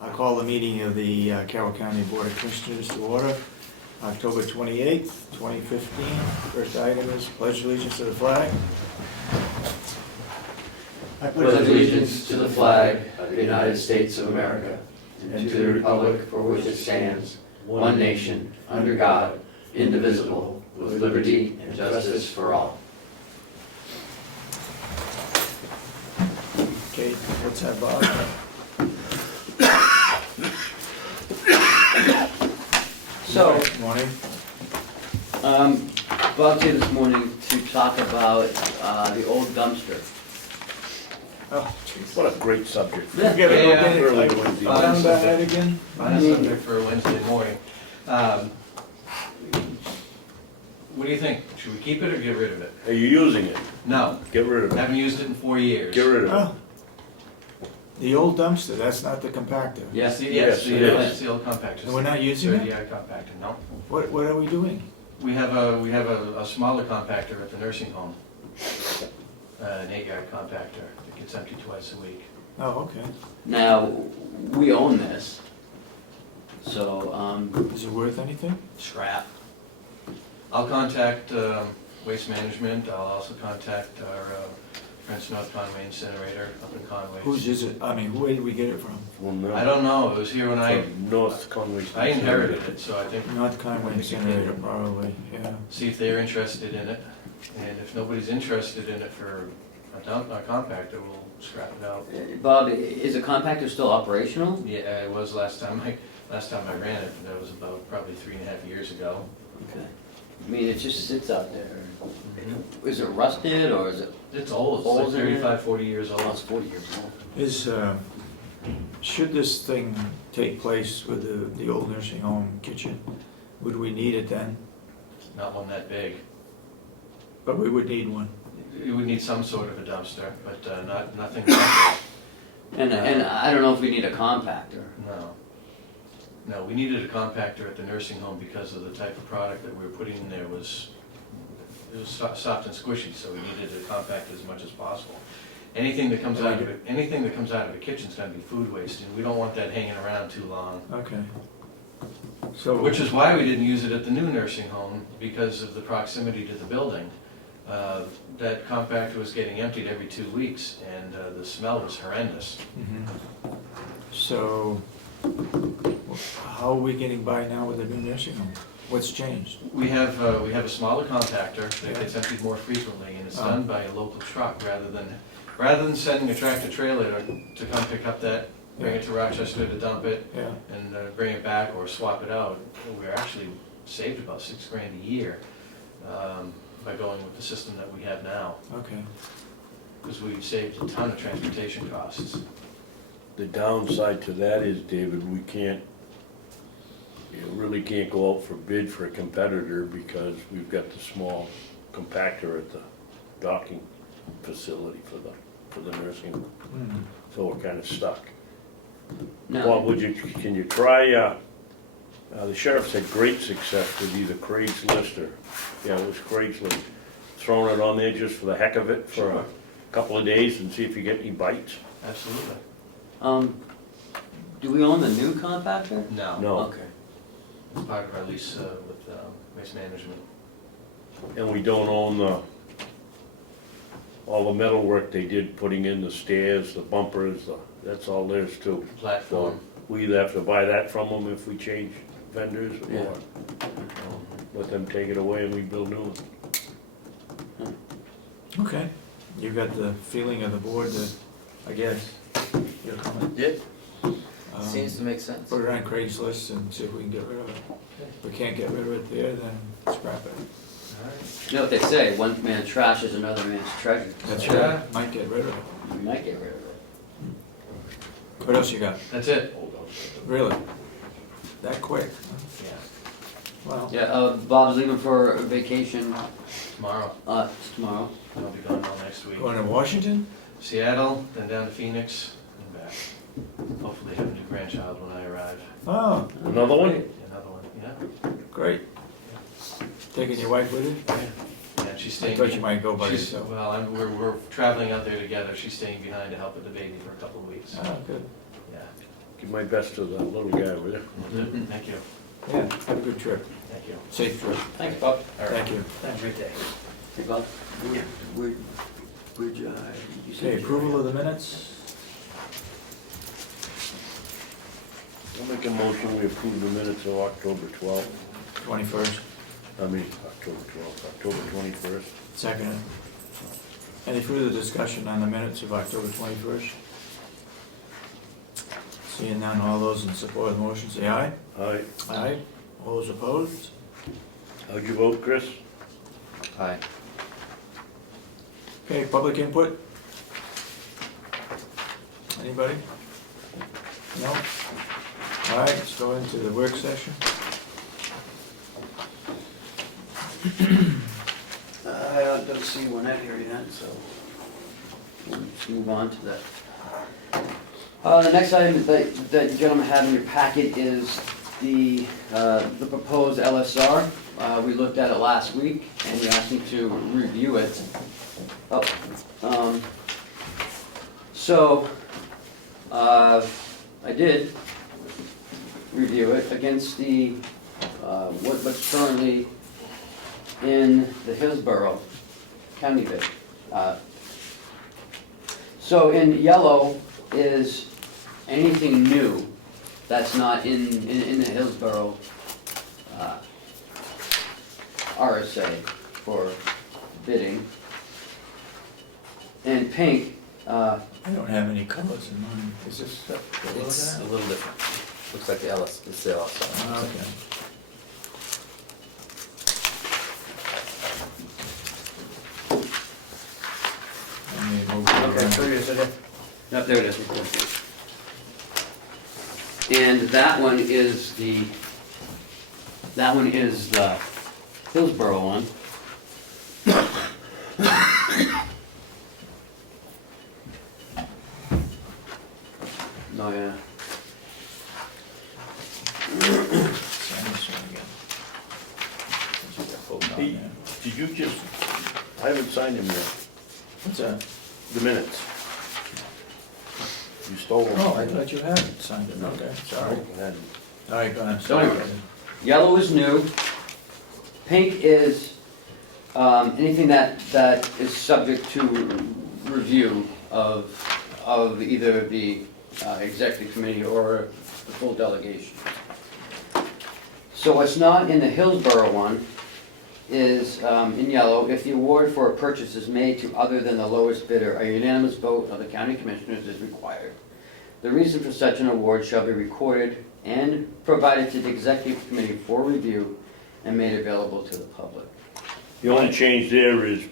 I call the meeting of the Carroll County Board of Commissioners to order, October 28th, 2015. First item is pledge allegiance to the flag. I pledge allegiance to the flag of the United States of America and to the republic for which it stands, one nation, under God, indivisible, with liberty and justice for all. Okay, let's have Bob. So, Morning. Bob's here this morning to talk about the old dumpster. Oh, jeez. What a great subject. You get it, Yeah, okay? early Like, Wednesday down morning. that again? Fine subject for Wednesday morning. What do you think? Should we keep it or get rid of it? Are you using it? No, Get rid of it. haven't used it in 4 years. Get rid of it. Oh, the old dumpster, that's not the compactor. Yes, Yes, it That's is. the old compactor. And we're not using it? 30i compactor, no. What are we doing? We have a smaller compactor at the nursing home. An 8-yard compactor that gets emptied twice a week. Oh, okay. Now, we own this, so, Is it worth anything? Scrap. I'll contact Waste Management. I'll also contact our friends North Conway Incinerator up in Conway. Whose is it? I mean, where did we get it from? Well, no. I don't know, it was here when From North Conway. I inherited it, so I think, North Conway Incinerator, probably, yeah. see if they're interested in it. And if nobody's interested in it for a compactor, we'll scrap it out. Bob, is the compactor still operational? Yeah, it was last time I ran it, and that was about probably 3.5 years ago. Okay. I mean, it just sits out there. Is it rusted or is it, It's old, it's Holes like in it? 35, 40 years oh, it's old. 40 years old? Is, should this thing take place with the old nursing home kitchen, would we need it then? Not one that big. But we would need one. It would need some sort of a dumpster, but nothing that And I don't know if we need a compactor. big. No. No, we needed a compactor at the nursing home because of the type of product that we were putting in there was soft and squishy, so we needed to compact as much as possible. Anything that comes out of it, anything that comes out of the kitchen's gonna be food waste, and we don't want that hanging around too long. Okay. So. Which is why we didn't use it at the new nursing home, because of the proximity to the building. That compactor was getting emptied every 2 weeks, and the smell was horrendous. Mhm. So, how are we getting by now with the new nursing home? What's changed? We have a smaller compactor that gets emptied more frequently, and it's Oh. done by a local truck, rather than sending a tractor trailer to come pick up that, bring it to Rochester to dump it, Yeah, and bring it back or swap it out. We're actually saved about $6,000 a year by going with the system that we have now, okay. because we've saved a ton of transportation costs. The downside to that is, David, you really can't go out for bid for a competitor because we've got the small compactor at the docking facility for the nursing home. Mhm. So we're kind of stuck. No. Bob, can you try, the sheriff's had great success with either Craigslist or, yeah, it was Craigslist, throwing it on there just for the heck of it for a Sure. couple of days and see if you get any bites. Absolutely. Do we own the new compactor? No. No. Okay. It's part of our lease with Waste Management. And we don't own all the metal work they did, putting in the stairs, the bumpers, that's all theirs too. So Platform. we either have to buy that from them if we change vendors, Yeah. or let them take it away and we build new ones. Okay. You got the feeling of the board that, I guess, you're coming. Yeah, Um, seems to make sense. Put it on Craigslist and see if we can get rid of it. If we can't get rid of it there, then scrap it. All right. You know what they say, one man's trash is another man's treasure. That's So right, might get rid of it. We might get rid of it. What else you got? That's it. Really? That quick? huh? Yeah. Well, Yeah, Bob's leaving for vacation, Tomorrow. tomorrow. I'll be gone all next week. going to Washington? Seattle, then down to Phoenix, and back. Hopefully have a new grandchild when I arrive. Oh, Another one? Another one, yeah. great. Taking your wife with you? Yeah, and she's I staying. thought you might go by she's- yourself. Well, we're traveling out there together. She's staying behind to help with the baby for a couple of weeks. Oh, good. Yeah. Give my best to the little guy over there. Thank you. Yeah, have a good trip. Thank you. Safe trip. Thanks, Bob. Thank you. Have a great day. Hey, Bob. Would, you Okay, approval of the minutes? I'll make a motion, we approve the minutes of October 12th. 21st, October 12th, October 21st. second. Any further discussion on the minutes of October 21st? Seeing none, all those in support of the motion say aye. Aye. Aye. All those opposed? How'd you vote, Chris? Aye. Okay, public input? Anybody? No? All right, let's go into the work session. I don't see one out here yet, so we'll move on to that. The next item that you gentlemen have in your packet is the proposed LSR. We looked at it last week, and you asked me to review it. So, I did review it against the, what's currently in the Hillsborough County bid. So in yellow is anything new that's not in the Hillsborough RSA for bidding. And pink, I don't have any colors in mind. Is this stuff below It's a that? little different. Looks like the LS, it's the LSR. Okay. I may move it around. Yep, there it is. And that one is the Hillsborough one. Oh, yeah. Sign this one again. Since you got both on Hey, there. did you just, I haven't signed them yet, What's that? the minutes. You stole them. Oh, I thought you had signed it. Okay, sorry. And All right, go ahead. So anyway. Yellow is new. Pink is anything that is subject to review of either the executive committee or the full delegation. So what's not in the Hillsborough one is in yellow, if the award for a purchase is made to other than the lowest bidder, a unanimous vote of the county commissioners is required. The reason for such an award shall be recorded and provided to the executive committee for review and made available to the public. the only change there is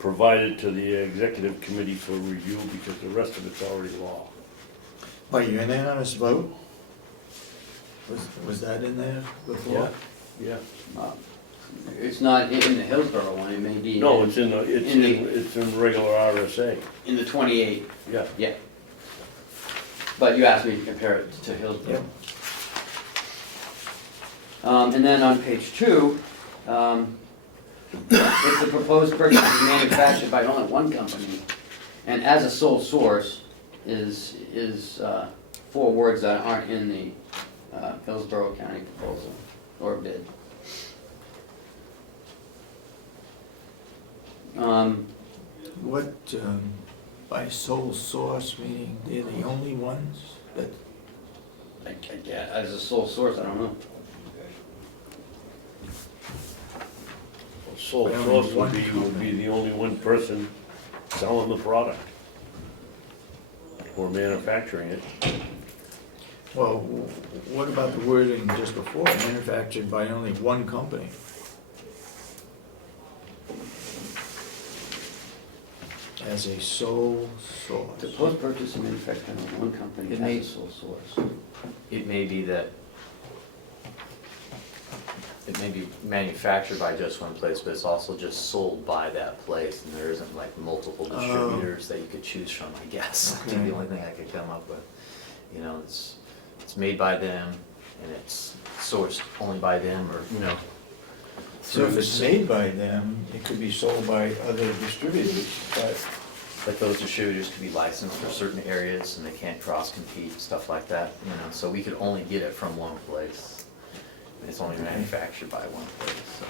provided to the executive committee for review because the rest of it's already law. By unanimous vote? Was that in there before? Yeah. It's not in the Hillsborough one, it may be No, in it's in the, it's in regular RSA. the 28, Yeah. yeah. But you asked me to compare it to Hillsborough. And then on page 2, if the proposed purchase is manufactured by only one company, and as a sole source is 4 words that aren't in the Hillsborough County proposal or bid. What, by sole source, meaning they're the only ones that, Yeah, as a sole source, I don't know. Sole Well, source one would be the only one person selling the product or manufacturing it. well, what about the wording just before, manufactured by only one company? As a sole source. The proposed purchase is manufactured by one company It as may- a sole source. It may be that it may be manufactured by just one place, but it's also just sold by that place, and there isn't like multiple distributors that you could choose from, I guess. That'd be the only thing I could come up with. You know, it's made by them, and it's sourced only by them, or, you know. So if it's made by them, it could be sold by other distributors, but like those distributors could be licensed for certain areas and they can't cross-compete, stuff like that, you know, so we could only get it from one place. It's only manufactured by one place, so.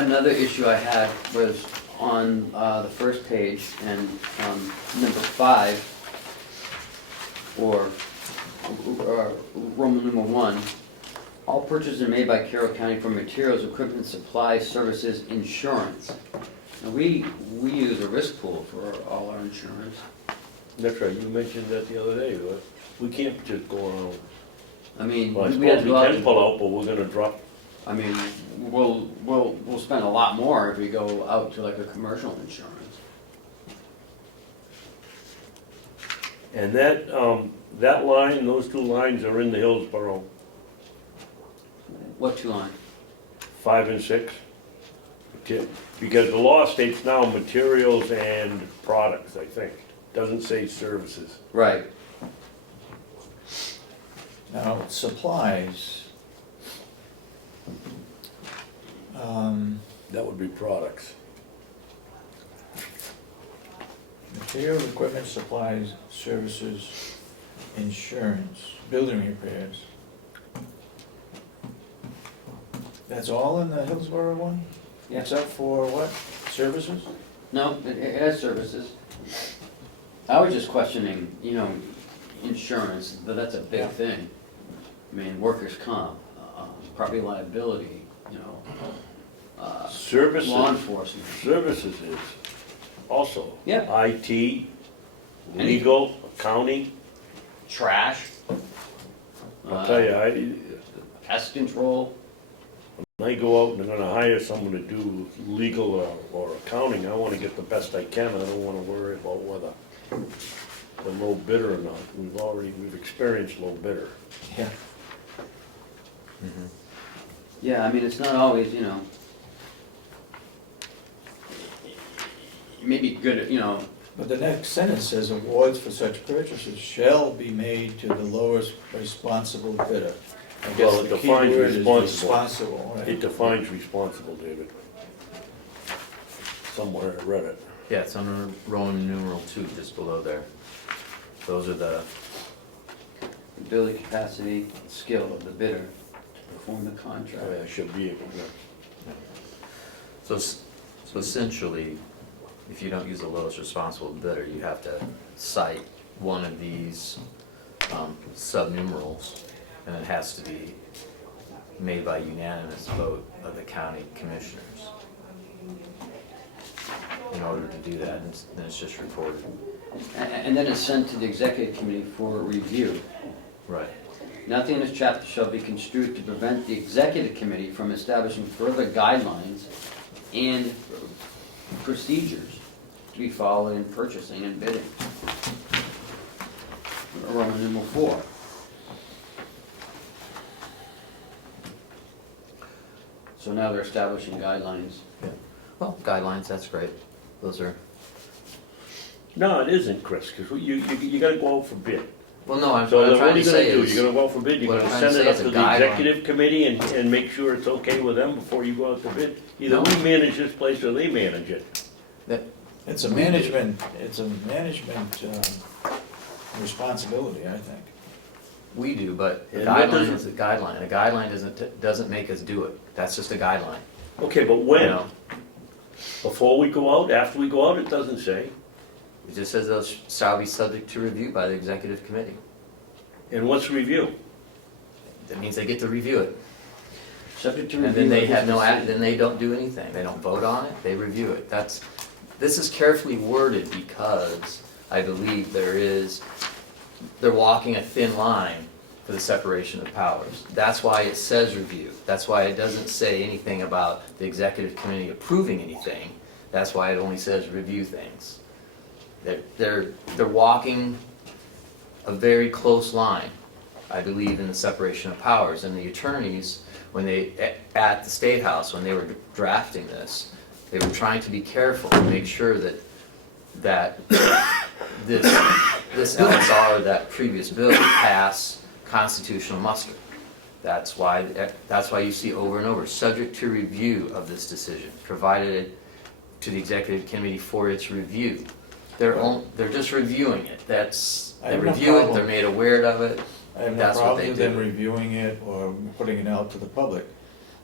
Another issue I had was on the first page and number 5, or Roman numeral 1, all purchases are made by Carroll County for materials, equipment, supplies, services, insurance. Now, we use a risk pool for all our insurance. That's right, you mentioned that the other day, but we can't just go around. I mean, Well, I we have suppose to we go out can and- pull out, but we're gonna drop, I mean, we'll spend a lot more if we go out to like a commercial insurance. and that line, those two lines are in the Hillsborough, What 2 line? 5 and 6. Okay, because the law states now materials and products, I think, doesn't say services. Right. Now, supplies. That would be products. Material, equipment, supplies, services, insurance, building repairs. That's all in the Hillsborough one? Yeah. Except for what? Services? No, it has services. I was just questioning, you know, insurance, but that's a big Yeah. thing. I mean, workers' comp, property liability, you know, Services. law enforcement. Services is also. Yeah. IT, legal, accounting. Trash. I'll tell you, Pest control. when I go out and I'm gonna hire someone to do legal or accounting, I wanna get the best I can. I don't wanna worry about whether they're low bidder or not. We've experienced low bidder. Yeah. Yeah, I mean, it's not always, you know, it may be good, you know, But the next sentence says awards for such purchases shall be made to the lowest responsible bidder. I guess Well, it the key defines word is responsible. responsible, It right? defines responsible, David. Somewhere I read it. Yeah, it's under Roman numeral 2, just below there. Those are the, ability, capacity, skill of the bidder to perform the contract. I should be able to. so essentially, if you don't use the lowest responsible bidder, you have to cite one of these subnumerals, and it has to be made by unanimous vote of the county commissioners. In order to do that, and then it's just recorded. And then it's sent to the executive committee for review. Right. Nothing in this chapter shall be construed to prevent the executive committee from establishing further guidelines and procedures to be followed in purchasing and bidding. Roman numeral 4. So now they're establishing guidelines. Well, guidelines, that's great. Those are, No, it isn't, Chris, because you gotta go out for bid. well, no, I'm, So what I'm what are trying you to gonna say do? is, You're gonna go out for bid, you're what gonna I'm trying to send say it up is to a the guideline. executive committee and make sure it's okay with them before you go out to bid? Either No. we manage this place or they manage it. It's a management responsibility, I think. we do, but a And what does guideline it- is a guideline. A guideline doesn't make us do it. That's just a guideline. Okay, but You when? know? Before we go out, after we go out, it doesn't say. It just says those shall be subject to review by the executive committee. And what's review? That means they get to review it. Subject to And review. then they of this have no, decision. then they don't do anything. They don't vote on it, they review it. This is carefully worded because I believe they're walking a thin line for the separation of powers. That's why it says review. That's why it doesn't say anything about the executive committee approving anything. That's why it only says review things. They're walking a very close line, I believe, in the separation of powers. And the attorneys, when at the State House, when they were drafting this, they were trying to be careful to make sure that this LSR, that previous bill, would pass constitutional muster. That's why you see over and over, subject to review of this decision, provided to the executive committee for its review. They're just reviewing it, I they have no review it, they're problem. made aware of it. I have no That's what problem they with them do. reviewing it or putting it out to the public.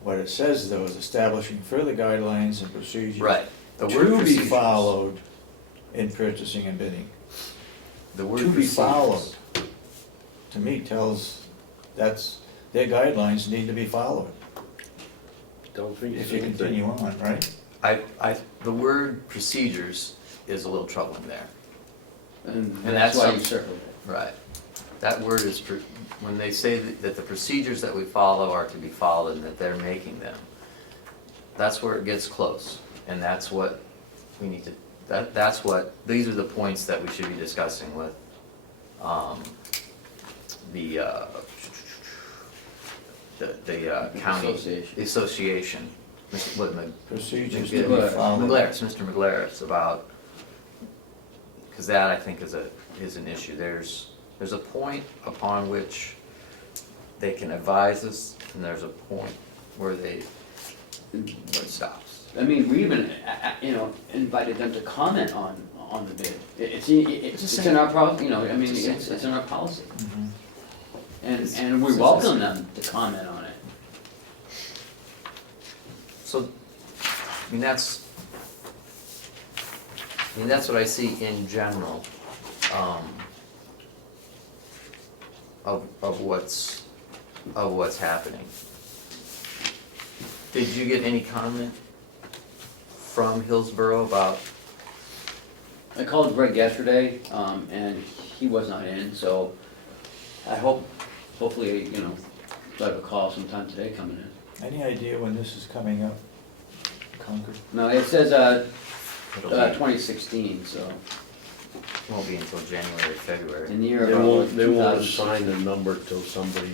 What it says though is establishing further guidelines and procedures. Right. The word To be procedures. followed in purchasing and bidding. The word To be procedures. followed, to me tells, their guidelines need to be followed, Don't think if you continue on, right? The word procedures is a little troubling there. And that's that's why you some- circled it. Right. That word is, when they say that the procedures that we follow are to be followed and that they're making them, that's where it gets close. And that's what we need to, these are the points that we should be discussing with, the county. Association. Association. Mr. Whitman. Procedures to be McGlaris. followed. McGlaris, Mr. McGlaris, about, because that I think is an issue. There's a point upon which they can advise us, and there's a point where it stops. I mean, we even, invited them to comment on the bid. It's in our policy, I mean, it's in our policy. Mhm. And we welcome them to comment on it. So, I mean, that's what I see in general, of what's happening. Did you get any comment from Hillsborough about, I called Greg yesterday, and he was not in, so I hopefully, I have a call sometime today coming in. Any idea when this is coming up, Concord? No, it says, it'll be, 2016, so won't be until January, February. in the year They of won't 2000. assign a number till somebody,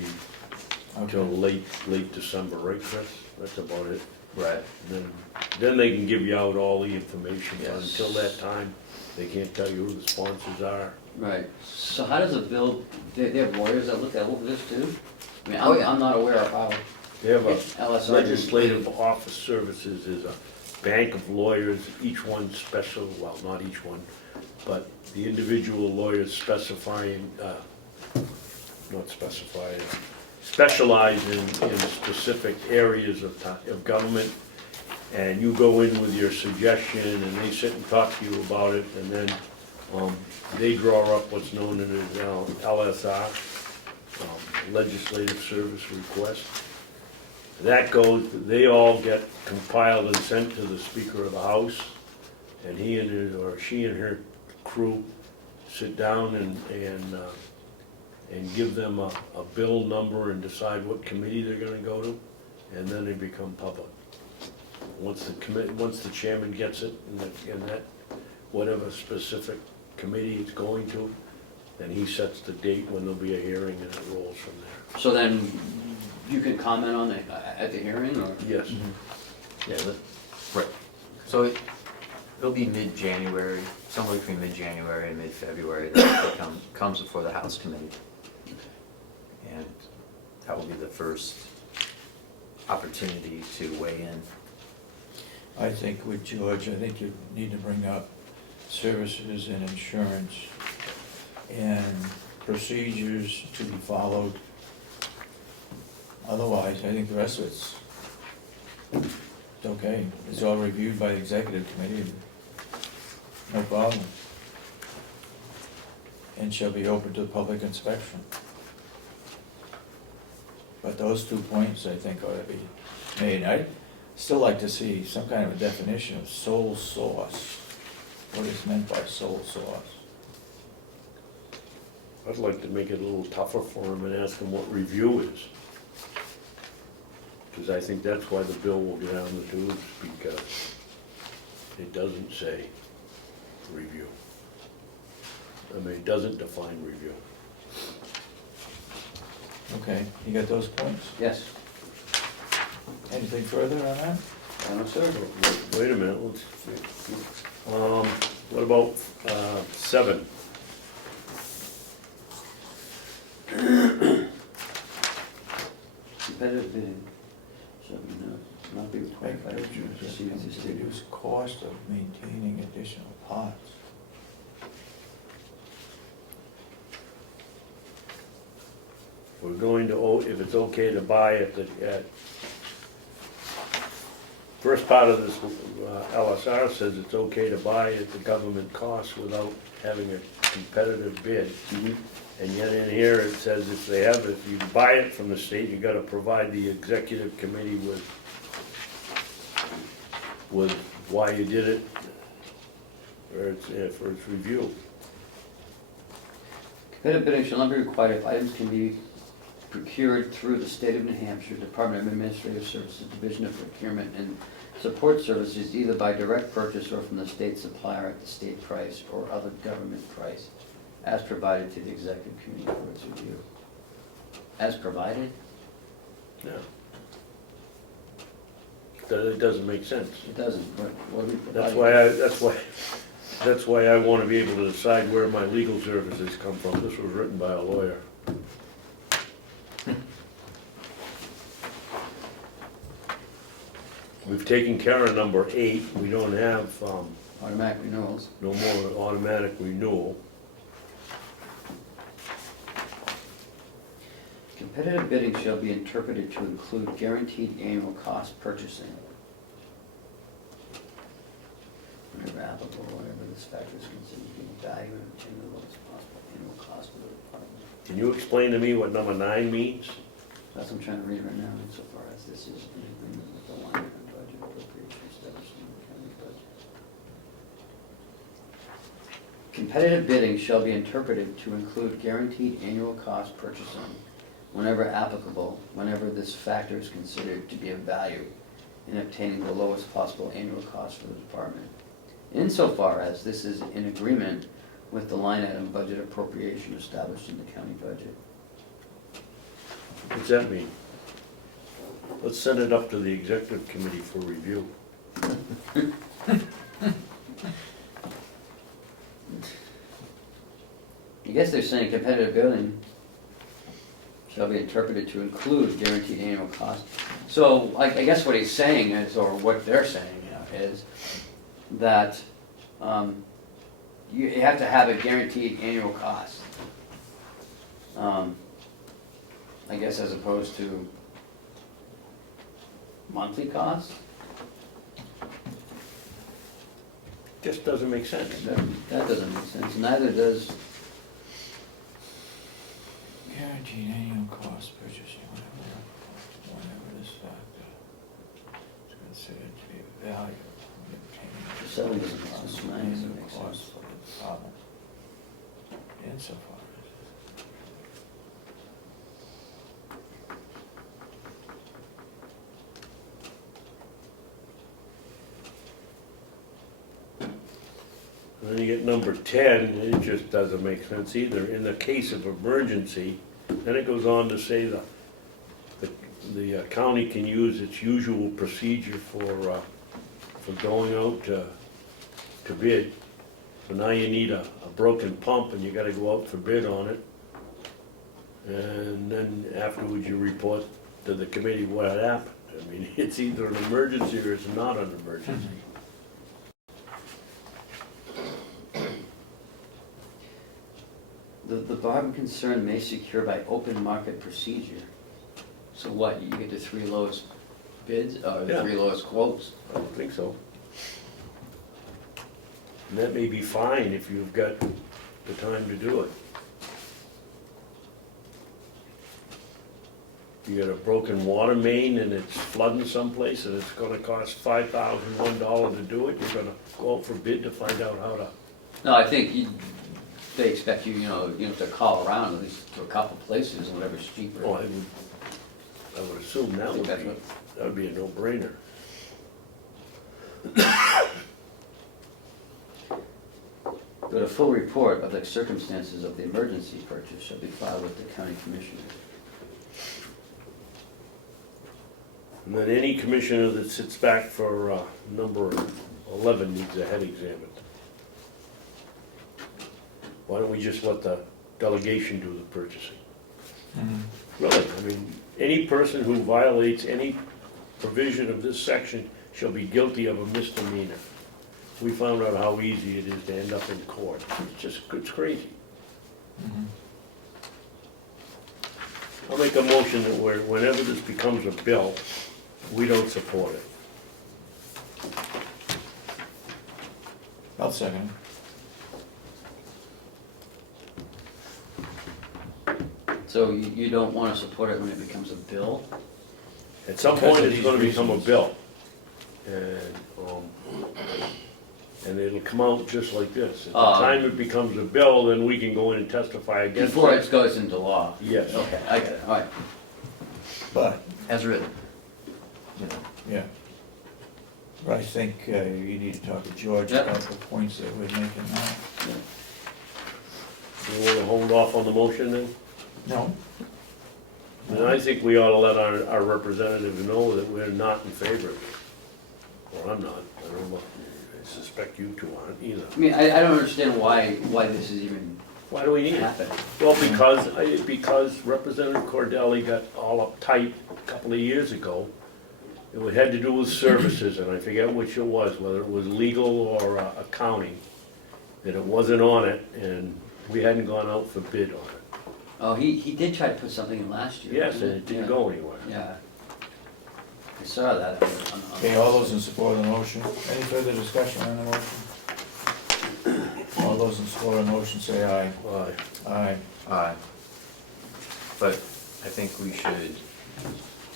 till Okay. late December, right, Chris? That's about it. Right. And then they can give you out all the information. Yes. Until that time, they can't tell you who the sponsors are. Right, so how does a bill, they have lawyers that look over this too? I mean, Oh, yeah. I'm not aware of how They have a LSR. legislative office services is a bank of lawyers, each one special, well, not each one, but the individual lawyers specialize in specific areas of government. And you go in with your suggestion and they sit and talk to you about it, and then they draw up what's known as LSR, Legislative Service Request. That goes, they all get compiled and sent to the Speaker of the House, and he and his, or she and her crew sit down and give them a bill number and decide what committee they're gonna go to, and then they become public. Once the chairman gets it in that, whatever specific committee it's going to, then he sets the date when there'll be a hearing and it rolls from there. So then you can comment on it at the hearing, or? Yes. Yeah, right. So it'll be mid-January, somewhere between mid-January and mid-February that it comes before the House committee. And that will be the first opportunity to weigh in. I think with George, I think you need to bring up services and insurance and procedures to be followed. Otherwise, I think the rest of it's okay. It's all reviewed by the executive committee, no problem. And shall be open to public inspection. But those 2 points, I think, ought to be made. I'd still like to see some kind of a definition of sole source. What is meant by sole source? I'd like to make it a little tougher for him and ask him what review is. Because I think that's why the bill will get down the tubes, because it doesn't say review. I mean, it doesn't define review. Okay, you got those points? Yes. Anything further on that? No, sir. Wait a minute, let's, what about 7? Competitive bidding shall not be required by the procedures to Reduce cost of maintaining additional parts. we're going to, if it's okay to buy at first part of this LSR says it's okay to buy at the government cost without having a competitive bid. And yet in here it says if you buy it from the state, you gotta provide the executive committee with why you did it, or for its review. Competitive bidding shall not be required if items can be procured through the state of New Hampshire Department of Administrative Services Division of Procurement and Support Services, either by direct purchase or from the state supplier at the state price or other government price, as provided to the executive committee for its review. As provided? Yeah. It doesn't make sense. It doesn't. What are we That's why I wanna be able to decide where my legal services come from. This was written by a lawyer. We've taken care of number 8. We don't have, Automatic renewals. no more automatic renewal. Competitive bidding shall be interpreted to include guaranteed annual cost purchasing. Whenever applicable, whatever this factor is considered to be value and obtain the lowest possible annual cost of the department. Can you explain to me what number 9 means? That's what I'm trying to read right now, insofar as this is in agreement with the line item budget appropriation established in the county budget. Competitive bidding shall be interpreted to include guaranteed annual cost purchasing whenever applicable, whenever this factor is considered to be of value in obtaining the lowest possible annual cost for the department. Insofar as this is in agreement with the line item budget appropriation established in the county budget. What's that mean? Let's send it up to the executive committee for review. I guess they're saying competitive bidding shall be interpreted to include guaranteed annual cost. So I guess what he's saying is, or what they're saying is that you have to have a guaranteed annual cost. I guess as opposed to monthly cost? Just doesn't make sense. That doesn't make sense, neither does, Guaranteed annual cost purchasing, whenever this factor is considered to be of value. in obtaining 7 doesn't cost, 9 doesn't annual make cost sense. for the department. Insofar as. And then you get number 10, and it just doesn't make sense either. In the case of emergency, then it goes on to say the county can use its usual procedure for going out to bid. So now you need a broken pump and you gotta go out for bid on it. And then afterwards you report to the committee what had happened. I mean, it's either an emergency or it's not an emergency. The department concerned may secure by open market procedure. So what, you get the 3 lowest bids, or the Yeah. 3 lowest quotes? I don't think so. And that may be fine if you've got the time to do it. You got a broken water main and it's flooding someplace and it's gonna cost $5,001 to do it, you're gonna go out for bid to find out how to. No, I think they expect you to call around at least to a couple places, and whatever's cheaper. Oh, I would assume that would be a no-brainer. But a full report of the circumstances of the emergency purchase shall be filed with the county commissioners. And then any commissioner that sits back for number 11 needs a head examined. Why don't we just let the delegation do the purchasing? Really, I mean, any person who violates any provision of this section shall be guilty of a misdemeanor. We found out how easy it is to end up in court. It's crazy. I'll make a motion that whenever this becomes a bill, we don't support it. I'll second So you don't want to support it when it becomes a bill? At some Because point, of it's these gonna become a reasons. bill. And it'll come out just like this. At the time it becomes a bill, then we can go in and testify against Before it. it goes into law? Yes. Okay, I get it, all right. it. But, As written. You know, yeah. But I think you need to talk to George Yep. about the points that we're making now. You wanna hold off on the motion then? No? And I think we ought to let our representatives know that we're not in favor of it. Well, I'm not. I don't know. I suspect you two aren't either. I mean, I don't understand why this is even Why do we need it? happening. Well, because Representative Cordelli got all uptight a couple of years ago. It had to do with services, and I forget which it was, whether it was legal or accounting, that it wasn't on it, and we hadn't gone out for bid on it. Oh, he did try to put something in last year. Yes, and it didn't Yeah. go anywhere. Yeah. I saw that. Okay, all those in support of the motion? Any further discussion on the motion? All those in support of the motion say aye. Aye. Aye. aye. But I think we should,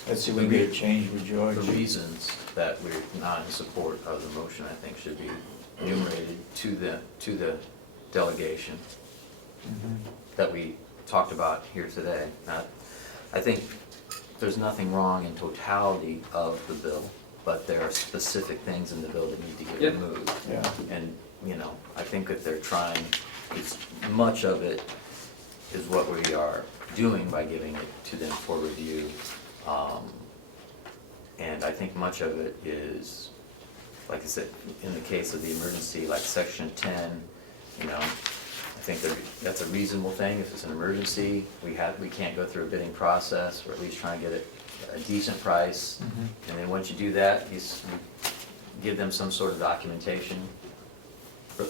Let's see, we made a change with George. the reasons that we're not in support of the motion, I think, should be enumerated to the delegation Mhm. that we talked about here today. I think there's nothing wrong in totality of the bill, but there are specific things in the bill that need to get Yep. removed. Yeah, And, you know, I think that they're trying, much of it is what we are doing by giving it to them for review. And I think much of it is, like I said, in the case of the emergency, like section 10, you know, I think that's a reasonable thing. If it's an emergency, we can't go through a bidding process, or at least try and get a decent price. Mhm. And then once you do that, you give them some sort of documentation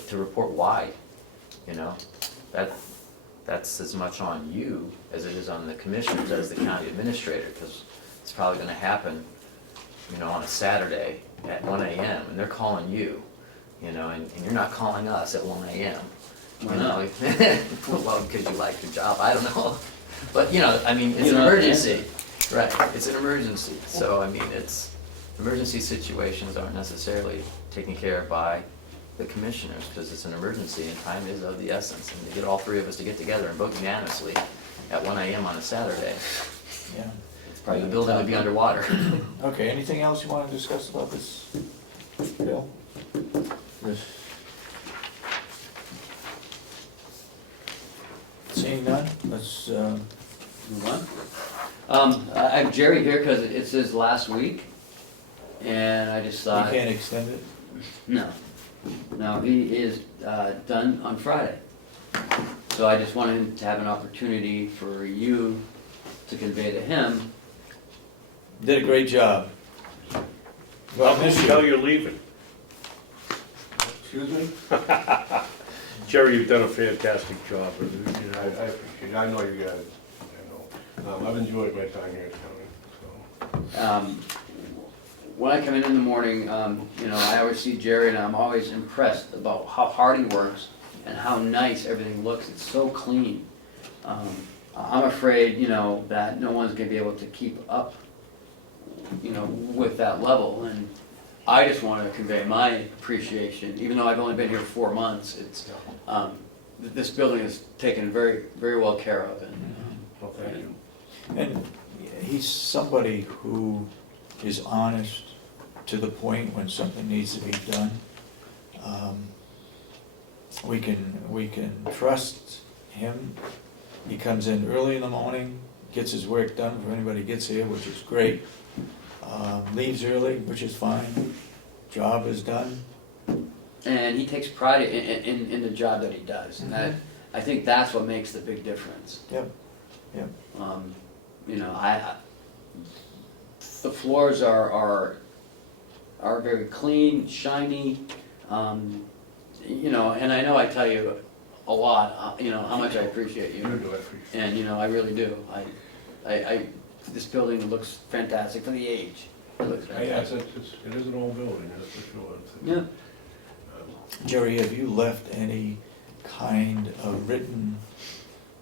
to report why, you know? That's as much on you as it is on the commissioners as the county administrator, because it's probably gonna happen, you know, on a Saturday at 1 AM, and they're calling you, you know, and you're not calling us at 1 AM. Why You not? know, well, because you like your job, I don't know. But, you know, I mean, it's You an know, emergency, right, it's an emergency. So, I mean, emergency situations aren't necessarily taken care of by the commissioners, because it's an emergency and time is of the essence. And to get all three of us to get together and vote unanimously at 1 AM on a Saturday, yeah. the building would be underwater. Okay, anything else you want to discuss about this bill? This. Seeing none, let's, Move on. I have Jerry here because it's his last week, and I just we thought, can't extend it? no, he is done on Friday. So I just wanted him to have an opportunity for you to convey to him. Did a great job. How Well, come miss you you. tell you're leaving? Excuse me? Jerry, you've done a fantastic job. You I know. appreciate it, I know you guys, I know. I've enjoyed my time here at the county, When I come in the morning, you know, I always see Jerry, and I'm always impressed about how hard he works and how nice everything looks. It's so clean. I'm afraid, you know, that no one's gonna be able to keep up, you know, with that level. And I just want to convey my appreciation, even though I've only been here 4 months. This building is taken very, very well care of, and so, well, thank you. And he's somebody who is honest to the point when something needs to be done. We can trust him. He comes in early in the morning, gets his work done before anybody gets here, which is great. Leaves early, which is fine. Job is done. and he takes pride in the job that he does. And that, I think that's what makes the big difference. Yep, yep. You know, the floors are very clean, shiny. You know, and I know I tell you a lot. You know how much I appreciate You you, do, I appreciate it. and you know I really do. this building looks fantastic for the age. It looks Yeah, fantastic. it is an old building, that's for sure. Yeah. Jerry, have you left any kind of written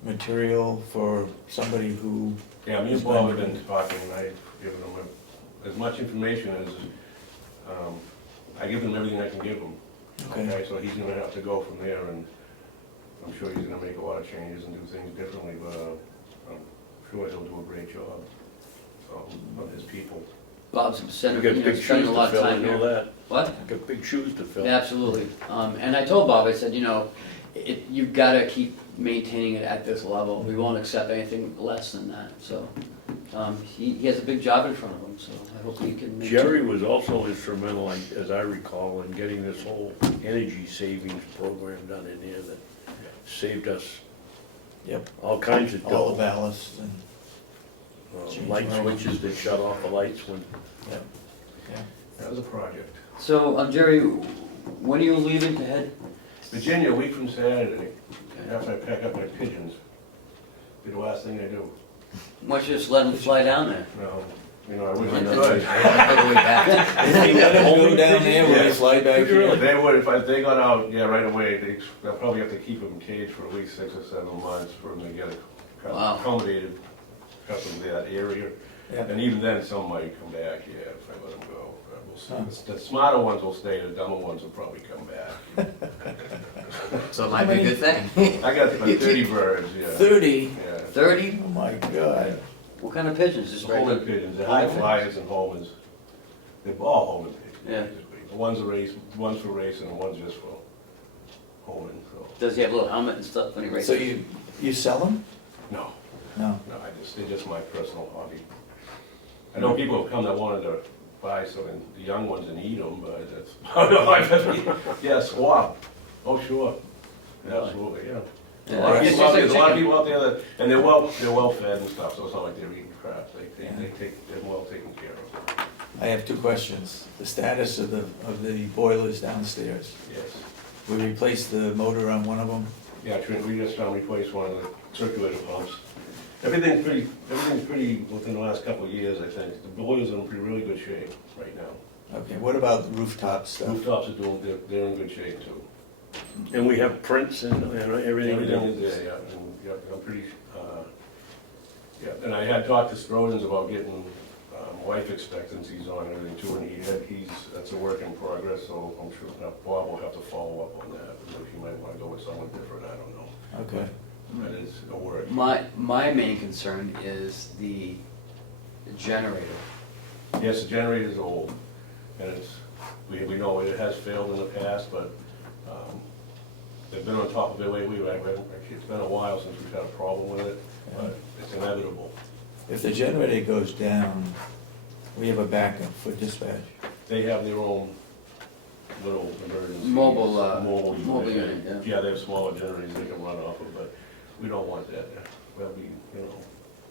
material for somebody who, Yeah, me and Bob have been talking, and I've given them as much information as, I give them everything I can give them. okay, So he's gonna have to go from there, and I'm sure he's gonna make a lot of changes and do things differently, but I'm sure he'll do a great job of his people. Bob's You spending, got you know, big shoes spending a to lot of fill, I time know here. that. What? Got big shoes to fill. Absolutely. And I told Bob, I said, you know, you've gotta keep maintaining it at this level. We won't accept anything less than that, so. He has a big job in front of him, so I hope he can maintain. Jerry was also instrumental, as I recall, in getting this whole energy savings program done in here that saved us yep, all kinds of all the dough. ballasts and, Light switches that shut off the lights when, yep, yeah. That was a project. So, Jerry, when are you leaving to head? Virginia, a week from Saturday, after I pack up my pigeons, be the last thing I do. Why don't you just let him fly down there? No, you know, I wish I On could. the way back. If you let him go down there, will he fly back here? If they would, if they got out, yeah, right away, they'll probably have to keep them caged for at least 6 or 7 months for them to get Wow. accommodated up in that area. Yeah. And even then, some might come back, yeah, if I let them go. Huh. We'll see. The smarter ones will stay, the dumber ones will probably come back. So it might be a good thing. I got about 30 birds, yeah. 30? Yeah. 30? Oh my God. What kind of pigeons? Just Holman regular? pigeons, they're high flyers and Holmans. They're all Holman pigeons, Yeah. basically. The one's one's for racing and one's just for Holman, so. Does he have a little helmet and stuff when he races? So you sell them? No, No. no, they're just my personal hobby. I know people have come that wanted to buy some, and the young ones and eat them, but that's, oh no, yeah, swap. Oh, sure. Absolutely, yeah. Yeah, A lot of it's people out just there, like there's a lot of chicken. people out there that, and they're well fed and stuff, so it's not like they're eating crap. Yeah. They're well taken care of. I have 2 questions. The status of the boilers downstairs. Yes. We replaced the motor on one of them. Yeah, we just replaced one of the circulator pumps. Everything's pretty, within the last couple of years, I think. The boilers are in really good shape right now. Okay, what about the rooftop stuff? Rooftops are they're in good shape too. and we have prints and everything. Everything is there, yeah, and, yeah, I'm pretty, yeah, and I had talked to Strodens about getting, life expectancies on everything too, and that's a work in progress, so I'm sure Bob will have to follow up on that, if he might wanna go with someone different, I don't know. Okay, That is a work. My main concern is the generator. Yes, the generator's old, and we know it has failed in the past, but, they've been on top of it lately, it's been a while since we've had a problem with it, but it's inevitable. if the generator goes down, we have a backup for dispatch. They have their own little emergency. Mobile unit, yeah. Yeah, they have smaller generators they can run off of, but we don't want that. That'll be, you know.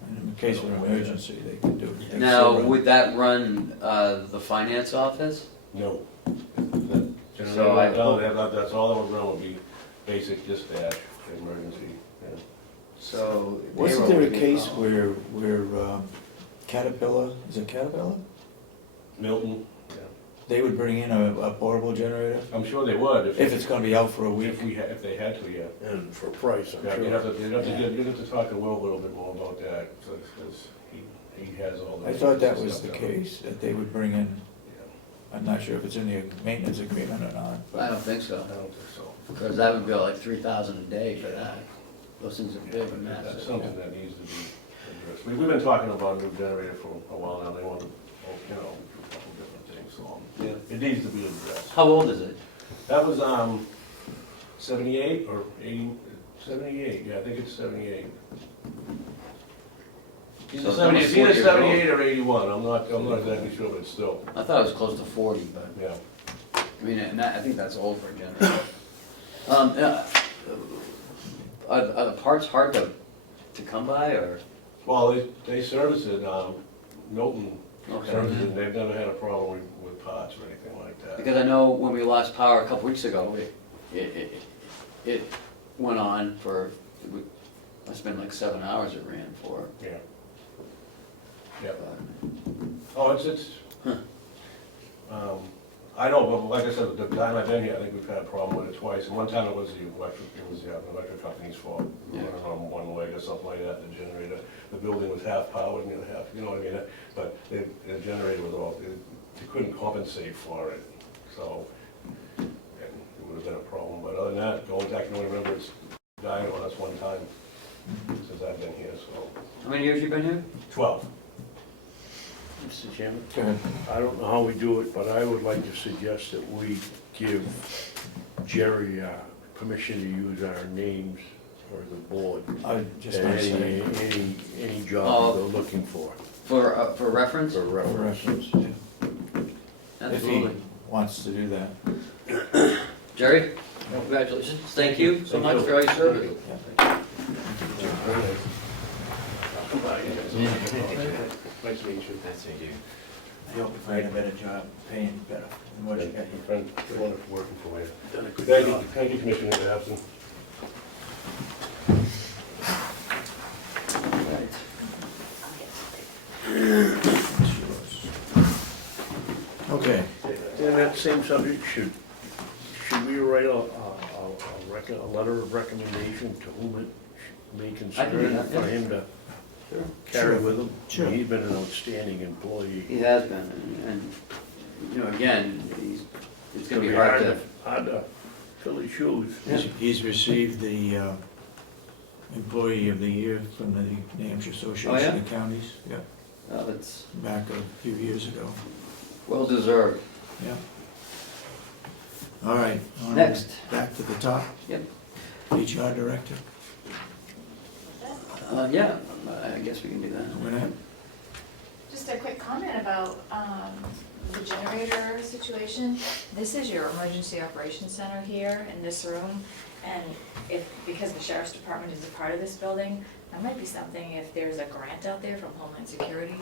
And in case of an emergency, they can do it. Now, would that run the finance office? No. That generator So I down, that's all that would run would be basic dispatch, emergency, yeah. So. Wasn't payroll there a would be case problem. where Caterpillar, is it Caterpillar? Milton, yeah. They would bring in a portable generator? I'm sure they would If it's gonna be out for a week? if they had to, yeah. And for price, I'm Yeah, sure. you'd have to talk to Will a little bit more about that, because he has all the. I thought that was stuff the down. case, that they would bring in, Yeah, I'm not sure if it's in the maintenance agreement or not. I don't think so, I don't think so. because that would be like 3,000 a day for that. Those things are big and That's massive. something that needs to be addressed. We've been talking about a new generator for a while now, they want to, you know, do a couple different things, so, yeah, it needs to be addressed. How old is it? That was, 78 or 80, 78, yeah, I think it's 78. So 78 Either years 78 or 81, I'm not exactly sure, but still, I thought it was close to 40, but, yeah. I mean, and I think that's old for a generator. Are the parts hard to come by, or? Well, they service it, Milton Okay. services it, and they've never had a problem with parts or anything like that. Because I know when we lost power a couple weeks ago, it went on for, it's been like 7 hours it ran for. Yeah. Yeah. Oh, it's, I know, but like I said, the time I've been here, I think we've had a problem with it twice, and one time it was the electric company's fault. Yeah. Running on one leg or something like that, the generator, the building was half powered and the other half, you know what I mean? But the generator was off, they couldn't compensate for it, so, and it would have been a problem, but other than that, going back, I can only remember it's dying on us one time since I've been here, so. How many years you been here? 12. Mr. Chairman, Go ahead. I don't know how we do it, but I would like to suggest that we give Jerry permission to use our names or the board. I just in want to say, any job they're looking for For reference? for for reference. reference, yeah, if he Absolutely. wants to do that. Jerry, congratulations. Thank you so much for all your service. Very nice. Come by, you guys. Nice to meet you. Nice to meet you. I hope you find a better job, paying better than what you got here. Friend, wonderful working for you. Done a good Thank you, job. thank you, Commissioner Babson. Okay, In that same subject, should we write a letter of recommendation to whom it may I can do concern that, for yeah. him to Sure. carry Sure. with him? Sure. He's been an outstanding employee. He has been, and, you know, again, it's gonna be hard to, Hard to fill his shoes. he's received the Employee of the Year from the New Hampshire Association of Counties, yeah, it's back a few years ago, well deserved. yeah. All right. Next. Back to the top. Yep. HR Director, Yeah, I guess we can do that. Renee? Just a quick comment about the generator situation. This is your emergency operations center here in this room, and because the sheriff's department is a part of this building, that might be something if there's a grant out there from Homeland Security.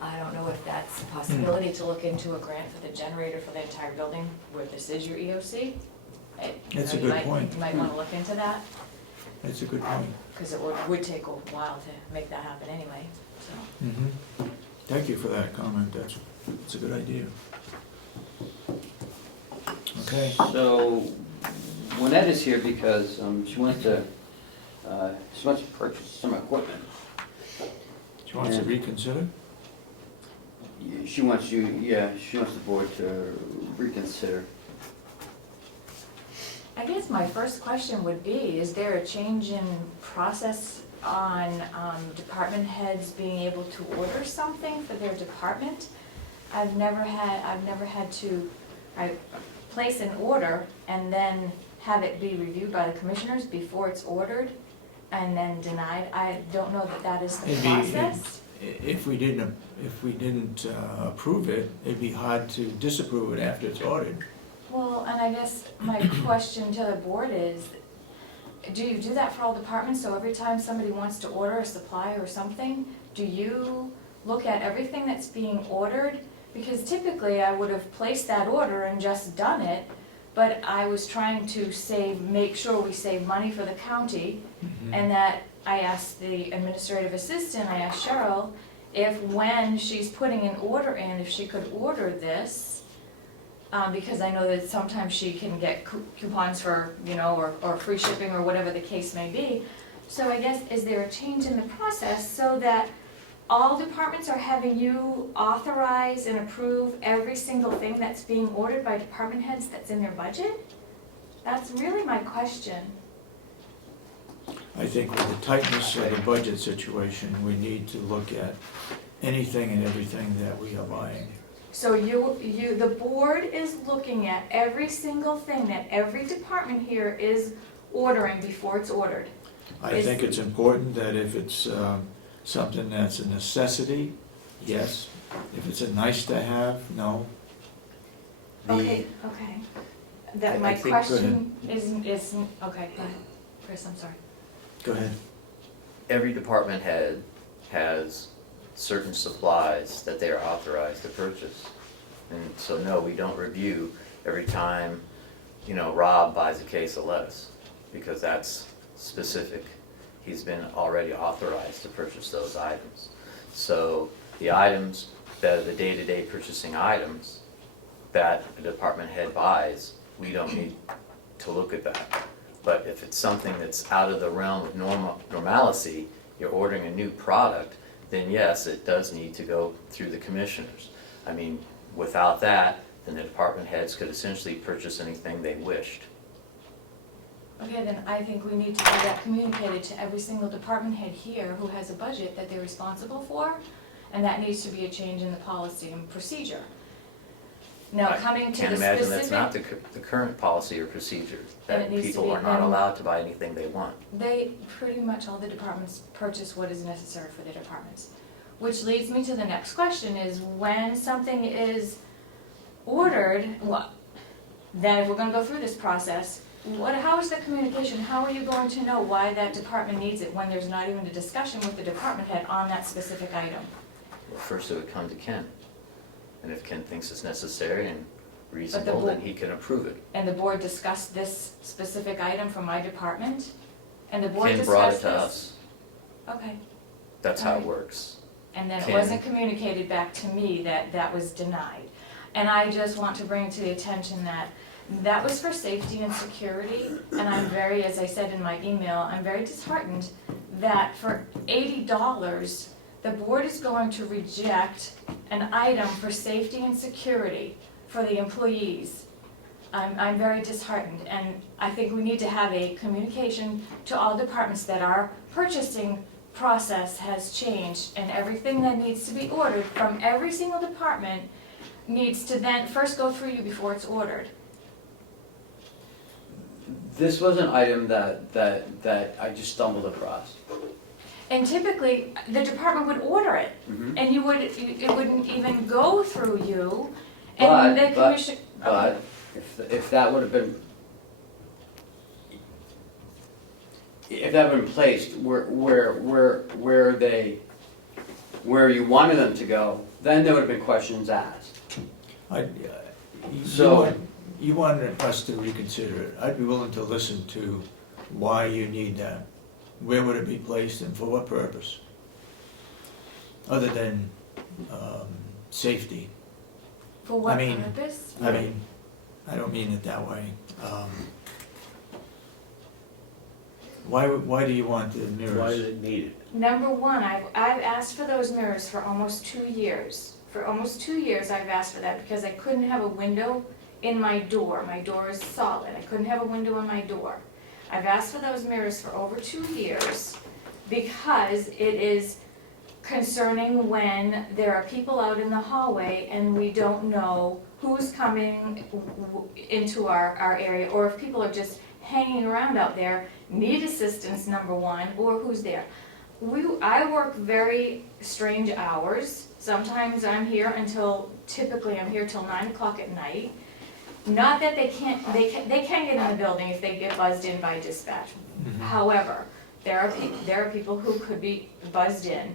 I don't know if that's a possibility to look into a grant for the generator for the entire building where this is your EOC. That's a good point. You might want to look into that, That's a good point. because it would take a while to make that happen anyway, so. Mhm. Thank you for that comment, that's a good idea. Okay, So, Lynette is here because she wants to purchase some equipment. she wants to reconsider? She wants the board to reconsider. I guess my first question would be, is there a change in process on department heads being able to order something for their department? I've never had to place an order and then have it be reviewed by the commissioners before it's ordered and then denied. I don't know that that is the It'd be- process. If we didn't approve it, it'd be hard to disapprove it after it's ordered. Well, and I guess my question to the board is, do you do that for all departments? So every time somebody wants to order a supply or something, do you look at everything that's being ordered? Because typically I would have placed that order and just done it, but I was trying to make sure we save money for the county, and that I asked the administrative assistant, I asked Cheryl, if when she's putting an order in, if she could order this, because I know that sometimes she can get coupons for, or free shipping or whatever the case may be. So I guess, is there a change in the process so that all departments are having you authorize and approve every single thing that's being ordered by department heads that's in their budget? That's really my question. I think with the tightness of the budget situation, we need to look at anything and everything that we are buying. So the board is looking at every single thing that every department here is ordering before it's ordered. I think it's important that if it's something that's a necessity, yes. If it's a nice to have, no. Okay. That my I think- question is, okay, go ahead. Chris, I'm sorry. Go ahead. Every department head has certain supplies that they are authorized to purchase. And so no, we don't review every time, Rob buys a case of lettuce, because that's specific. He's been already authorized to purchase those items. So The items that are the day-to-day purchasing items that a department head buys, we don't need to look at that. But if it's something that's out of the realm of normalcy, you're ordering a new product, then yes, it does need to go through the commissioners. I mean, without that, then the department heads could essentially purchase anything they wished. Okay, then I think we need to have that communicated to every single department head here who has a budget that they're responsible for, and that needs to be a change in the policy and procedure. Now, coming to the Can't imagine that's specific, not the current policy or procedure, And it that needs to people be are not then- allowed to buy anything they want. they, pretty much all the departments purchase what is necessary for their departments. Which leads me to the next question is, when something is ordered, then if we're gonna go through this process, how is the communication? How are you going to know why that department needs it when there's not even a discussion with the department head on that specific item? Well, first it would come to Ken. And if Ken thinks it's necessary and reasonable, bo- then he can approve it. And the board discussed this specific item from my department? And the board Ken discussed brought this? it to us. Okay, That's how it Alright. works. and then it Ken- wasn't communicated back to me that that was denied. And I just want to bring to the attention that that was for safety and security, and I'm very, as I said in my email, I'm very disheartened that for $80, the board is going to reject an item for safety and security for the employees. I'm very disheartened, and I think we need to have a communication to all departments that our purchasing process has changed, and everything that needs to be ordered from every single department needs to then first go through you before it's ordered. This was an item that I just stumbled across. And typically, the department would order it, Mhm. and it wouldn't even go through you, and the commission. But if that would have been, if that had been placed where you wanted them to go, then there would have been questions asked. So- You wanted us to reconsider it. I'd be willing to listen to why you need that. Where would it be placed and for what purpose? Other than safety. For what I mean- purpose? I mean, I don't mean it that way. Why do you want the mirrors? Why is it needed? Number one, I've asked for those mirrors for almost 2 years. For almost 2 years, I've asked for that because I couldn't have a window in my door. My door is solid. I couldn't have a window in my door. I've asked for those mirrors for over 2 years because it is concerning when there are people out in the hallway and we don't know who's coming into our area, or if people are just hanging around out there, need assistance, number one, or who's there. I work very strange hours. Sometimes I'm here typically I'm here till 9 o'clock at night. Not that they can get in the building if they get buzzed in by dispatch. However, there are people who could be buzzed in.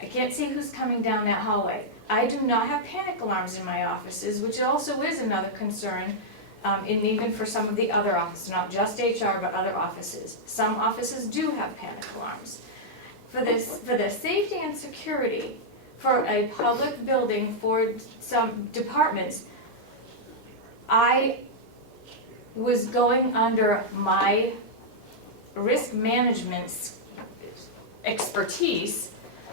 I can't see who's coming down that hallway. I do not have panic alarms in my offices, which also is another concern, and even for some of the other offices, not just HR, but other offices. Some offices do have panic alarms. For the safety and security, for a public building, for some departments, I was going under my risk management expertise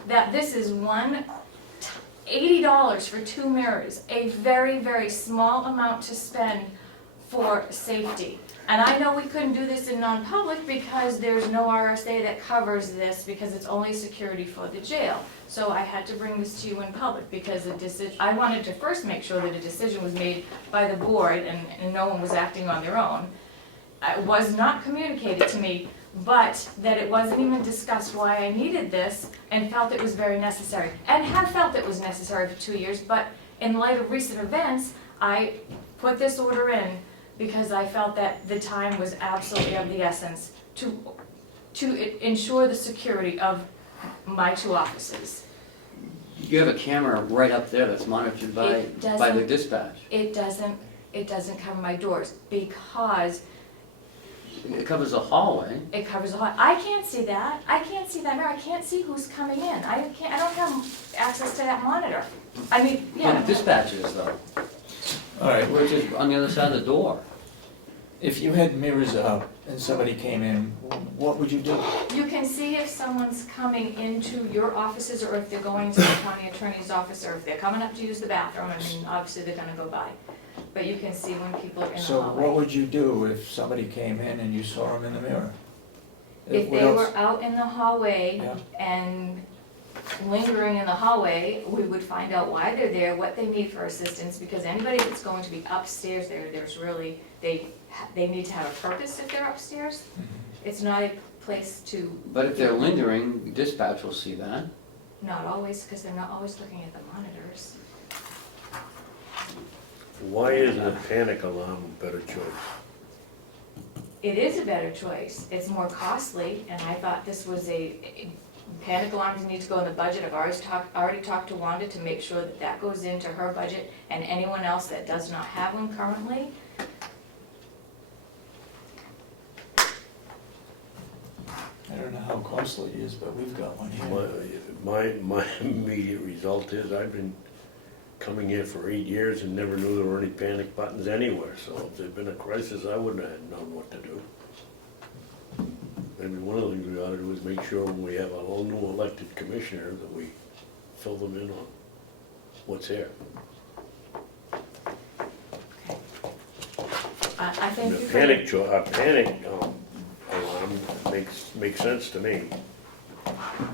that this is $80 for 2 mirrors, a very, very small amount to spend for safety. And I know we couldn't do this in non-public because there's no RSA that covers this because it's only security for the jail. So I had to bring this to you in public because I wanted to first make sure that a decision was made by the board and no one was acting on their own. It was not communicated to me, but that it wasn't even discussed why I needed this and felt it was very necessary. And have felt it was necessary for 2 years, but in light of recent events, I put this order in because I felt that the time was absolutely of the essence to ensure the security of my 2 offices. You have a camera right up there that's monitored by It the doesn't- dispatch. It doesn't cover my doors because It covers the hallway. It covers the hall. I can't see that. I can't see that mirror. I can't see who's coming in. I don't have access to that monitor. I mean, But yeah. the dispatches though, All right, which is on the other side of the door. if you had mirrors up and somebody came in, what would you do? You can see if someone's coming into your offices or if they're going to the county attorney's office or if they're coming up to use the bathroom. I mean, obviously they're gonna go by. But you can see when people are in the So what hallway. would you do if somebody came in and you saw them in the mirror? If What they else? were out in the hallway Yeah. and lingering in the hallway, we would find out why they're there, what they need for assistance, because anybody that's going to be upstairs there's really, they need to have a purpose if they're upstairs. It's not a place to, But if they're lingering, dispatch will see that. not always, because they're not always looking at the monitors. Why isn't a panic alarm a better choice? It is a better choice, it's more costly, and I thought this was panic alarms need to go in the budget. I've already talked to Wanda to make sure that that goes into her budget, and anyone else that does not have one currently. I don't know how costly it is, but we've got one here. My immediate result is I've been coming here for 8 years and never knew there were any panic buttons anywhere, so if there'd been a crisis, I wouldn't have known what to do. Maybe one of the things we ought to do is make sure when we have a whole new elected commissioner that we fill them in on what's here. I think And you a could, panic alarm makes sense to me.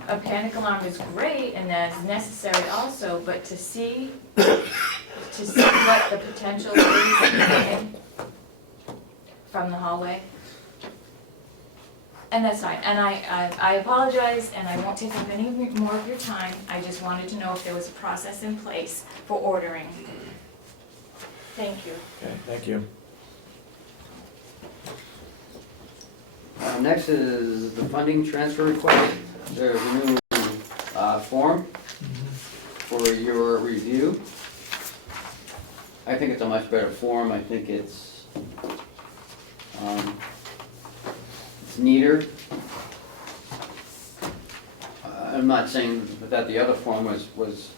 a panic alarm is great and that's necessary also, but to see what the potential is coming from the hallway. And that's fine, and I apologize, and I won't take up any more of your time. I just wanted to know if there was a process in place for ordering. Thank you. Okay, thank you. Next is the funding transfer request. There's a new form for your review. I think it's a much better form. I think it's neater. I'm not saying that the other form was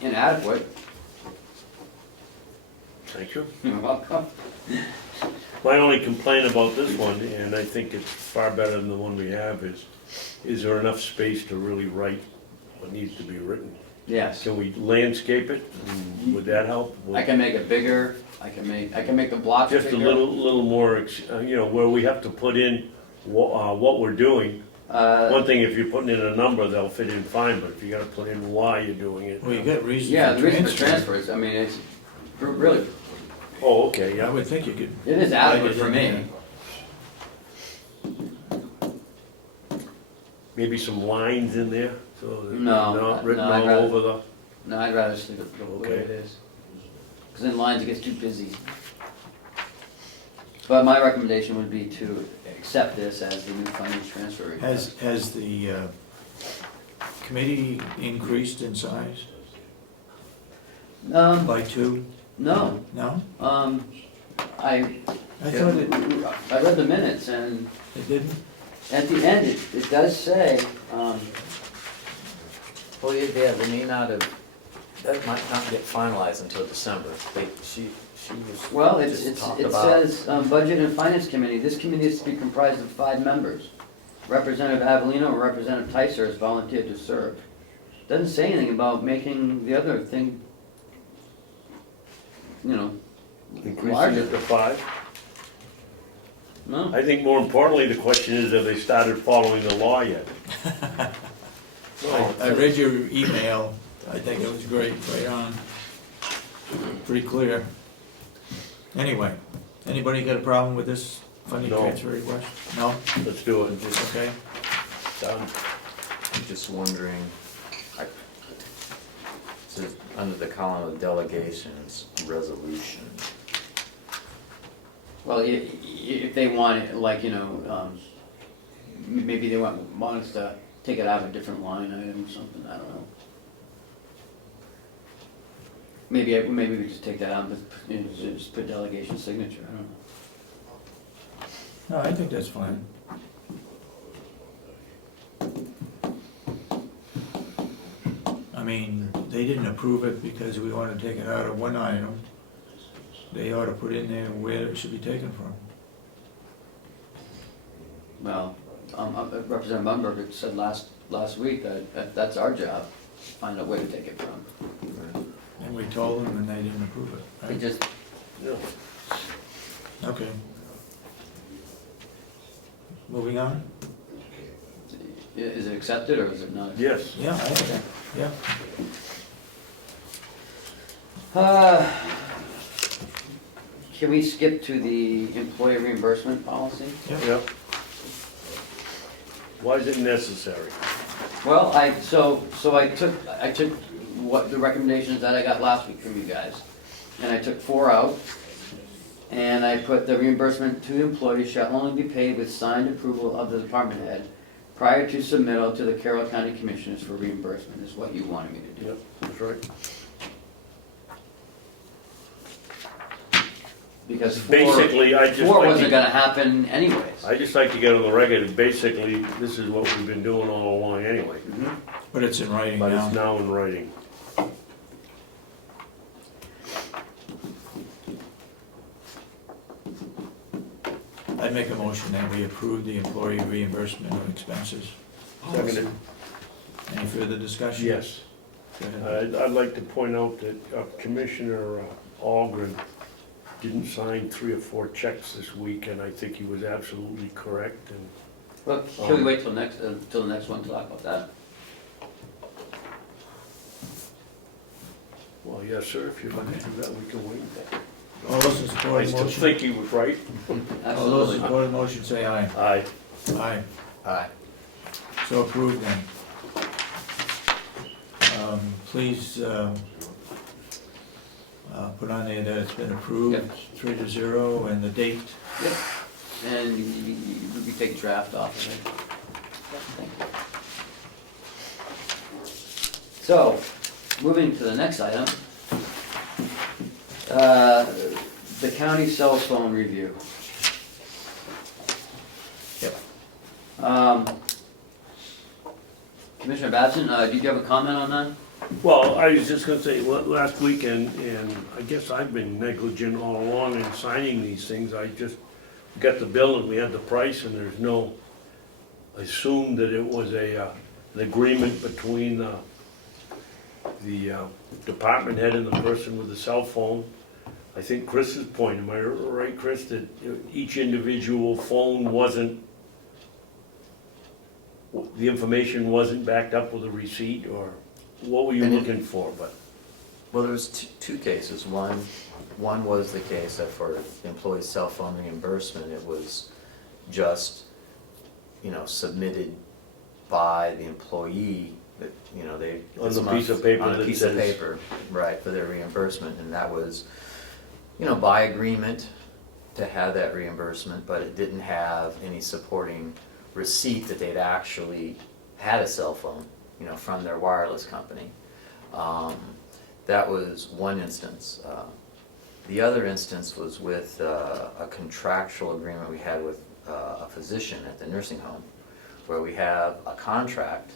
inadequate. Thank you. You're welcome. My only complaint about this one, and I think it's far better than the one we have, is there enough space to really write what needs to be written? Yes. Can we landscape it? Would that help? I can make it bigger. I can make the blocks bigger. Just a little more, where we have to put in what we're doing. One thing, if you're putting in a number, they'll fit in fine, but if you gotta put in why you're doing it. Well, you got reason Yeah, for the reason for transfer. transfers, I mean, it's really, Oh, okay, I yeah. would think you could. it is adequate for me. Maybe some lines in there, so that they're No, not written no, I'd all rather- over the, No, I'd rather just leave it the way Okay. it is. Because in lines it gets too busy. But my recommendation would be to accept this as the new funding transfer request. Has the committee increased in size by 2? No, No? I I thought I read the minutes and it didn't. at the end it does say, Well, yeah, they may not have, that might not get finalized until December. She was. well, just it talked about- says, Budget and Finance Committee, this committee is to be comprised of 5 members. Representative Avelino or Representative Tyser has volunteered to serve. Doesn't say anything about making the other thing, increasing larger. it to 5. No? I think more importantly, the question is, have they started following the law yet? I read your email. I think it was great, right on. Pretty clear. Anyway, anybody got a problem with this funding No. transfer request? No? Let's do it. Okay. Done. I'm just wondering, so under the column of delegations, resolution. Well, if they want it, like, maybe they want us to take it out of a different line item or something, I don't know. Maybe we just take that out and just put delegation signature, I don't know. No, I think that's fine. I mean, they didn't approve it because we wanted to take it out of one item. They ought to put in there where it should be taken from. Well, Representative Mumberger said last week that that's our job, find out where to take it from. And we told them and they didn't approve it, They right? just, Okay. Moving on? is it accepted or is it not? Yes. Yeah, I think, yeah. Can we skip to the employee reimbursement policy? Yep. Why is it necessary? Well, I took what the recommendations that I got last week from you guys, and I took 4 out, and I put the reimbursement to employees shall only be paid with signed approval of the department head prior to submittal to the Carroll County Commissioners for reimbursement, is what you wanted me to do. Yep, that's right. Because Basically, I just 4 like wasn't to, gonna happen anyways. I just like to get on the record, and basically, this is what we've been doing all along anyway. But it's in writing But now. it's now in writing. I'd make a motion that we approve the employee reimbursement of expenses. Seconded. Any further discussion? Yes. Go ahead. I'd like to point out that Commissioner Ahlgren didn't sign 3 or 4 checks this week, and I think he was absolutely correct, and Well, can we wait till the next one to talk about that? well, yes, sir, if you'd like to do that, we can wait. All those in I support of the still motion? think he was right. All those in Absolutely. support of the motion, say aye. Aye. Aye. Aye. So approved then. Please, put on there that it's been approved, Yep. 3-0, and the date. Yep. And you take draft off of it. Thank you. So, moving to the next item. The county cell phone review. Yep. Commissioner Babson, did you have a comment on that? Well, I was just gonna say, last weekend, and I guess I've been negligent all along in signing these things, I just got the bill and we had the price, and there's no, I assumed that it was an agreement between the department head and the person with the cell phone. I think Chris's point, am I right, Chris, that each individual phone wasn't, the information wasn't backed up with a receipt, or what were you And it- looking for, but? Well, there was two cases. One was the case that for the employee's cell phone reimbursement, it was just, submitted by the employee, that, they. On this the month- piece of paper on a that piece of says- paper, right, for their reimbursement, and that was, by agreement to have that reimbursement, but it didn't have any supporting receipt that they'd actually had a cell phone, from their wireless company. That was one instance. The other instance was with a contractual agreement we had with a physician at the nursing home, where we have a contract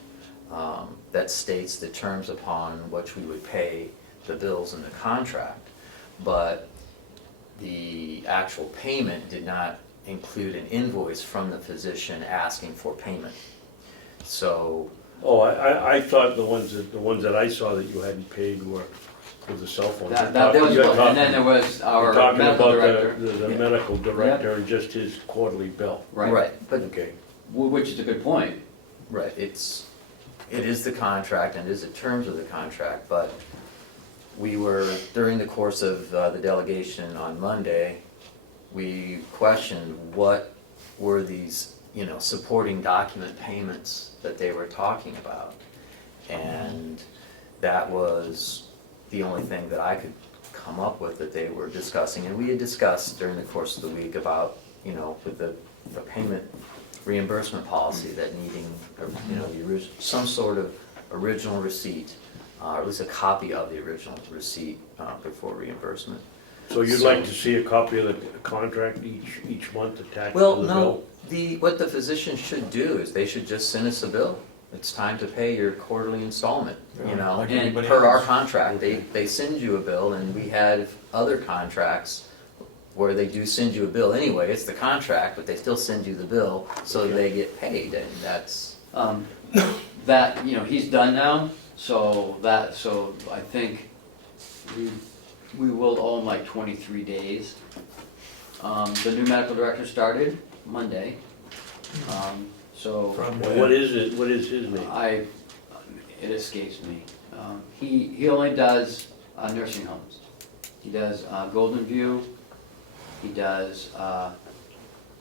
that states the terms upon which we would pay the bills in the contract, but the actual payment did not include an invoice from the physician asking for payment. So, Oh, I thought the ones that I saw that you hadn't paid were with the cell phone. That was You're one, and then there talking- was our You're talking medical about director. the Yeah. medical director and just his quarterly bill. right, but Okay. Which is a good point. right, it is the contract and it is the terms of the contract, but we were, during the course of the delegation on Monday, we questioned what were these, supporting document payments that they were talking about. And that was the only thing that I could come up with that they were discussing. And we had discussed during the course of the week about, with the payment reimbursement policy, that needing, some sort of original receipt, or at least a copy of the original receipt before reimbursement. So you'd like to see a copy of the contract each month attached to the Well, bill? no, what the physician should do is they should just send us a bill. It's time to pay your quarterly installment, you Yeah, know, like and anybody per our else. contract, they send you a bill, and we have other contracts where they do send you a bill anyway, it's the contract, but they still send you the bill, so they get paid, and that's, That, you know, he's done now, so I think we will owe him like 23 days. The new medical director started Monday, so From And where? what is his name? it escapes me. He only does nursing homes. He does Golden View, he does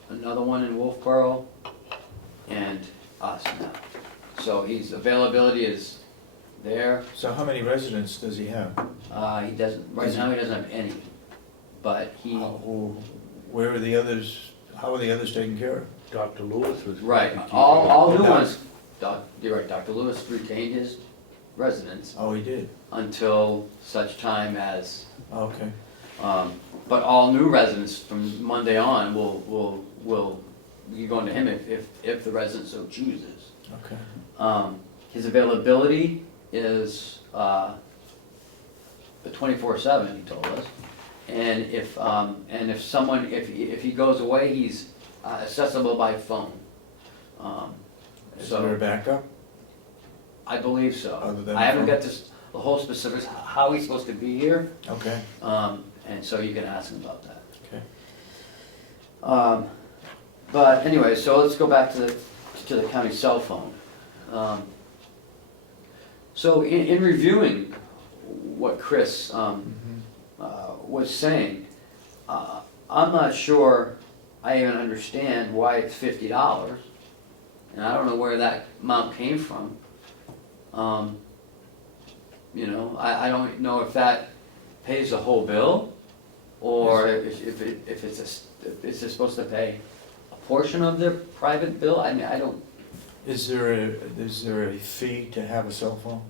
another one in Wolfboro, and us now. So his availability is there. So how many residents does he have? He doesn't, right now he doesn't have any, but he, Where are the others, how are the others taken care of? Dr. Lewis was. right, keeping all it. new ones, you're right, Dr. Lewis retained his residence Oh, he did? until such time as, Okay. but all new residents from Monday on will be going to him if the resident so chooses. Okay. His availability is the 24/7, he told us. And if someone, if he goes away, he's accessible by phone. Is there a So, backup? I believe so. Other than I haven't phone? got the whole specifics, how he's supposed to be here, Okay, and so you can ask him about that. okay. But anyway, so let's go back to the county cell phone. So in reviewing what Chris was saying, I'm not sure I even understand why it's $50, and I don't know where that amount came from. You know, I don't know if that pays the whole bill, or if it's supposed to pay a portion of their private bill. I mean, I don't. Is there a fee to have a cell phone?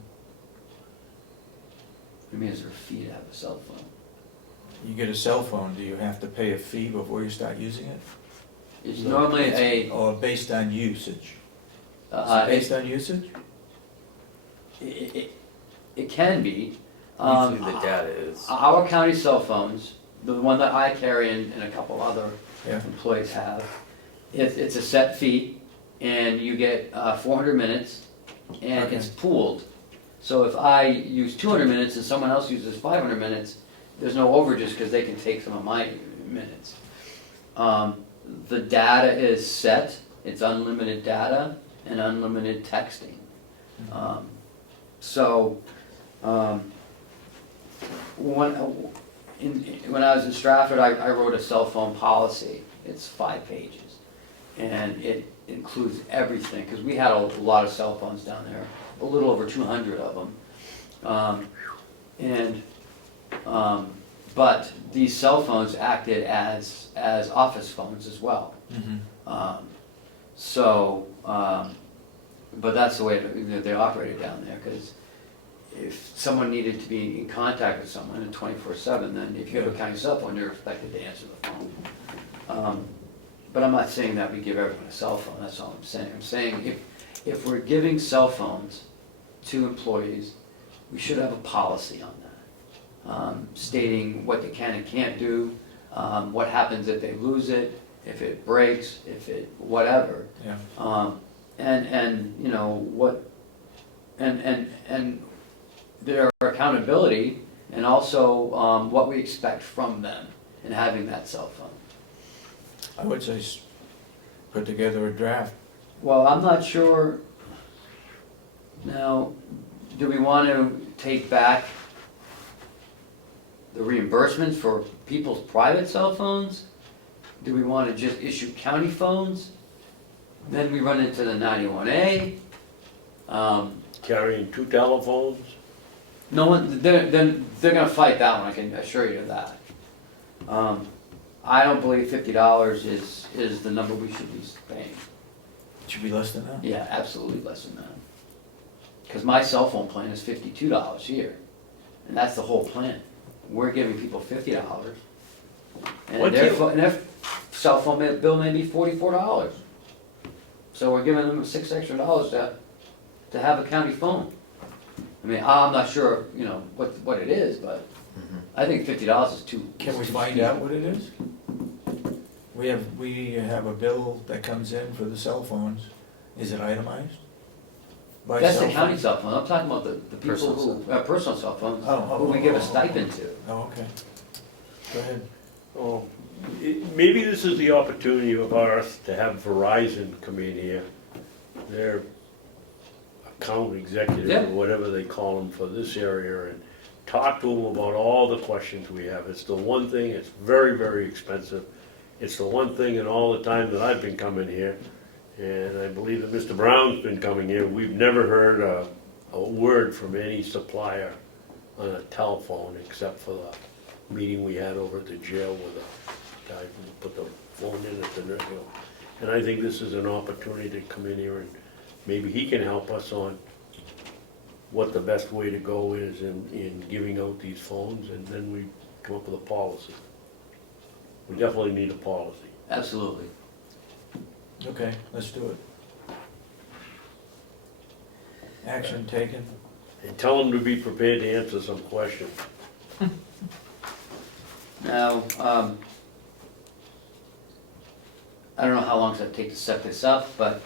I mean, is there a fee to have a cell phone? You get a cell phone, do you have to pay a fee before you start using it? It's normally Or based on usage? Is it it's, based on usage? it can be. usually the data is. Our county cell phones, the one that I carry and a couple other Yeah. employees have, it's a set fee, and you get 400 minutes, and Okay. it's pooled. So if I use 200 minutes and someone else uses 500 minutes, there's no overages because they can take some of my minutes. The data is set, it's unlimited data and unlimited texting. When I was in Stratford, I wrote a cell phone policy. It's 5 pages, and it includes everything, because we had a lot of cell phones down there, a little over 200 of them. But these cell phones acted as office phones as well. But that's the way they operated down there, because if someone needed to be in contact with someone at 24/7, then if you have a county cell phone, you're expected to answer the phone. But I'm not saying that we give everyone a cell phone, that's all I'm saying. I'm saying if we're giving cell phones to employees, we should have a policy on that, stating what they can and can't do, what happens if they lose it, if it breaks, if it, whatever. Yeah. And you know, and their accountability, and also what we expect from them in having that cell phone. I would say put together a draft. Well, I'm not sure, now, do we want to take back the reimbursements for people's private cell phones? Do we want to just issue county phones? Then we run into the 91A. Carrying 2 telephones? No one, they're gonna fight that one, I can assure you of that. I don't believe $50 is the number we should be paying. It should be less than that. Yeah, absolutely less than that. Because my cell phone plan is $52 here, and that's the whole plan. We're giving people $50 What And their cell phone bill may be $44. So we're giving them $6 extra to have a county phone. I mean, I'm not sure, you know, what it is, but I think $50 is too. Can we is too find steep. out what it is? We have a bill that comes in for the cell phones. Is it itemized? By That's the cell county phone? cell phone, I'm talking about the people Personal who, personal cell phones, Oh, who we give a oh, stipend to. Oh, okay. Go ahead. Oh, maybe this is the opportunity of ours to have Verizon come in here, their account executive, Yeah. or whatever they call them for this area, and talk to them about all the questions we have. It's the one thing, it's very, very expensive. It's the one thing in all the time that I've been coming here, and I believe that Mr. Brown's been coming here, we've never heard a word from any supplier on a telephone except for the meeting we had over at the jail with the guy who put the phone in at the nursing home. And I think this is an opportunity to come in here and maybe he can help us on what the best way to go is in giving out these phones, and then we come up with a policy. We definitely need a policy. Absolutely. Okay, let's do it. Action taken. And tell them to be prepared to answer some questions. Now, I don't know how long it's gonna take to set this up, but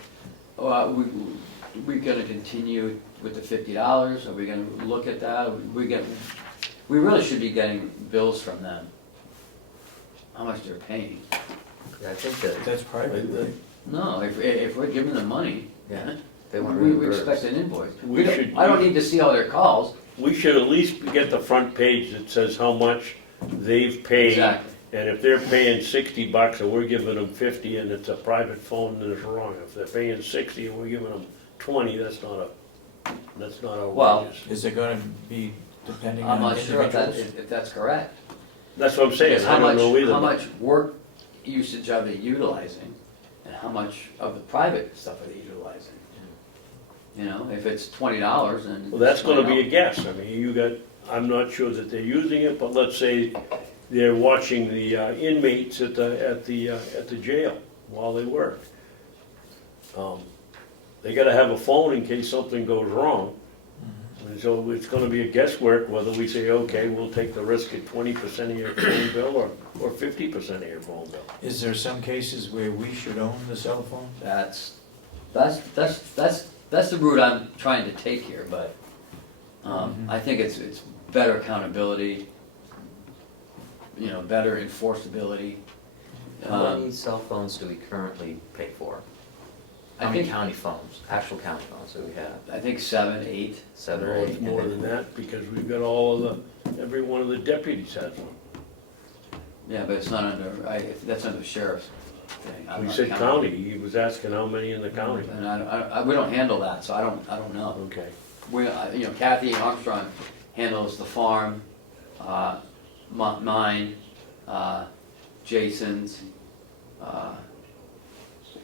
we gonna continue with the $50? Are we gonna look at that? We really should be getting bills from them, how much they're paying. Yeah, I think that, That's private, right? No, if we're giving them money, yeah, they want to we reimburse. expect an invoice. We should- I don't need to see all their calls. We should at least get the front page that says how much they've paid. Exactly. And if they're paying $60 and we're giving them 50 and it's a private phone, then it's wrong. If they're paying 60 and we're giving them 20, that's not Well- outrageous. Is it gonna be depending I'm on not sure individuals? if that's correct. That's what I'm saying, Because I don't know either. how much work usage are they utilizing, and how much of the private stuff are they utilizing? You know, if it's $20 and. Well, that's gonna be a guess. I mean, I'm not sure that they're using it, but let's say they're watching the inmates at the jail while they work. They gotta have a phone in case something goes wrong. And so it's gonna be a guesswork whether we say, okay, we'll take the risk at 20% of your phone bill or 50% of your phone bill. Is there some cases where we should own the cell phone? That's the route I'm trying to take here, but, I think it's better accountability, you know, better enforceability. How many cell phones do we currently pay for? I How many think- county phones, actual county phones do we have? I think 7, 8. 7 or No, 8? it's more than that, because we've got every one of the deputies has one. Yeah, but it's not under, that's under the sheriff's thing. I'm We not said counting. county, he was asking how many in the county. And we don't handle that, so I don't know. Okay. You know, Kathy Armstrong handles the farm, mine, Jason's,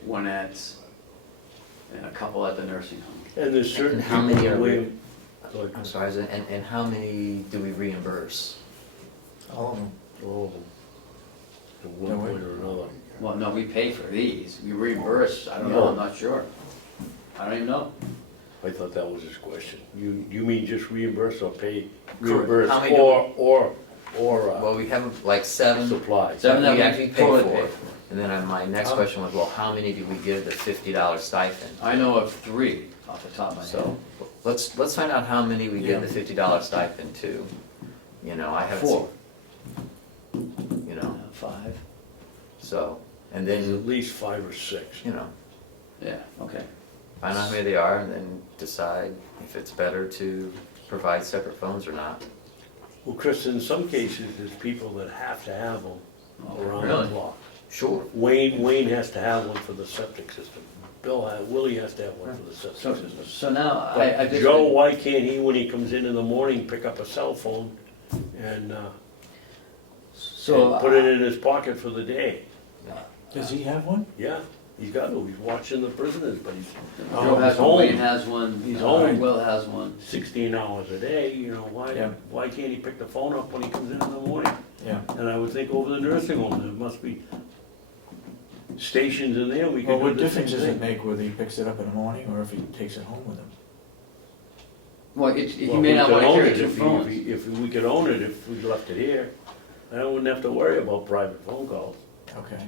Winnett's, and a couple at the nursing home. And there's certain And how many people, are we- I'm sorry, and how many do we reimburse? All of them. all of them, at one Don't we? point or another. Well, no, we pay for these, we reimburse, I don't know, I'm not sure. I don't even know. I thought that was his question. You mean just reimburse or pay, Correct. reimburse How many do or Well, we have like 7 supplies? Seven that we we actually pay totally for. pay for. And then my next question was, well, how many do we give the $50 stipend? I know of 3 off the top of my head. So, let's find out how many we give the $50 stipend to. You know, I haven't 4. seen, you know, 5, so, and There's then, at least 5 or 6. you know, yeah, okay. find out how many they are and then decide if it's better to provide separate phones or not. Well, Chris, in some cases, there's people that have to have them Oh, around the really? clock. Sure. Wayne has to have one for the septic system. Willie has to have one for the septic system. So now, I But just. Joe, why can't he, when he comes in the morning, pick up a cell phone and So. put it in his pocket for the day? Does he have one? Yeah, he's got to, he's watching the prisoners, but he's Joe has he's one, home. Wayne has one. He's home. Will has one. 16 hours a day, you know, Yeah. why can't he pick the phone up when he comes in the morning? Yeah. And I would think over the nursing home, there must be stations in there, we Well, could what do the same difference does it thing. make whether he picks it up in the morning or if he takes it home with him? Well, he Well, may we not could wanna own carry it two if he- phones. If we could own it, if we left it here, I wouldn't have to worry about private phone calls. Okay.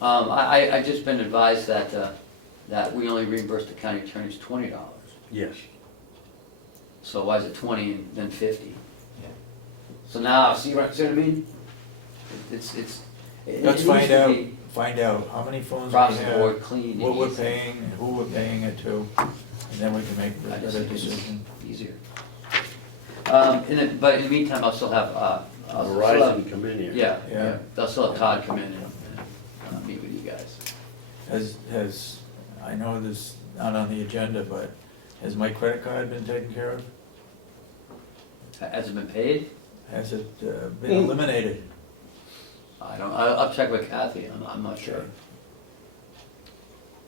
I just been advised that we only reimburse the county attorneys $20. Yes. So why is it 20 and then 50? So now, see what I mean? It's. Let's find out how many phones we Across the have, board, clean, what we're easy. paying, and who we're paying it to, and then we can make I a just better think it's decision. easier. But in the meantime, I'll still have, I'll still have- Verizon come in here. yeah, Yeah. yeah, I'll still have Todd come in and meet with you guys. I know this not on the agenda, but has my credit card been taken care of? Has it been paid? Has it been eliminated? I don't, I'll check with Kathy, I'm not sure. Okay.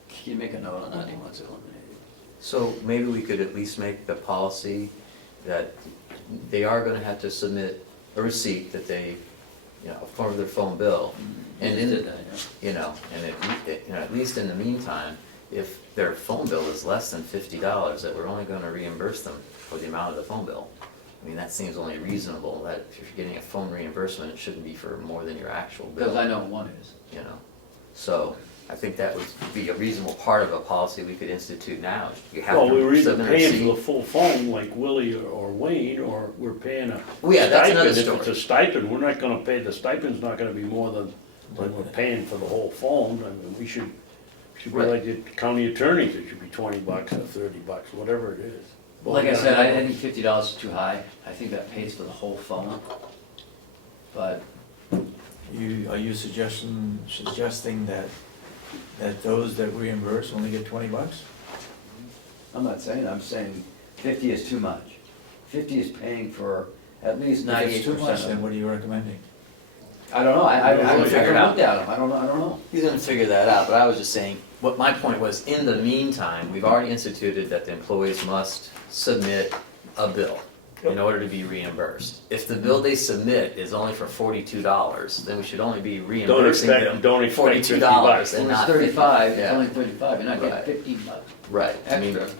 Can you make a note on that, he wants it eliminated? So maybe we could at least make the policy that they are gonna have to submit a receipt that they, you know, for their phone bill. And You in, did that, yeah. you know, at least in the meantime, if their phone bill is less than $50, that we're only gonna reimburse them for the amount of the phone bill. I mean, that seems only reasonable, that if you're getting a phone reimbursement, it shouldn't be for more than your actual bill. Because I know one is. You know, so I think that would be a reasonable part of a policy we could institute now. You have Well, we were to either submit a paying for the receipt. full phone like Willie or Wayne, or we're paying a Well, yeah, that's another stipend. If story. it's a stipend, we're not gonna pay, the stipend's not gonna be more than we're paying for the whole phone. I mean, we should be Right. like the county attorneys, it should be $20 or $30, whatever it is. But Like we I gotta said, I know. think $50 is too high, I think that pays for the whole phone. But, Are you suggesting that those that reimburse only get $20? I'm not saying, I'm saying 50 is too much. 50 is paying for at least If 98% it's too much, of then it. what are you recommending? I don't know, I haven't haven't figured out. looked at them, I don't know. He's gonna figure that out, but I was just saying, what my point was, in the meantime, we've already instituted that the employees must submit a bill in order to be reimbursed. If the bill they submit is only for $42, then we should only be reimbursing them don't expect $42 When and it's not 35, it's Yeah. only 35, you're not Right. getting 15 bucks Right, I mean, extra.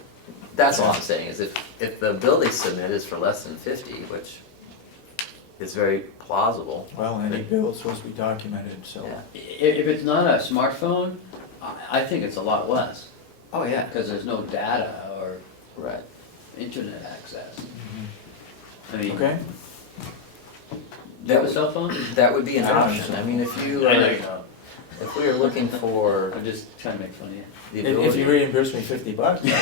that's all I'm saying, is if the bill they submit is for less than 50, which is very plausible. Well, any bill's supposed to be documented, so. Yeah. If it's not a smartphone, I think it's a lot less, Oh, yeah. because there's no data or Right. internet access. Mhm. I mean, Okay, do you have a cell phone? That would be an I don't option, I mean, if you, I know you don't. if we are looking for I'm just trying to make fun of you. the if ability. you reimburse me $50, I get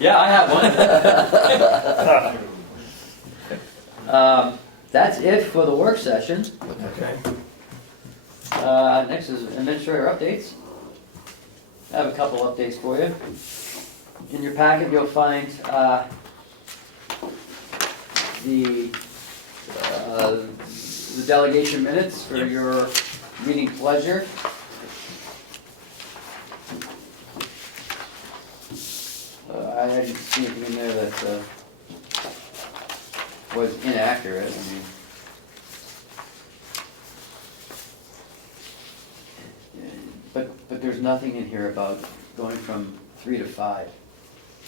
Yeah, I have one. That's it for the work session. Okay, Next is administrator updates. I have a couple updates for you. In your packet, you'll find the delegation minutes for your reading pleasure. I didn't see anything in there that was inaccurate. I mean, but there's nothing in here about going from 3 to 5.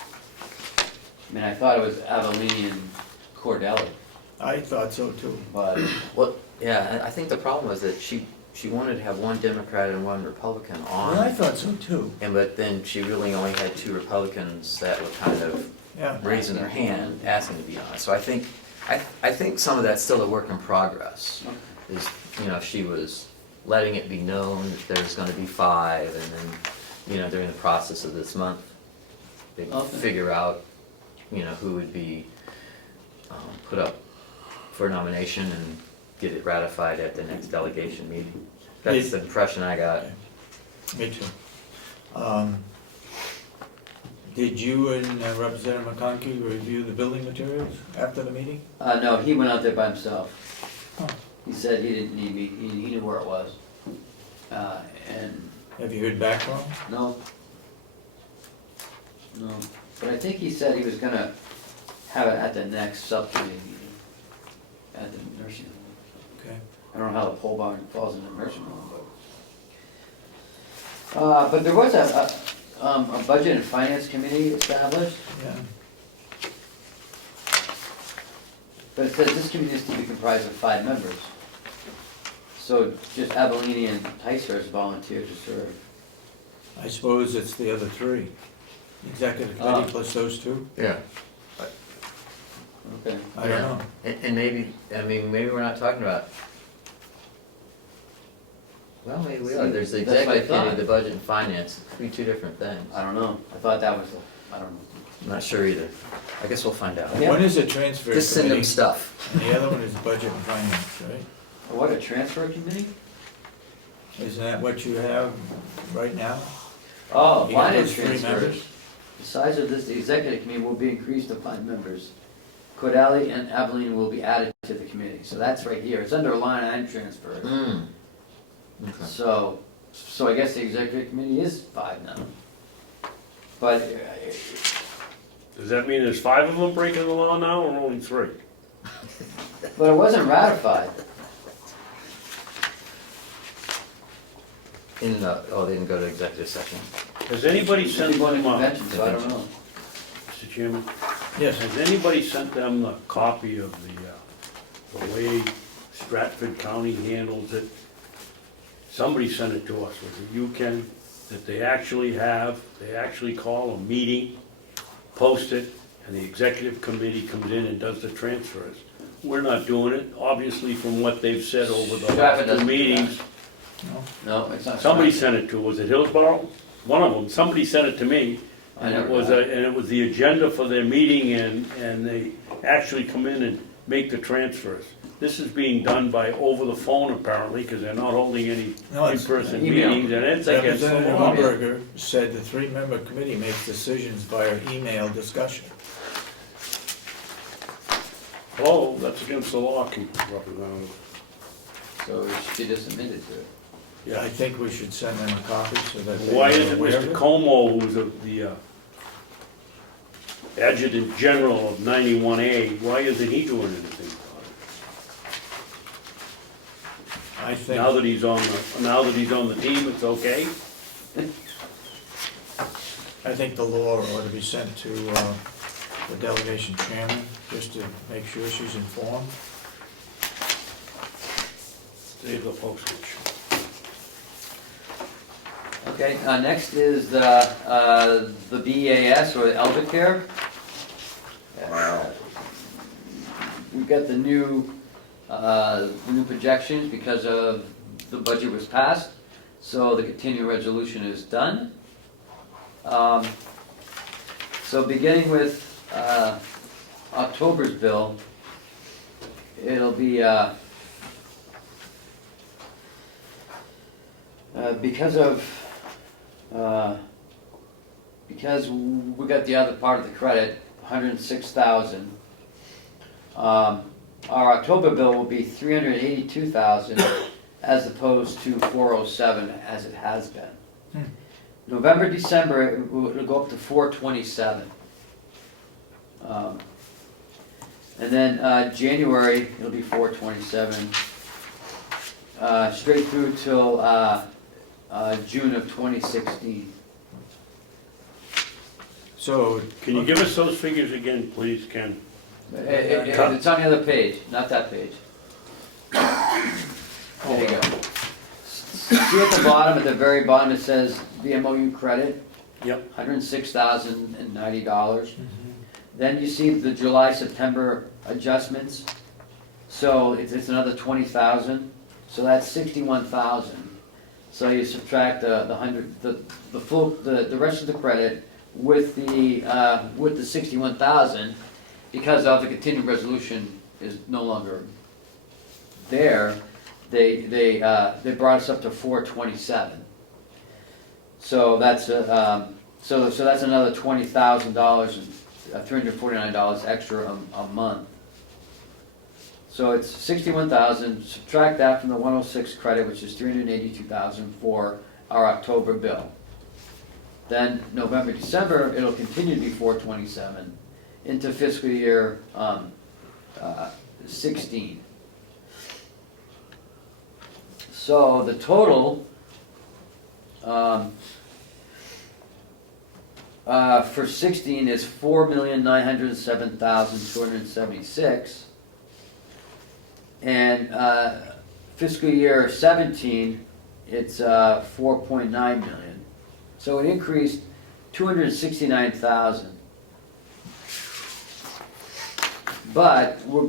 I mean, I thought it was Avellini and Cordelli, I thought so too. but Well, yeah, I think the problem was that she wanted to have one Democrat and one Republican Well, I on, thought so too, but then she really only had 2 Republicans that were kind of yeah. raising their hand, asking to be on. So I think some of that's still a work in progress. Is, you know, she was letting it be known that there's gonna be 5, and then, you know, during the process of this month, they'd Okay. figure out, you know, who would be put up for nomination and get it ratified at the next delegation meeting. That's the impression I got. Me too. Did you and Representative McConkey review the building materials after the meeting? no, he went out there by himself. Huh. He said he didn't need me, he knew where it was. And Have you heard back from him? no. No, but I think he said he was gonna have it at the next subcommittee meeting. at the nursing home. Okay. I don't know how the pole barn falls in the nursing home, but there was a budget and finance committee established, Yeah. but it says this committee is to be comprised of 5 members. So just Abilene and Ticehurst volunteered to serve. I suppose it's the other 3. Executive committee plus those 2? Yeah. Okay. I don't know. And maybe, I mean, maybe we're not talking about. Well, maybe we are, there's the That's what I executive committee, thought. the budget and finance, it could be 2 different things. I don't know, I thought that was, I don't know. I'm not sure either, I guess we'll find out. Yeah. One is a transfer Just send them committee, stuff. and the other one is budget and finance, right? What, a transfer committee? Isn't that what you have right now? Oh, You got finance those 3 transfers. members? The size of this, the executive committee will be increased to 5 members. Cordali and Abilene will be added to the committee, so that's right here, it's under a line item transfer. Hmm. Okay. So I guess the executive committee is 5 now. But, Does that mean there's 5 of them breaking the law now, or only 3? but it wasn't ratified. In the, oh, they didn't go to executive session. Has anybody sent Didn't go to them, convention, so I don't know. Mr. Chairman, Yes. has anybody sent them a copy of the way Stratford County handles it? Somebody sent it to us, was it you, Ken? That they actually call a meeting, post it, and the executive committee comes in and does the transfers. We're not doing it, obviously from what they've said over the Stratford last 2 doesn't do meetings. No? No, it's not. Somebody sent it to, was it Hillsborough? One of them, somebody sent it to me. I And never it was, got it. and it was the agenda for their meeting, and they actually come in and make the transfers. This is being done by over the phone apparently, because they're not holding any No, it's in-person email. meetings, and it's against the Representative law. Umberger said the 3-member committee makes decisions via email discussion. Oh, that's against the law, Representative. So it should be just amended to it. Yeah, I think we should send them a copy so that they Why are is it aware of Mr. it. Comeau, who's the adjutant general of 91A, why isn't he doing anything I about it? think, Now that he's on the team, it's okay? I think the law ought to be sent to the delegation chairman, just to make sure she's informed. Save the postage. Okay, next is the BAS or the elder care. We've got the new projections because of the budget was passed, so the continuing resolution is done. So beginning with October's bill, it'll be because we got the other part of the credit, 106,000. Our October bill will be 382,000 as opposed to 407 as it has been. November, December, it'll go up to 427. And then January, it'll be 427. Straight through till June of 2016. So, Can you give us those figures again, please, Ken? It's on the other page, not that page. There you go. See at the bottom, at the very bottom, it says VMOU credit, Yep. $106,090. Then you see the July, September adjustments. So it's another 20,000. So that's 61,000. So you subtract the rest of the credit with the 61,000, because of the continuing resolution is no longer there. They brought us up to 427. So that's so that's another $20,000 and $349 extra a month. So it's 61,000. Subtract that from the 106 credit, which is 382,000 for our October bill. Then November, December, it'll continue to be 427 into fiscal year 16. So the total, for 16 is 4,907,276. And fiscal year 17, it's 4.9 million. So it increased 269,000. But we're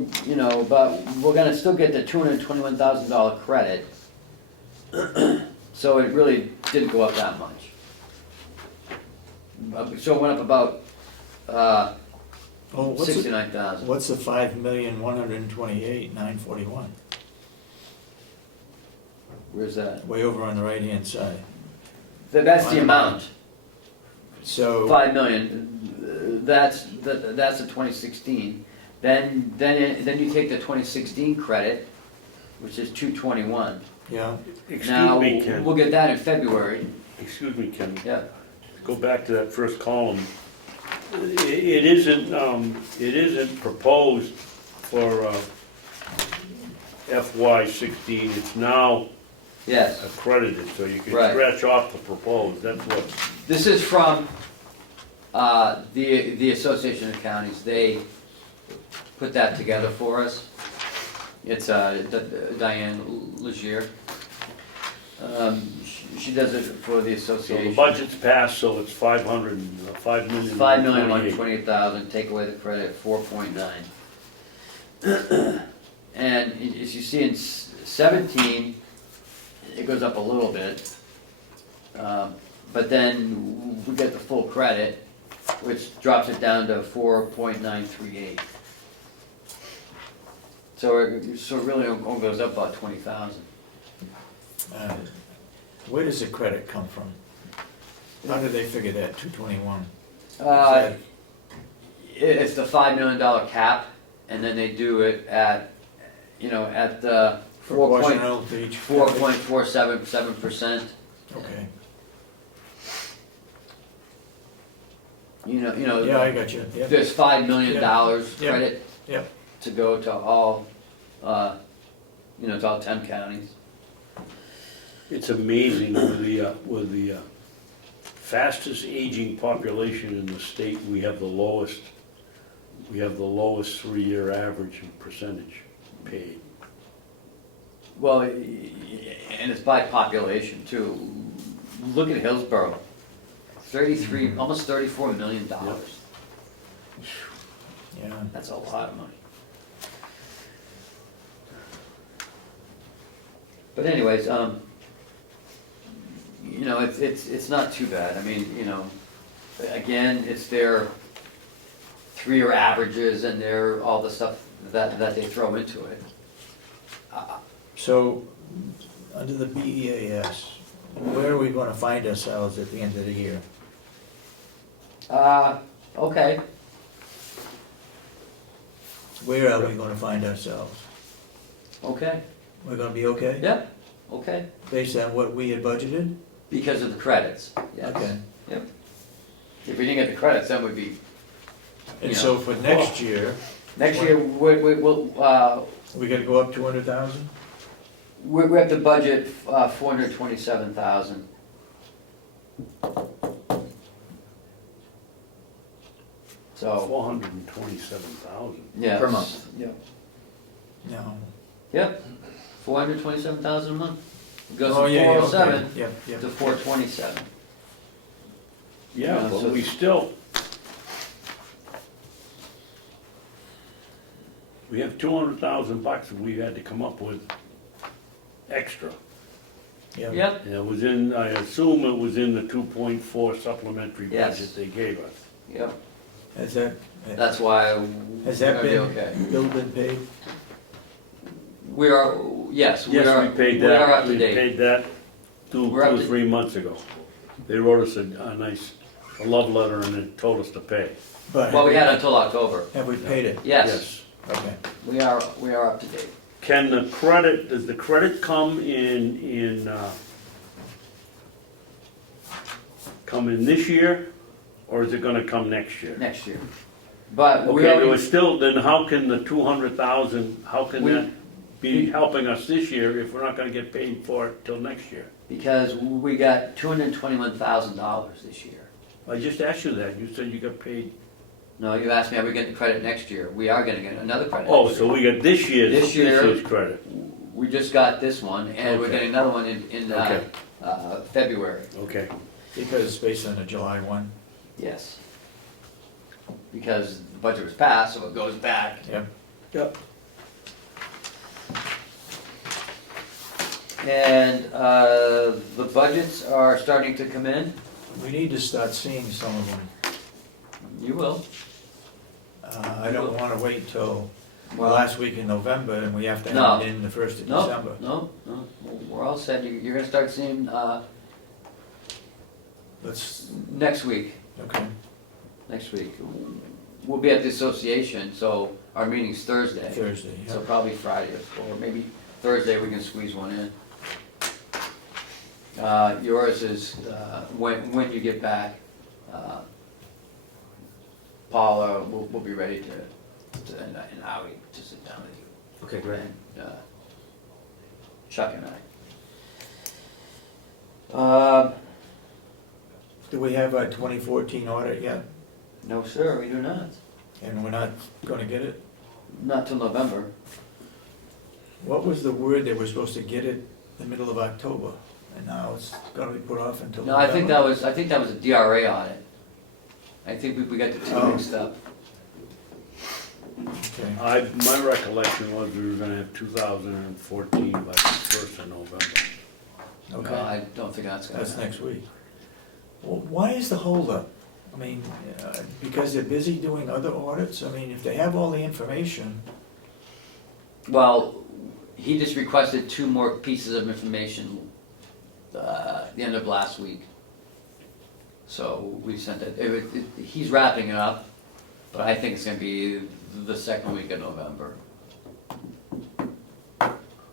gonna still get the $221,000 credit. So it really didn't go up that much. So it went up about Oh, 69,000. what's the 5,128,941? Where's that? Way over on the right-hand side. That's the amount. So, 5 million. That's the 2016. Then you take the 2016 credit, which is 221. yeah, Now Excuse me, Ken. we'll get that in February. Excuse me, Ken. Yeah. Go back to that first column. It isn't proposed for FY16. It's now Yes. accredited, so you can Right. scratch off the proposed. That's what. This is from the Association of Counties. They put that together for us. It's Diane Legier. She does it for the So association. the budget's passed, so it's 5,128,000. Take away the credit, 4.9. And as you see in 17, it goes up a little bit. But then we get the full credit, which drops it down to 4.938. So it really only goes up about 20,000. where does the credit come from? How did they figure that, 221? It's the $5 million cap, and then they do it at the 4.47%. Proportional to each? 4.477%. Okay, Yeah, I got you, yeah. there's $5 million Yeah. credit Yep. to go to all, to all 10 counties. It's amazing with the fastest aging population in the state, we have the lowest 3-year average in percentage paid. Well, and it's by population too. Look at Hillsborough, 33, almost $34 million. Yeah, That's a lot of money. But anyways, it's not too bad. I mean, again, it's their 3-year averages and their, all the stuff that they throw into it. so, under the BEAS, where are we gonna find ourselves at the end of the year? Okay, Where are we gonna find ourselves? okay, We're gonna be okay? yeah, okay, Based on what we had budgeted? because of the credits, yes. Okay, If we didn't get the credits, then we'd be, and so for next year, next year, we'll, we gotta go up 200,000? we have to budget 427,000. So, 427,000. yeah. Per month. Yep, No. yep, 427,000 a month. It goes Oh, from yeah, yeah, okay. 407 Yep. to 427. Yeah, but So- we still, we have $200,000 we had to come up with extra. Yep. Yep, And it was in, I assume it was in the 2.4 supplementary Yes. budget they gave us. yep, Has that, that's why has we're that gonna be been, okay. bill been paid? We are, yes, we Yes, are, we paid we are that, up to we date. paid that two We're up or to- 3 months ago. They wrote us a nice love letter and it told us to pay. But Well, we had until October. have we paid it? Yes, Okay. we are up to date. Can the credit, does the credit come in this year, or is it gonna come next year? Next year. But we Okay, there already, was still, then how can the 200,000, how can We- that, be helping us this year if we're not gonna get paid for it till next year? Because we got $221,000 this year. I just asked you that, you said you got paid. No, you asked me, are we getting credit next year? We are gonna get another credit. Oh, next so year. we got this This year- year's credit, We just got this one, and we're Okay. getting another one in Okay. February. okay. Because it's based on the July one. Yes. Because the budget was passed, so it goes back. Yep. Yep. And the budgets are starting to come in. We need to start seeing some of them. You will. I don't wanna wait till the Well, last week in November and we have to No. have it in the first of no, December. no, we're all set. You're gonna start seeing Let's, next week. okay, Next week. We'll be at the association, so our meeting's Thursday. Thursday, yeah. So probably Friday, or maybe Thursday we can squeeze one in. Yours is when you get back. Paula will be ready and Howie to sit down with you. Okay, great. And Chuck and I. Do we have a 2014 audit yet? No, sir, we do not. And we're not gonna get it? Not till November. What was the word they were supposed to get it the middle of October? And now it's gonna be put off until No, November? I think that was a DRA audit. I think we got the two Oh. mixed up. Okay, My recollection was we were gonna have 2014 by the 1st of November. okay, I don't think that's gonna that's happen. next week. Well, why is the holdup? I mean, because they're busy doing other audits? I mean, if they have all the information, Well, he just requested 2 more pieces of information the end of last week. So we sent it, he's wrapping it up, but I think it's gonna be the second week of November.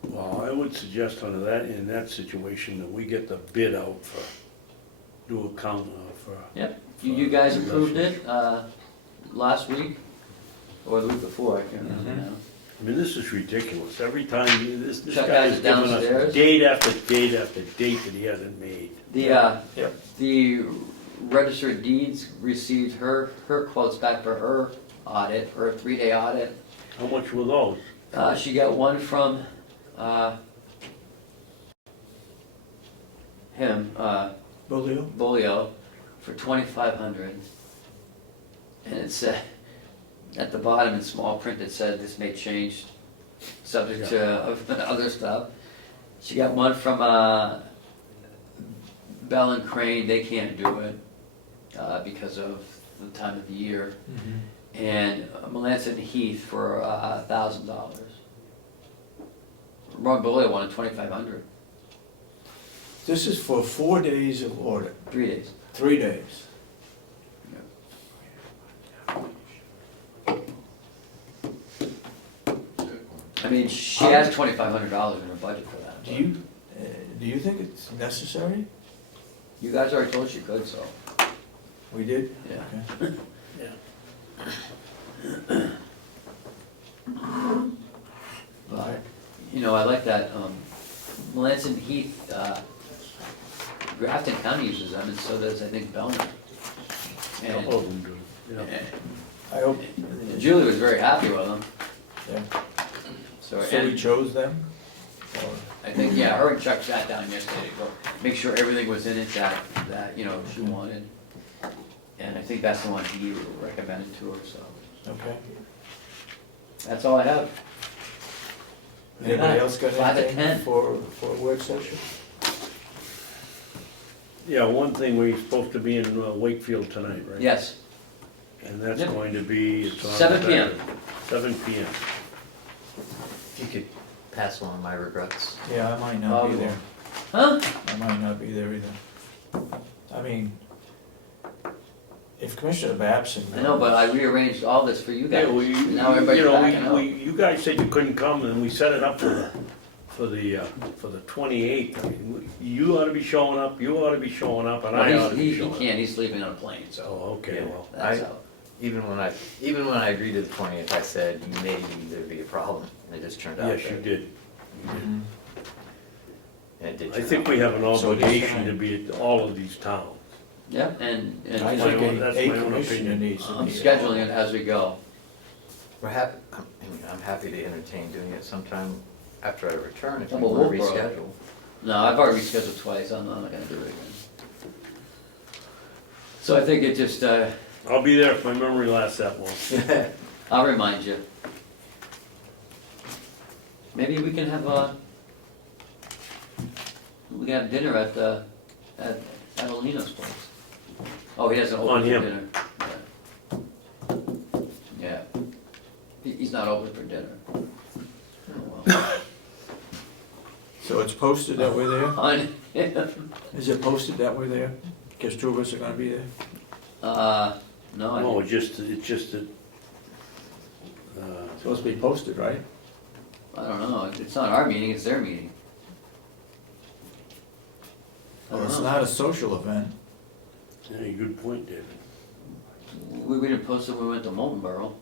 Well, I would suggest under that, in that situation, that we get the bid out for, do a count for. Yep, you guys approved it last week, or the week before, I can't remember Mhm. now. I mean, this is ridiculous. Every time, this Chuck guy's has it giving downstairs. us date after date after date that he hasn't made. Yep. The Register of Deeds received her quotes back for her audit, her 3-day audit. How much were those? She got one from him, Bolio? Bolio, for $2,500. And it said, at the bottom in small print, it said this may change, subject to other stuff. She got one from Bell and Crane, they can't do it because of the time of the year. Mhm. And Melanson and Heath for $1,000. Ron Bolio wanted $2,500, This is for 4 days of audit, 3 days. 3 days. I mean, she has $2,500 in her budget for that. Do you think it's necessary? You guys already told she could, so, We did? yeah. Okay. But, you know, I like that, Melanson Heath, Grafton County uses them, and so does, I think, Belmont. A couple of them do, yeah. I hope, And Julie was very happy with them, yeah. so, So we and chose them? Or- I think, yeah, her and Chuck sat down yesterday to go, make sure everything was in it that, you know, she wanted. And I think that's the one he recommended to her, so, Okay. that's all I have. Anybody else got 5 to anything 10. for a work session? Yeah, one thing, we're supposed to be in Wakefield tonight, right? Yes, And that's Yep. going to be, it's on. 7 p.m. 7 p.m. If you could pass along my regrets. Yeah, I might not be Oh, there. huh? I might not be there either. I mean, if Commissioner Babson. I know, but I rearranged all this for you guys. Yeah, well, Now everybody's backing up. you guys said you couldn't come, and we set it up for the 28th. I mean, you ought to be showing up, you ought to be showing up, and I Well, ought to be he showing up. can't, he's sleeping on a plane, so, Oh, okay, Yeah. well, that's I- out. Even when I agreed to the 20th, I said maybe there'd be a problem. It just turned out yes, you that did. Mhm. And did I you think know? we have an So it is obligation fine. to be at all of these towns. Yeah, and I my think own- that's a my own commissioner opinion. needs to be. I'm scheduling it as we go. We're happy, I'm happy to entertain doing it sometime after I return if you Well, want to we'll- reschedule. No, I've already rescheduled twice, I'm not gonna do it again. So I think it just, I'll be there if my memory lasts that long. I'll remind you. Maybe we can have dinner at Alina's place. Oh, he doesn't On open for him. dinner. Yeah. Yeah. He's not open for dinner. Oh, well. So it's posted that we're there? On him. Is it posted that we're there? Guess two of us are gonna be there? No, No, it's just that, Supposed to be posted, right? I don't know, it's not our meeting, it's their meeting. I Well, don't it's know. not a social event. yeah, good point, David. We didn't post it when we went to Molten Borough.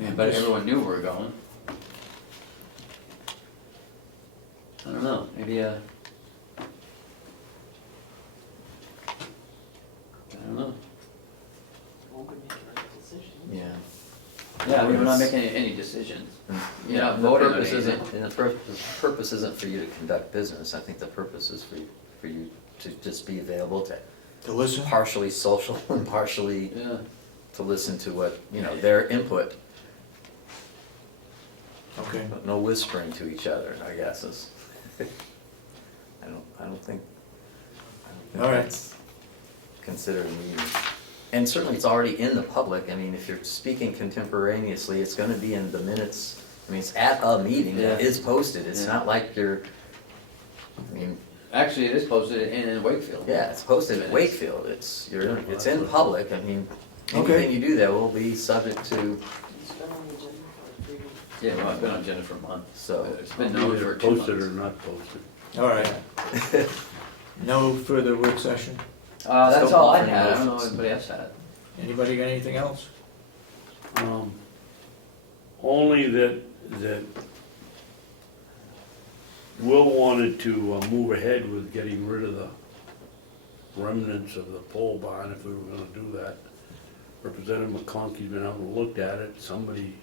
Yeah, But just- everyone knew we were going. I don't know, maybe, I don't know. Yeah. Yeah, we're not making any decisions. You're not The voting on purpose isn't, anything. and the purpose isn't for you to conduct business. I think the purpose is for you to just be available to To listen? partially social and partially Yeah, to listen to what, you know, their input. Okay. But no whispering to each other, I guess is. I don't think All right. that's considered a meeting. And certainly it's already in the public. I mean, if you're speaking contemporaneously, it's gonna be in the minutes. I mean, it's at a meeting that Yeah. is posted. It's Yeah. not like you're, I mean, actually, it is posted in Wakefield. yeah, it's posted at Minutes. Wakefield. It's in public. I mean, Okay. anything you do there will be subject to, Yeah, well, it's been on agenda for a month, so. it's been known Either for 2 months. posted or not posted. All right. No further work session? That's Still all I offering had, I don't know motions. if anybody else had. Anybody got anything else? Only that Will wanted to move ahead with getting rid of the remnants of the pole barn if we were gonna do that. Representative McConkey's been out and looked at it, somebody,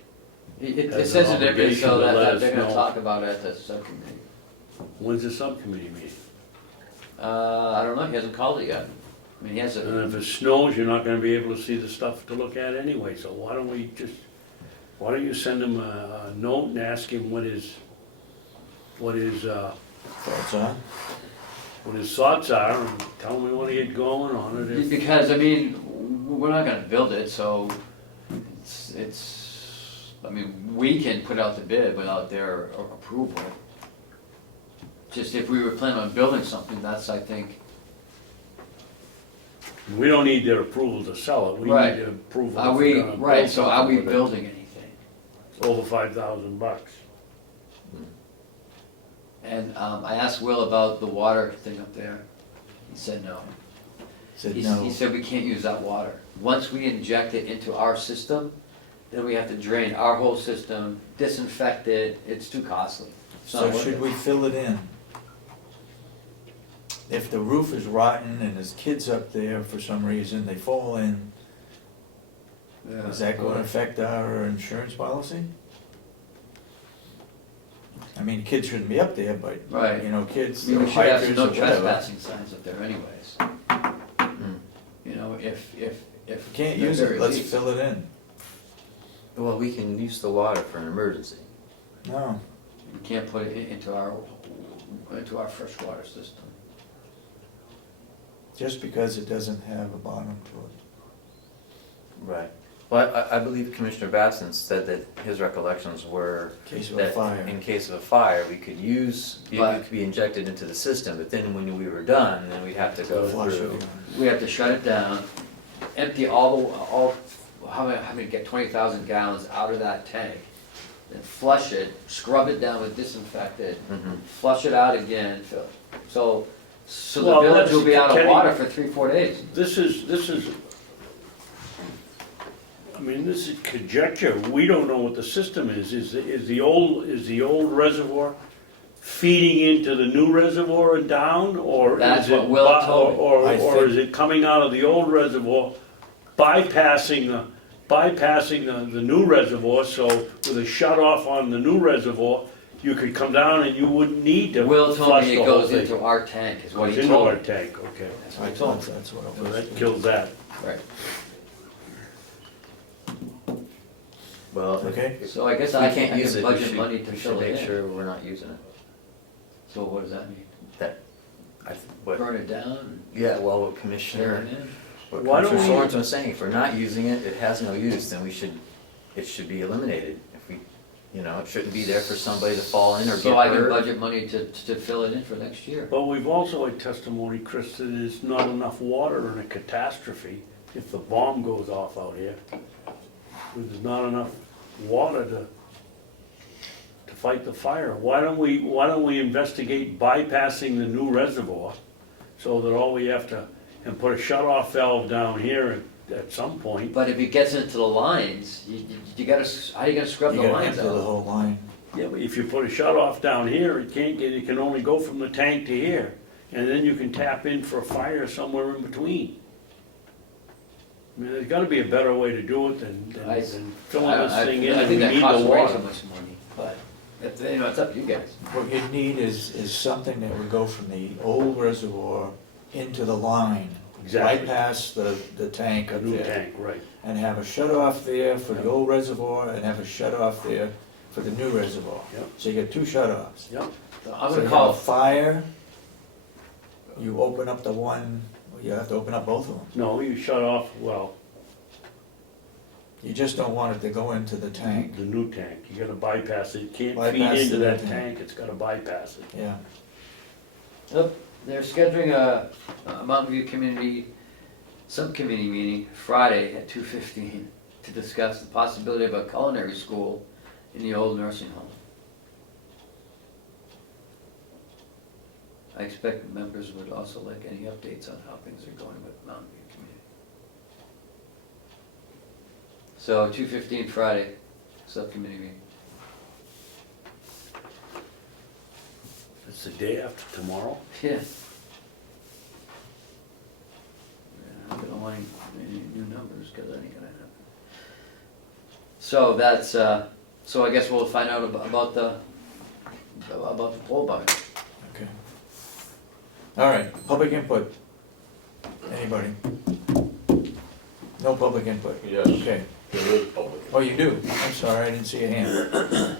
It Has says an in there, obligation so to let that us they're gonna know. talk about it at the subcommittee. when's the subcommittee meeting? I don't know, he hasn't called it yet. I mean, he has And a, if it snows, you're not gonna be able to see the stuff to look at anyway, so why don't you send him a note and ask him what his Thoughts on? thoughts are, and tell him we wanna get going on it. If- because, I mean, we're not gonna build it, so I mean, we can put out the bid without their approval. Just if we were planning on building something, that's, I think, We don't need their approval to sell it, we Right. need their approval. are if we, we're gonna right, build so are we something with it. building anything? It's over $5,000. And I asked Will about the water thing up there. He said no. Said He no. said we can't use that water. Once we inject it into our system, then we have to drain our whole system, disinfect it, it's too costly. It's not So worth should it. we fill it in? If the roof is rotten and there's kids up there for some reason, they fall in, Yeah. is that gonna affect our insurance policy? I mean, kids shouldn't be up there, but, Right. you know, kids, I mean, they're we should have some hikers or no whatever. trespassing signs up there anyways. You know, if. If you can't at use the it, very let's least. fill it in. Well, we can use the water for an emergency. No, We can't put it into our freshwater system. just because it doesn't have a bottom to it, Right. Well, I believe Commissioner Babson said that his recollections were in case of a that fire. in case of a fire, we could use, it But- could be injected into the system, but then when we were done, then we'd have to go Flush it. through. We have to shut it down, empty how many, get 20,000 gallons out of that tank, then flush it, scrub it down with disinfectant, Mhm. flush it out again, fill. So the Well, village will be out of Kenny- water for 3-4 days. This is, I mean, this is conjecture, we don't know what the system is. Is the old reservoir feeding into the new reservoir and down, or That's is it, what Will told me. or I is think- it coming out of the old reservoir, bypassing the new reservoir, so with a shut off on the new reservoir, you could come down and you wouldn't need to Will told flush me the it whole goes thing. into our tank, is what It's he into told our me. tank, okay. That's what he told me. That's what it So was. that kills that. Right. Well, Okay. So I guess if I we can't use can it, we budget should, money to we should fill it make in. sure we're not using it. So what does that mean? What, Burn it down yeah, well, what and Commissioner, turn it in? what Why don't Commissioner we- Sorensen was saying, if we're not using it, it has no use, then it should be eliminated. If we, it shouldn't be there for somebody to fall in or get So I can hurt. budget money to fill it in for next year. But we've also had testimony, Chris, that there's not enough water in a catastrophe if the bomb goes off out here. There's not enough water to fight the fire. Why don't we investigate bypassing the new reservoir so that all we have to, and put a shut-off valve down here at some point. But if it gets into the lines, you gotta, how are you gonna scrub You the gotta lines empty the out? whole line. Yeah, but if you put a shut-off down here, it can only go from the tank to here. And then you can tap in for a fire somewhere in between. I mean, there's gotta be a better way to do it than filling this thing in I and we think that need costs the way water. too much money, but, it's up to you guys. What you need is something that would go from the old reservoir into the line. Exactly. Bypass the tank A up new there. tank, right. And have a shut-off there for the old reservoir and have a shut-off there for the new reservoir. Yep. So you get two shut-offs. Yep. So I'm So gonna you have a call, fire, you open up the one, you have to open up both of them. No, you shut off, well, You just don't want it to go into the tank. the new tank, you gotta bypass it, it can't feed Bypass into the that tank. tank, it's gotta bypass it. Yeah. they're scheduling a Mountain View Community Subcommittee meeting Friday at 2:15 to discuss the possibility of a culinary school in the old nursing home. I expect members would also like any updates on how things are going with Mountain View Community. So 2:15 Friday, subcommittee meeting. It's the day after tomorrow. Yeah. Yeah, I don't want any new numbers, cause that ain't gonna happen. So that's, so I guess we'll find out about the poll bucket. Okay. All right, public input. Anybody? No public input? Yes, Okay. there is public. Oh, you do? I'm sorry, I didn't see a hand.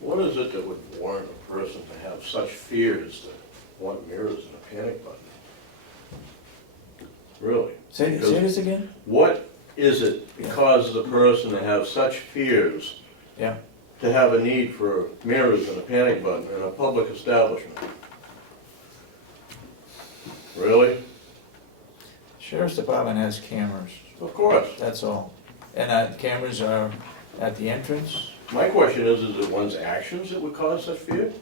What is it that would warrant a person to have such fears that want mirrors and a panic button? Really? Say this again? What is it that causes a person to have such fears Yeah. to have a need for mirrors and a panic button in a public establishment? Really? Sheriff's Department has cameras, Of course. that's all. And cameras are at the entrance? My question is it one's actions that would cause such fear?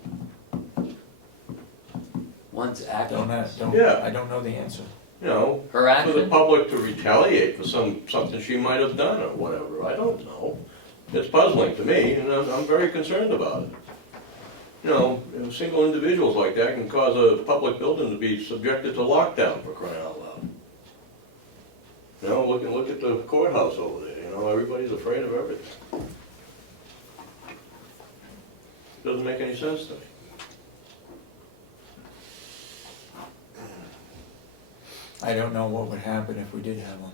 One's action, Yeah. I don't know the answer. You know, her for the action, public to retaliate for something she might have done or whatever, I don't know. It's puzzling to me, and I'm very concerned about it. You know, single individuals like that can cause a public building to be subjected to lockdown, for crying out loud. You know, look at the courthouse over there, you know, everybody's afraid of everything. Doesn't make any sense to me. I don't know what would happen if we did have one.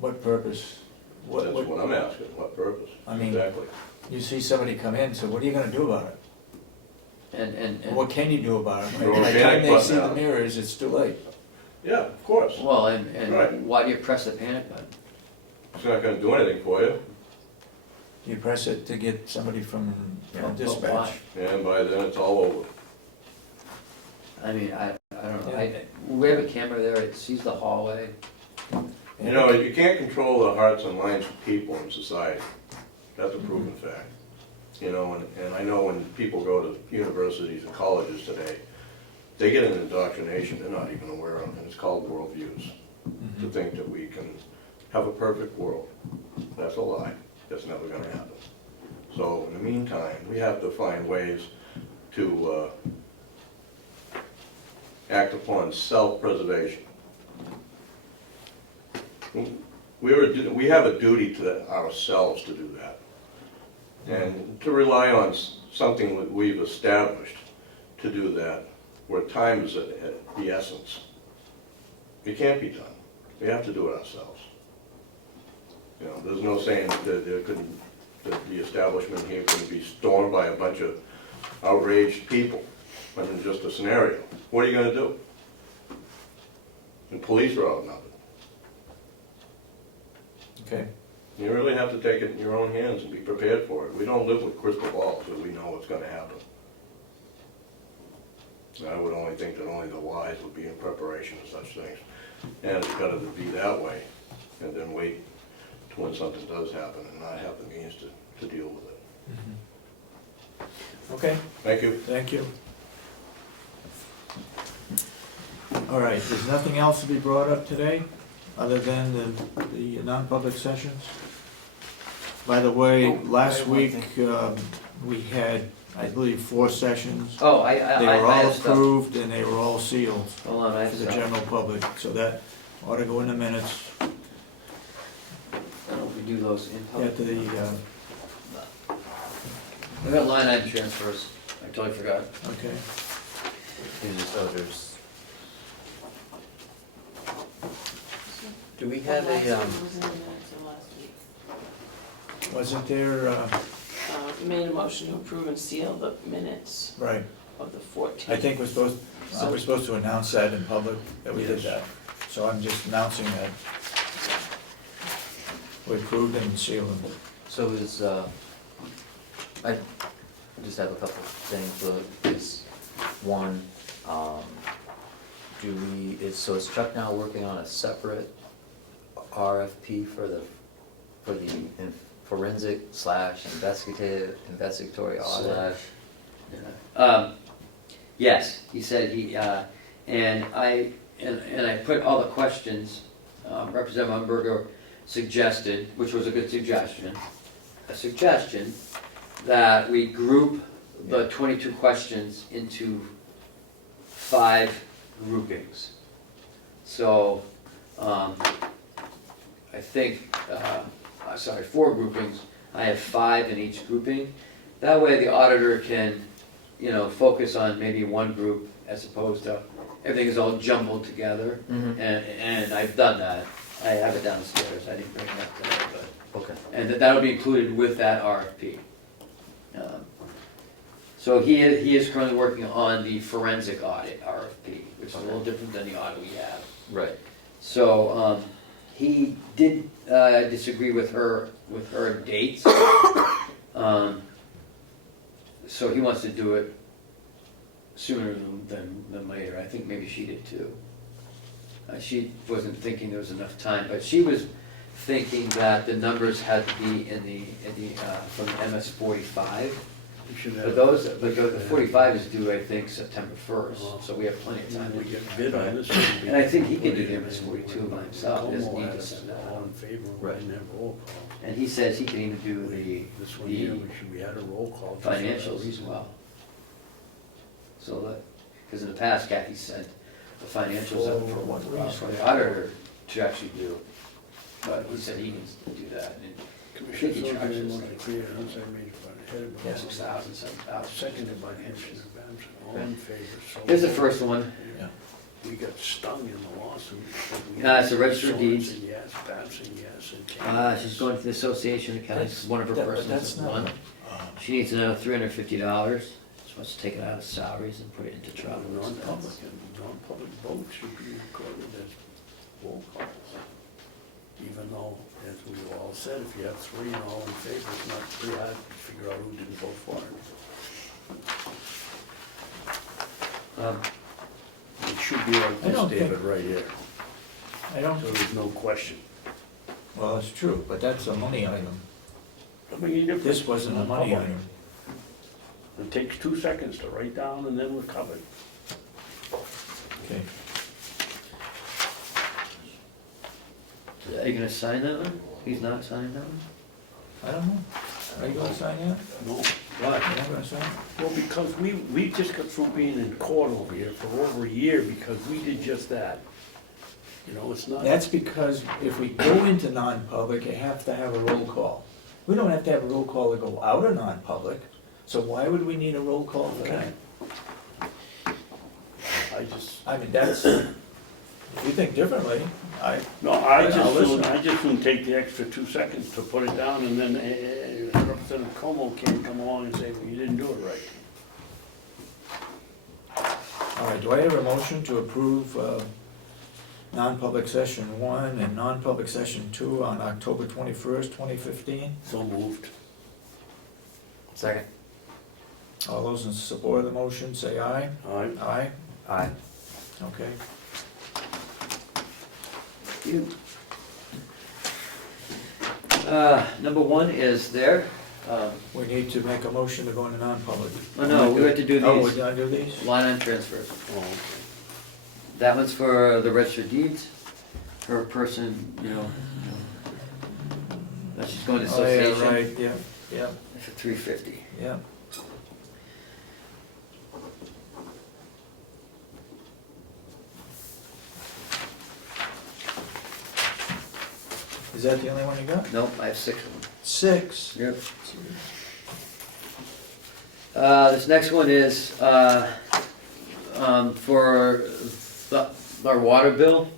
What purpose? That's what I'm asking, what purpose? I mean- Exactly. You see somebody come in, so what are you gonna do about it? and, What can you do about it? Throw a By the panic time they button see the out. mirrors, it's too late. Yeah, of course. well, Right. and why do you press the panic button? It's not gonna do anything for you, You press it to get somebody from But dispatch. why? and by then it's all over. I mean, I don't know, we have a camera there, it sees the hallway. You know, you can't control the hearts and minds of people in society. That's a proven fact. You know, and I know when people go to universities and colleges today, they get an indoctrination they're not even aware of, and it's called worldviews. To think that we can have a perfect world. That's a lie. That's never gonna happen. So in the meantime, we have to find ways to act upon self-preservation. We have a duty to ourselves to do that. And to rely on something that we've established to do that, where time is at the essence. It can't be done. We have to do it ourselves. You know, there's no saying that there couldn't, that the establishment here couldn't be stormed by a bunch of outraged people. I mean, just a scenario. What are you gonna do? The police are outnumbered. Okay, You really have to take it in your own hands and be prepared for it. We don't live with crystal balls, so we know what's gonna happen. I would only think that only the wise would be in preparation of such things. And it's gotta be that way, and then wait till when something does happen and not have the means to deal with it. okay, Thank you. thank you. All right, there's nothing else to be brought up today, other than the non-public sessions? By the way, last week, we had, I believe, 4 sessions. Oh, They I were all have stuff. approved and they were all sealed Hold on, I have to the stuff. general public, so that ought to go in the minutes. I don't know if we do those in public. At the, We got line item transfers, I totally forgot. okay, There's just others. Do we have Last a, week was in the minutes of last week. wasn't there, Made a motion to approve and seal the minutes right, of the 14th. I think we're supposed to announce that in public, that we did that. So I'm just announcing that. We approved and sealed them. so is, I just have a couple things, is one, so is Chuck now working on a separate RFP for the forensic / investigatory audit? Yes, he said and I put all the questions Representative Umberger suggested, which was a good suggestion, that we group the 22 questions into 5 groupings. So, I think, 4 groupings. I have 5 in each grouping. That way the auditor can, focus on maybe one group as opposed to everything is all jumbled together. Mhm. And I've done that. I have it downstairs. I didn't bring it up today, but. Okay. And that'll be included with that RFP. So he is currently working on the forensic audit RFP, which is a little different than the audit we have. Right. So, he did disagree with her dates. So he wants to do it sooner than later. I think maybe she did too. She wasn't thinking there was enough time, but she was thinking that the numbers had to be from the MS 45. But the 45 is due, I think, September 1st, so we have plenty of time. We get bid on this. And I think he can do the MS 42 by himself, he doesn't need to send that All out. in favor, we Right. didn't have roll call. And he says he can even do This one here, we had a roll call. just for that financials as reason. well. So that, because in the past, Kathy sent the financials up for the auditor to actually do. But he said he can do that, and Commissioner he charges Ahlgren like- wants to clear onsite major fund headed by. 6,000, 7,000. Seconded by Commissioner Babson, all in favor. So Here's the moved. first one. Yeah. We got stung in the lawsuit. It's a register of deeds. Sorensen, yes, Babson, yes, and Campbell. She's going to the Association of Counties, one of her But persons, that's not, one. She needs another $350. She wants to take it out of salaries and put it into travel Non-public, expense. and non-public votes should be recorded as roll calls. Even though, as we all said, if you have 3 and all in favor, it's not too hard to figure out who didn't vote for it. It should be like I this, don't David, think- right here, I don't, so there's no question. well, it's true, but that's a money item. I mean, different. This wasn't a money Non-public. item. It takes 2 seconds to write down and then we're covered. Okay. you gonna sign that one? He's not signing that one? I don't know. Are you gonna sign that? No, You're why? not gonna sign? Well, because we just got through being in court over here for over a year because we did just that. You know, it's not. That's because if we go into non-public, you have to have a roll call. We don't have to have a roll call to go out of non-public, so why would we need a roll call for that? I just, I mean, that's, if you think differently, no, I'll listen. I just wouldn't take the extra 2 seconds to put it down and then Representative Comeau can't come along and say, well, you didn't do it right. all right, do I have a motion to approve, non-public session 1 and non-public session 2 on October 21st, 2015? So moved. Second. All those in support of the motion, say aye. All right. Aye, Aye. okay. Number one is there. We need to make a motion to go into non-public. Oh, no, we have to do Oh, we these gotta do these? line item transfers. Oh, That one's for the registered deeds, for a person, you know, that she's going to Oh, yeah, association right, yeah, for $350. yeah. Is that the only one you got? Nope, I have 6 of them. 6. Yep. This next one is for our water bill.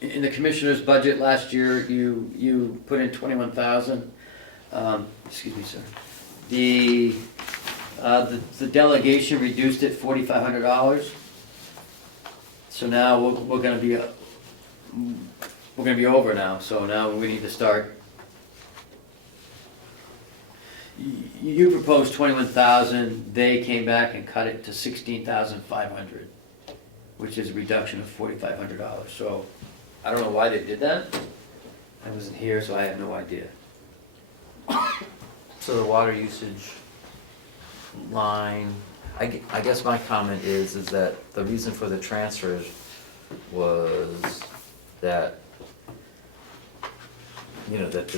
In the commissioner's budget last year, you put in 21,000. Excuse me, sir. The delegation reduced it $4,500. So now we're gonna be over now. So now we need to start. You proposed 21,000. They came back and cut it to 16,500, which is a reduction of $4,500. So I don't know why they did that. I wasn't here, so I have no idea. So the water usage line, I guess my comment is that the reason for the transfers was that, you know, that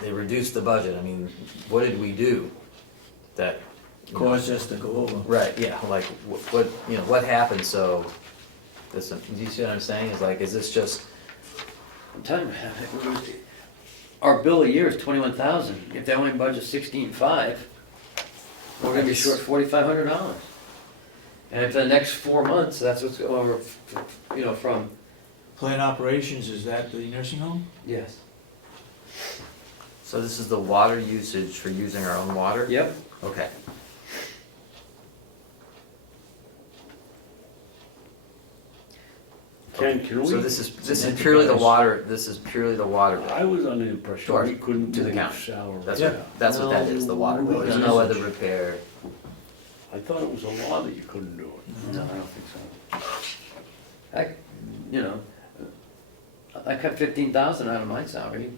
they reduced the budget. I mean, what did we do that? you know- Caused us to go over. Right, yeah, like, what, you know, what happened, so, this, do you see what I'm saying? Is like, is this just, I'm telling you, our bill a year is 21,000. If they only budget 16,500, we're gonna be short $4,500. And for the next 4 months, that's what's over, you know, from. Plant operations, is that the nursing home? Yes. so this is the water usage for using our own water? Yep. Okay. Ken, can we? So this is purely the water, bill. I was under the impression Sure. we couldn't To the move county. salary. That's Yeah. that's what that is, the water bill, there's no other repair. I thought it was a law that you couldn't do it. No, I don't think so. I cut 15,000 out of my salary.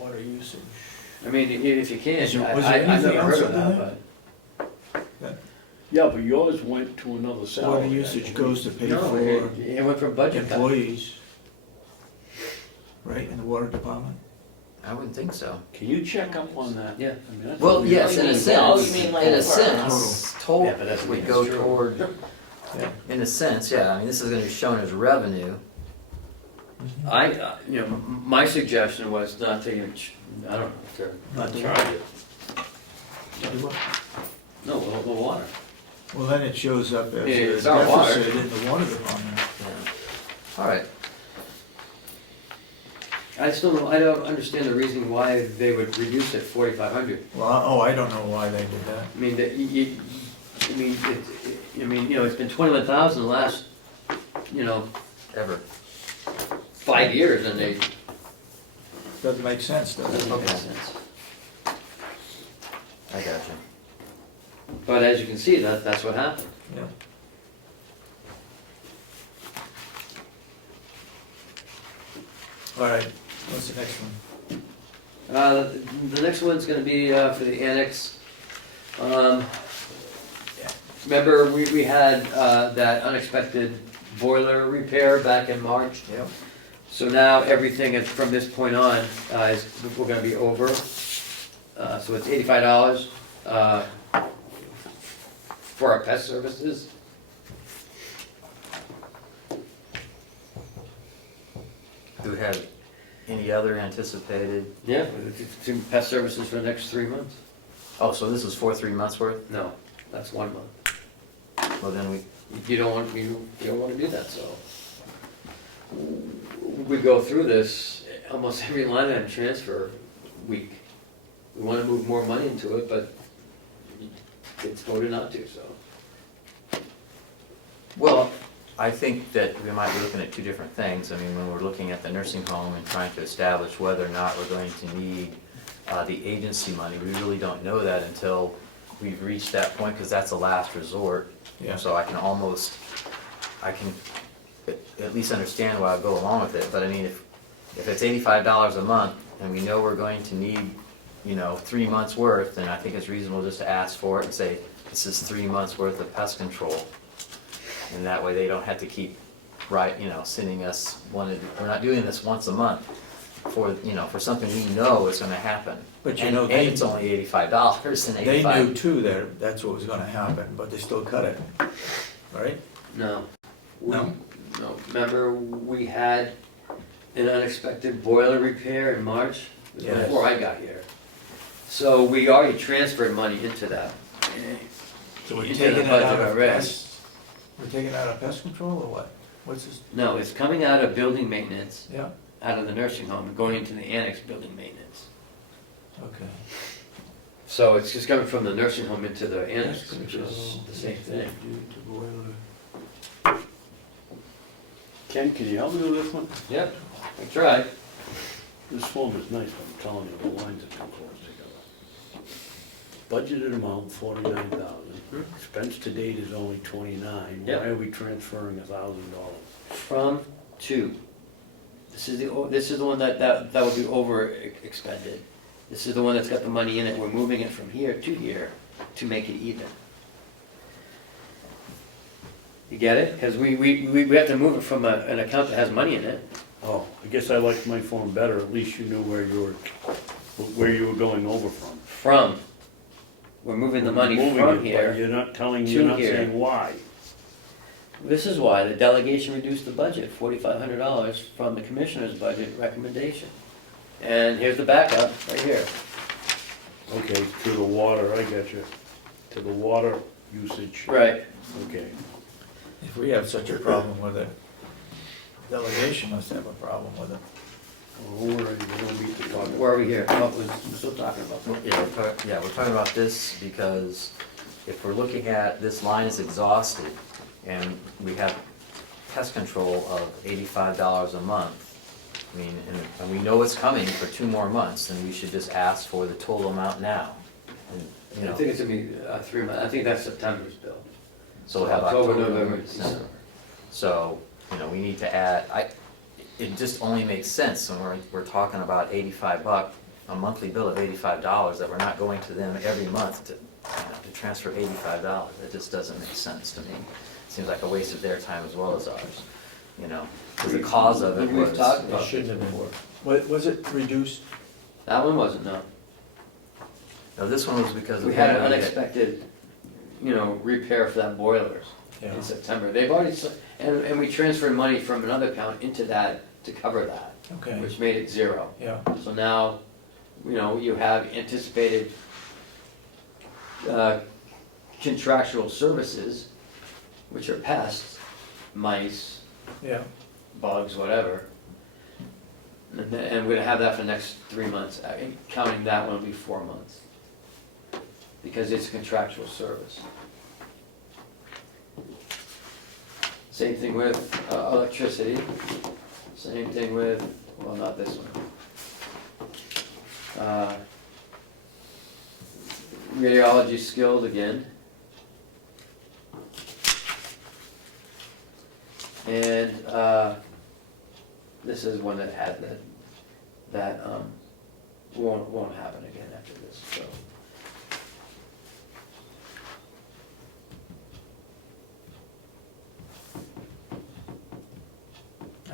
Water usage. I mean, if you can, Was there I've anything never heard else of other that, but. Yeah, but yours went to another salary. Water usage goes to pay No, for it went for budget cut. employees. Right, in the water department? I wouldn't think so. Can you check up on that? Yeah. I mean, that's Well, what yes, you in a mean- sense, you mean like in a for- sense, Yeah, but that's would mean go it's true. toward, Yeah. in a sense, yeah, I mean, this is gonna be shown as revenue. My suggestion was not to, even I don't know, to Not to- charge it. Do what? No, the water. Well, then it shows up as a It's our water. deficit in the water department. Yeah. All right, I don't understand the reason why they would reduce it 4,500. Well, I don't know why they did that. I mean, it's been 21,000 the last, ever. 5 years, and they. Doesn't make sense, does it? Doesn't make Okay. sense. I got you. But as you can see, that's what happened. Yeah. All right, what's the next one? The next one's gonna be for the annex. Remember, we had that unexpected boiler repair back in March. Yep. So now everything is, from this point on, we're gonna be over. So it's $85 for our pest services. Do we have any other anticipated? Yeah, it's pest services for the next 3 months. Oh, so this is for 3 months worth? No, that's 1 month. Well, then we, You don't want, you don't wanna do that, so. We go through this, almost every line item transfer week. We wanna move more money into it, but it's voted not to, so. well, I think that we might be looking at two different things. I mean, when we're looking at the nursing home and trying to establish whether or not we're going to need the agency money, we really don't know that until we've reached that point, because that's the last resort. Yeah. So I can at least understand why I'll go along with it, but I mean, if it's $85 a month, and we know we're going to need, 3 months worth, then I think it's reasonable just to ask for it and say, this is 3 months worth of pest control. And that way they don't have to keep, sending us we're not doing this once a month for something we know is gonna happen. But And it's only $85 and They 85. knew too that that's what was gonna happen, but they still cut it, right? No. No? No, remember, we had an unexpected boiler repair in March, Yes. before I got here. So we already transferred money into that. So we're Into taking the it budget out of already. pest, we're taking it out of pest control or what? What's this? No, it's coming out of building maintenance, Yeah, out of the nursing home, and going into the annex building maintenance. okay. So it's just coming from the nursing home into the annex, Pest which is control the same thing. due to boiler. Ken, can you help me with this one? Yep, I tried. This form is nice, but I'm telling you, the lines are too close together. Budgeted amount, 49,000. Expense to date is only 29. Yep. Why are we transferring $1,000? From to. This is the one that would be over expended. This is the one that's got the money in it. We're moving it from here to make it even. You get it? Because we have to move it from an account that has money in it. Oh, I guess I liked my form better, at least you knew where you were going over from. From. We're moving the money Moving from it, but here. You're not to you're not here. saying why. This is why the delegation reduced the budget, $4,500 from the commissioner's budget recommendation. And here's the backup, right here. Okay, to the water, I got you. To the water usage. Right. Okay. If we have such a problem with it, delegation must have a problem with it. Well, we don't need to talk about Where are we here? Oh, we're still talking about that. Yeah, we're talking about this because if we're looking at this line is exhausted and we have pest control of $85 a month, I mean, and we know it's coming for 2 more months, then we should just ask for the total amount now. And, I think it's gonna be 3 months, I think that's September's bill. so we'll have October, October, November, December. December. So, we need to add, it just only makes sense when we're talking about $85, a monthly bill of $85, that we're not going to them every month to transfer $85. It just doesn't make sense to me. Seems like a waste of their time as well as ours, because the cause of it We've was. talked It about shouldn't this have been. before. Was it reduced? That one wasn't, no. No, this one was because of. We had an unexpected, repair for that boilers Yeah. in September. They've already, and we transferred money from another account into that to cover that, Okay, which made it 0. yeah, So now, you have anticipated contractual services, which are pests, mice, yeah. bugs, whatever. And we're gonna have that for the next 3 months. I mean, counting that one will be 4 months. Because it's a contractual service. Same thing with electricity. Same thing with, well, not this one. Radiology skilled again. And this is one that had that won't happen again after this, so.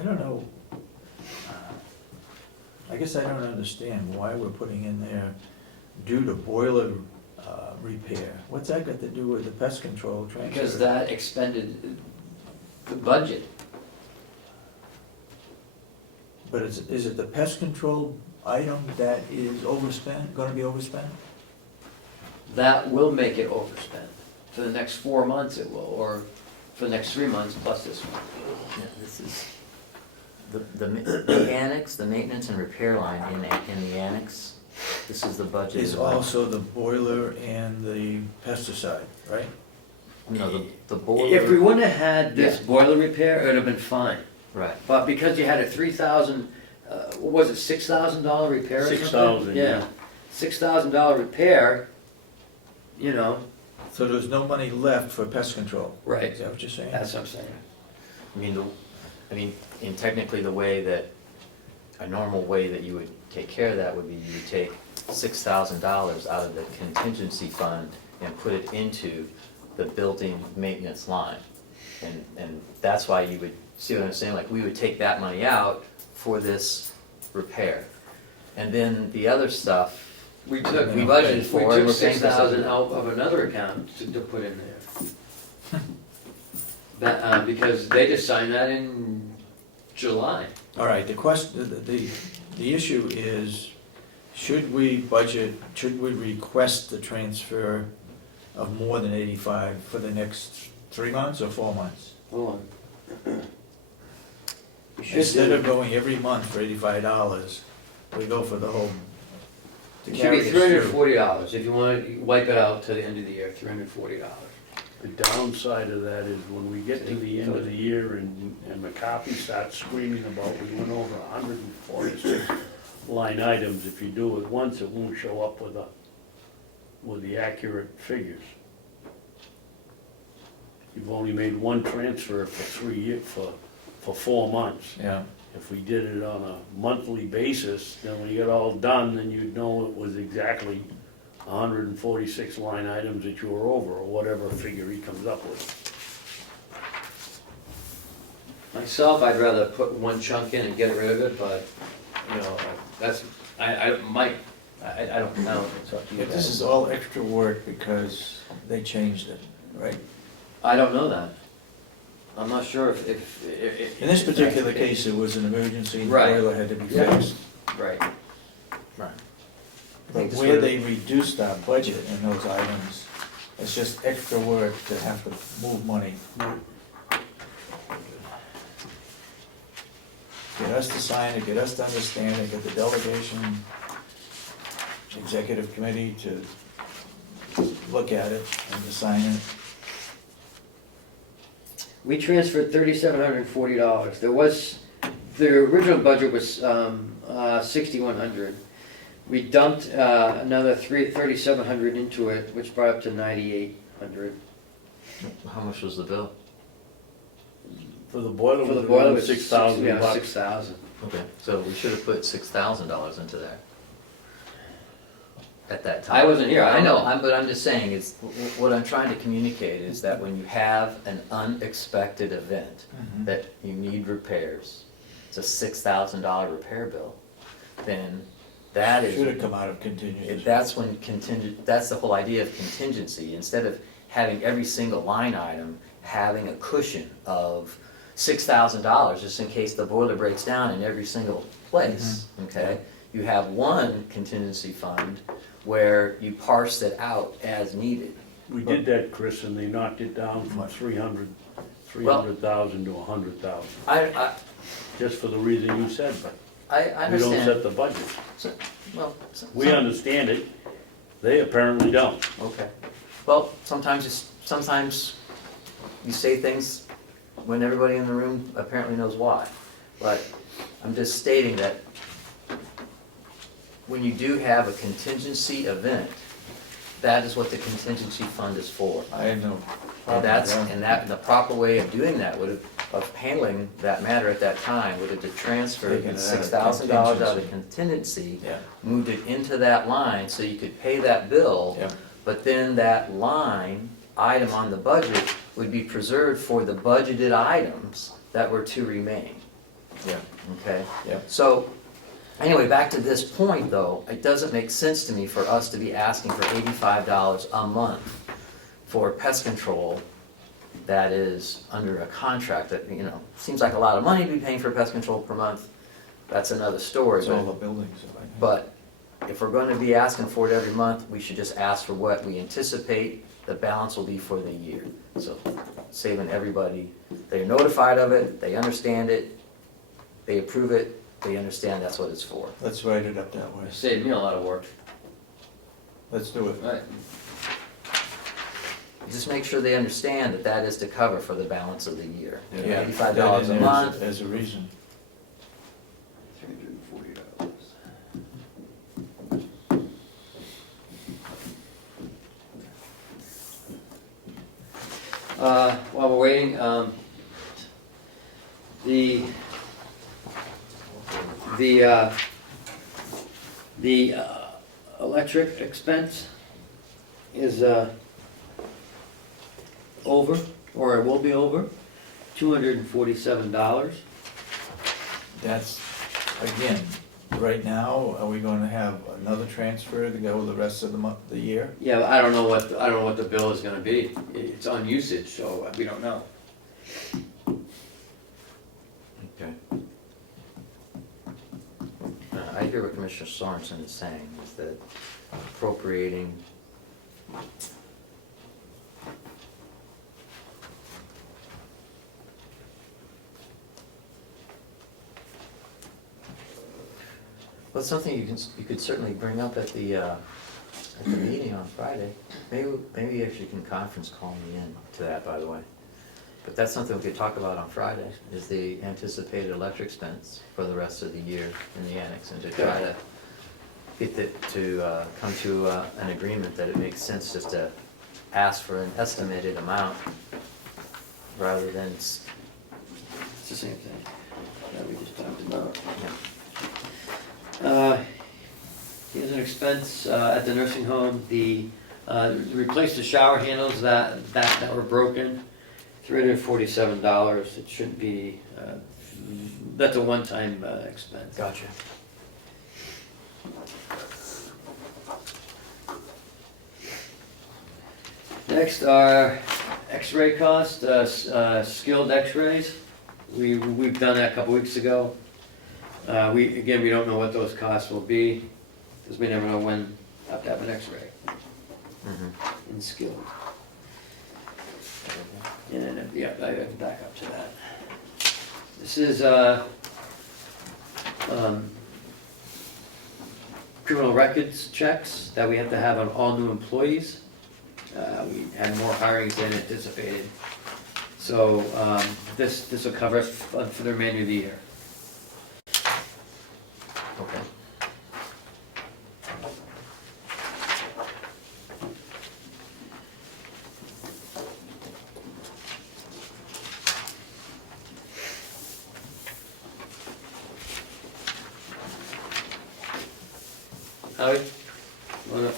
I don't know, I guess I don't understand why we're putting in there due to boiler repair. What's that got to do with the pest control transfer? Because that expended the budget. But is it the pest control item that is overspent, gonna be overspent? That will make it overspent. For the next 4 months it will, or for the next 3 months plus this one. Yeah, this is, the annex, the maintenance and repair line in the annex, this is the budget. Is also the boiler and the pesticide, right? No, the boiler. If we wouldn't have had this boiler repair, it would have been fine. Right, But because you had a 3,000, what was it, $6,000 repair or something? $6,000, yeah. $6,000 repair, you know, So there's no money left for pest control? Right. Is that what you're saying? that's what I'm saying. I mean, in technically the way that, a normal way that you would take care of that would be you would take $6,000 out of the contingency fund and put it into the building maintenance line. And that's why you would, see what I'm saying, like, we would take that money out for this repair. And then the other stuff, We We budgeted for it, took we're paying for 6,000 something. out of another account to put in there. That, because they just signed that in July. All right, the question, the issue is, should we budget, should we request the transfer of more than 85 for the next 3 months or 4 months? Hold on. We should Instead do- of going every month for $85, we go for the whole, to It should carry be us through. $340, if you want to wipe it out to the end of the year, $340. The downside of that is when we get to the end of the year and McCarthy starts screaming about, we went over 146 line items, if you do it once, it won't show up with the accurate figures. You've only made one transfer for 3 years, for 4 months. Yeah, If we did it on a monthly basis, then when you get all done, then you'd know it was exactly 146 line items that you were over, or whatever figure he comes up with. Myself, I'd rather put one chunk in and get rid of it, but, you know, that's, I don't know, it's up to you but this guys. is all extra work because they changed it, right? I don't know that. I'm not sure if. In this particular case, it was an emergency, the Right. boiler had to be Yeah. fixed. Right. But where they reduced our budget in those items, it's just extra work to have to move money. Get us to sign it, get us to understand it, get the delegation, executive committee to look at it and to sign it. We transferred $3,740. The original budget was 6,100. We dumped another 3,700 into it, which brought up to 9,800. how much was the bill? For the boiler, For the was boiler, around was 6,000 yeah, bucks. 6,000. Okay, so we should have put $6,000 into there. At that time. I wasn't here, I I don't know, know. but I'm just saying, is, what I'm trying to communicate is that when you have an unexpected event, that you need repairs, it's a $6,000 repair bill, then that is. Should have come out of contingency. That's when that's the whole idea of contingency, instead of having every single line item, having a cushion of $6,000, just in case the boiler breaks down in every single place, okay? You have one contingency fund where you parse it out as needed. We did that, Chris, and they knocked it down from 300,000 to 100,000, I just for the reason you said, but we don't understand. set the budget. Well, We understand it, they apparently don't. okay. Well, sometimes you say things when everybody in the room apparently knows why. But I'm just stating that when you do have a contingency event, that is what the contingency fund is for. I had no And problem with that. the proper way of doing that would have, of handling that matter at that time, would have to transfer Taking it out of $6,000 out of contingency, Yeah, moved it into that line so you could pay that bill. yeah. But then that line item on the budget would be preserved for the budgeted items that were to remain. Yeah, okay? yeah. So, anyway, back to this point though, it doesn't make sense to me for us to be asking for $85 a month for pest control that is under a contract that, you know, seems like a lot of money to be paying for pest control per month. That's another story, It's all but, the buildings. I think. but if we're gonna be asking for it every month, we should just ask for what we anticipate the balance will be for the year. So saving everybody, they're notified of it, they understand it, they approve it, they understand that's what it's for. Let's write it up that way. Saved me a lot of work. Let's do it. Right. Just make sure they understand that that is to cover for the balance of the year. Yeah, $85 a month. As a reason. $340. While we're waiting, the electric expense is over, or it will be over, $247. That's, again, right now, are we gonna have another transfer to go the rest of the month, the year? Yeah, but I don't know what the bill is gonna be. It's on usage, so we don't know. Okay. I hear what Commissioner Sorensen is saying, is that appropriating well, it's something you could certainly bring up at the meeting on Friday. Maybe you actually can conference call me in to that, by the way. But that's something we could talk about on Friday, is the anticipated electric expense for the rest of the year in the annex, and to try to get come to an agreement that it makes sense just to ask for an estimated amount rather than, It's the same thing that we just talked about. Here's an expense at the nursing home, replace the shower handles that were broken, $347. It shouldn't be, that's a one-time expense. gotcha. Next are x-ray costs, skilled x-rays. We've done that a couple weeks ago. We don't know what those costs will be, because we never know when we have to have an x-ray in skilled. And, I can back up to that. This is, criminal records checks that we have to have on all new employees. We had more hirings than anticipated. So, this will cover us for the remainder of the year. Okay. Howie? Wanna-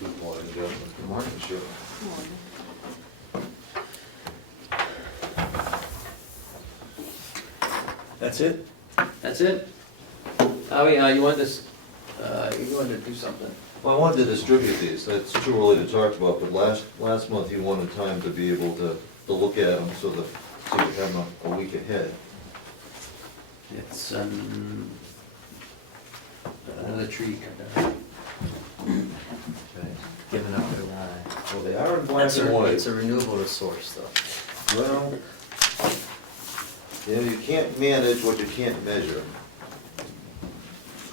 Good morning, gentlemen. Good morning. Sure. That's it? That's it? Howie, you want this, you wanted to do something? Well, I wanted to distribute these, that's too early to talk about, but last month you wanted time to be able to look at them so you have them a week ahead. It's, another tree. Okay. Giving up their line. Well, they are in black and white. It's a renewable resource though. Well, you can't manage what you can't measure.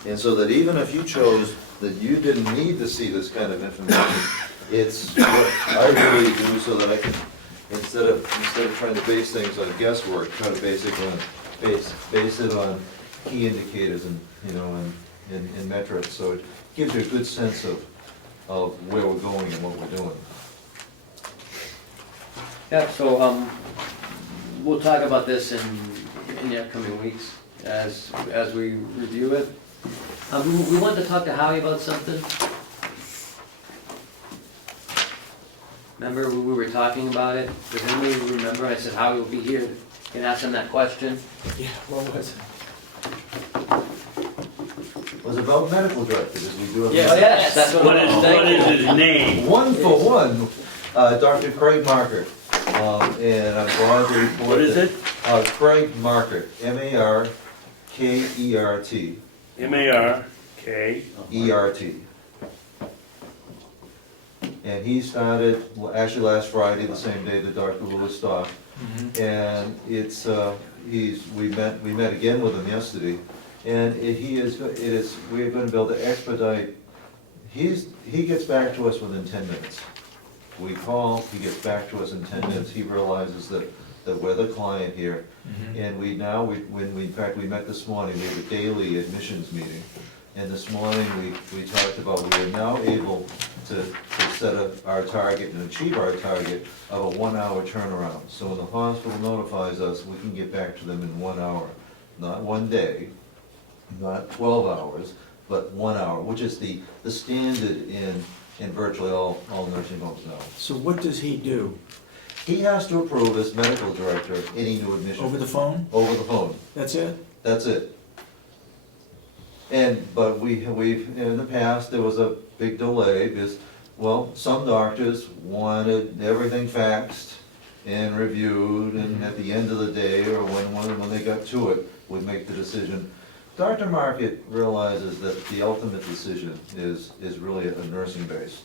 And so that even if you chose that you didn't need to see this kind of information, it's what I really do so that I can, instead of trying to base things on guesswork, try to base it on key indicators and, and metrics. So it gives you a good sense of where we're going and what we're doing. Yeah, so, we'll talk about this in the upcoming weeks as we review it. We wanted to talk to Howie about something. Remember when we were talking about it? Does anybody remember? I said Howie will be here. You can ask him that question. Yeah, what was it? Was about medical directors, as we do. Oh, yes, that's what it was. What is his name? One for one, Dr. Craig Markert, and I'm glad to report. What is that- it? Craig Markert, M-A-R-K-E-R-T. M-A-R-K. And he started, actually last Friday, the same day that Dr. Lewis stopped. And it's, we met again with him yesterday. And we're gonna be able to expedite, he gets back to us within 10 minutes. We call, he gets back to us in 10 minutes, he realizes that we're the client here. And in fact, we met this morning, we have a daily admissions meeting. And this morning, we talked about, we are now able to set our target and achieve our target of a 1 hour turnaround. So when the hospital notifies us, we can get back to them in 1 hour, not 1 day, not 12 hours, but 1 hour, which is the standard in virtually all nursing homes now. So what does he do? He has to approve as medical director any new admission. Over the phone? Over the phone, That's it? that's it. But we've, in the past, there was a big delay because, well, some doctors wanted everything faxed and reviewed, and at the end of the day, or when they got to it, we'd make the decision. Dr. Markert realizes that the ultimate decision is really a nursing based.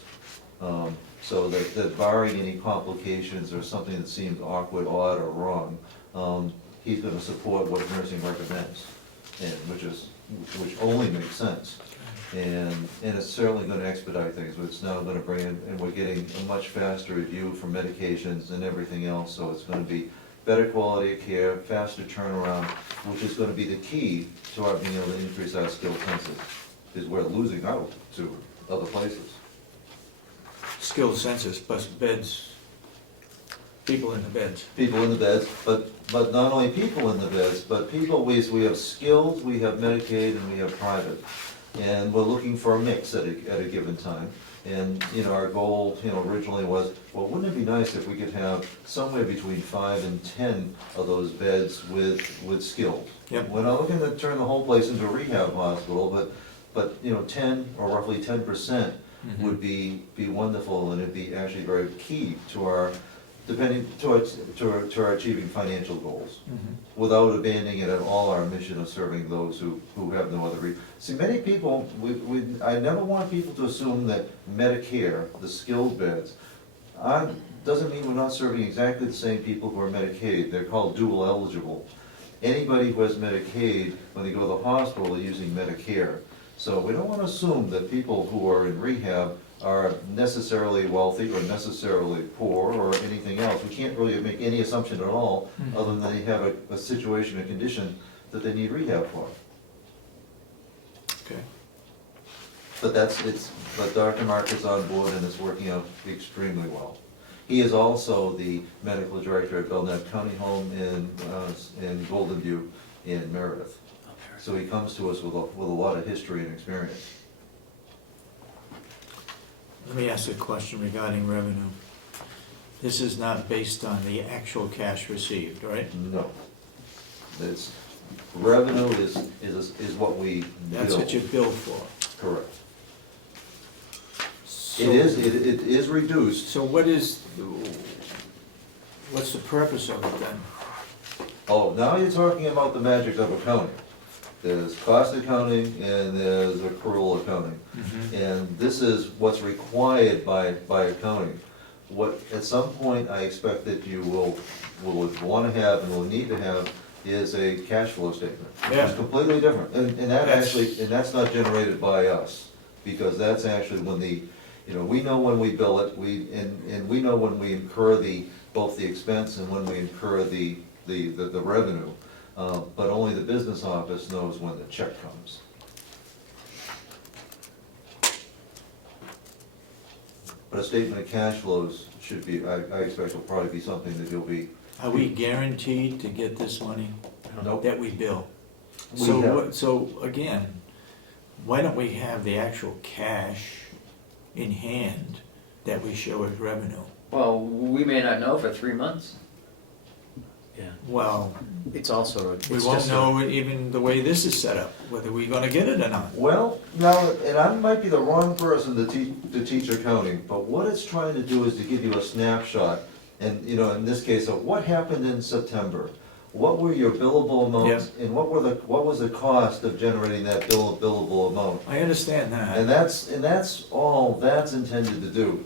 So that barring any complications or something that seems awkward, odd, or wrong, he's gonna support what nursing recommends, and which only makes sense. And it's certainly gonna expedite things, but it's now gonna bring in, and we're getting a much faster review for medications and everything else, so it's gonna be better quality of care, faster turnaround, which is gonna be the key to our being able to increase our skilled census, because we're losing out to other places. Skilled census plus beds, people in the beds. People in the beds, but not only people in the beds, but people, we have skilled, we have Medicaid, and we have private. And we're looking for a mix at a given time. And, our goal, originally was, well, wouldn't it be nice if we could have somewhere between 5 and 10 of those beds with skilled? Yep. We're not looking to turn the whole place into a rehab hospital, but 10, or roughly 10% would be wonderful, and it'd be actually very key to our achieving financial goals, without abandoning it at all our mission of serving those who have no other reason. See, many people, I never want people to assume that Medicare, the skilled beds, doesn't mean we're not serving exactly the same people who are Medicaid. They're called dual eligible. Anybody who has Medicaid, when they go to the hospital, are using Medicare. So we don't want to assume that people who are in rehab are necessarily wealthy or necessarily poor or anything else. We can't really make any assumption at all, other than they have a situation, a condition that they need rehab for. Okay. But but Dr. Markert's on board and it's working out extremely well. He is also the medical director at Belknap County Home in Golden View in Meredith. So he comes to us with a lot of history and experience. Let me ask a question regarding revenue. This is not based on the actual cash received, right? No. Revenue is what we bill. That's what you bill for. Correct. So- It is reduced. So what's the purpose of it then? Oh, now you're talking about the magic of accounting. There's cost accounting and there's accrual accounting. And this is what's required by accounting. What, at some point, I expect that you will want to have and will need to have is a cash flow statement. Yeah. It's completely different. And that's not generated by us, because that's actually when we know when we bill it, and we know when we incur both the expense and when we incur the revenue. But only the business office knows when the check comes. But a statement of cash flows should be, I expect will probably be something that you'll be. Are we guaranteed to get this money Nope. that we bill? We have- So again, why don't we have the actual cash in hand that we show as revenue? Well, we may not know for 3 months. Yeah, Well, it's also, we it's won't just know even the way this is set up, whether we're gonna get it or not. Well, now, and I might be the wrong person to teach accounting, but what it's trying to do is to give you a snapshot, and, you know, in this case, of what happened in September. What were your billable amounts, and what was the cost of generating that billable amount? I understand And that. that's all that's intended to do.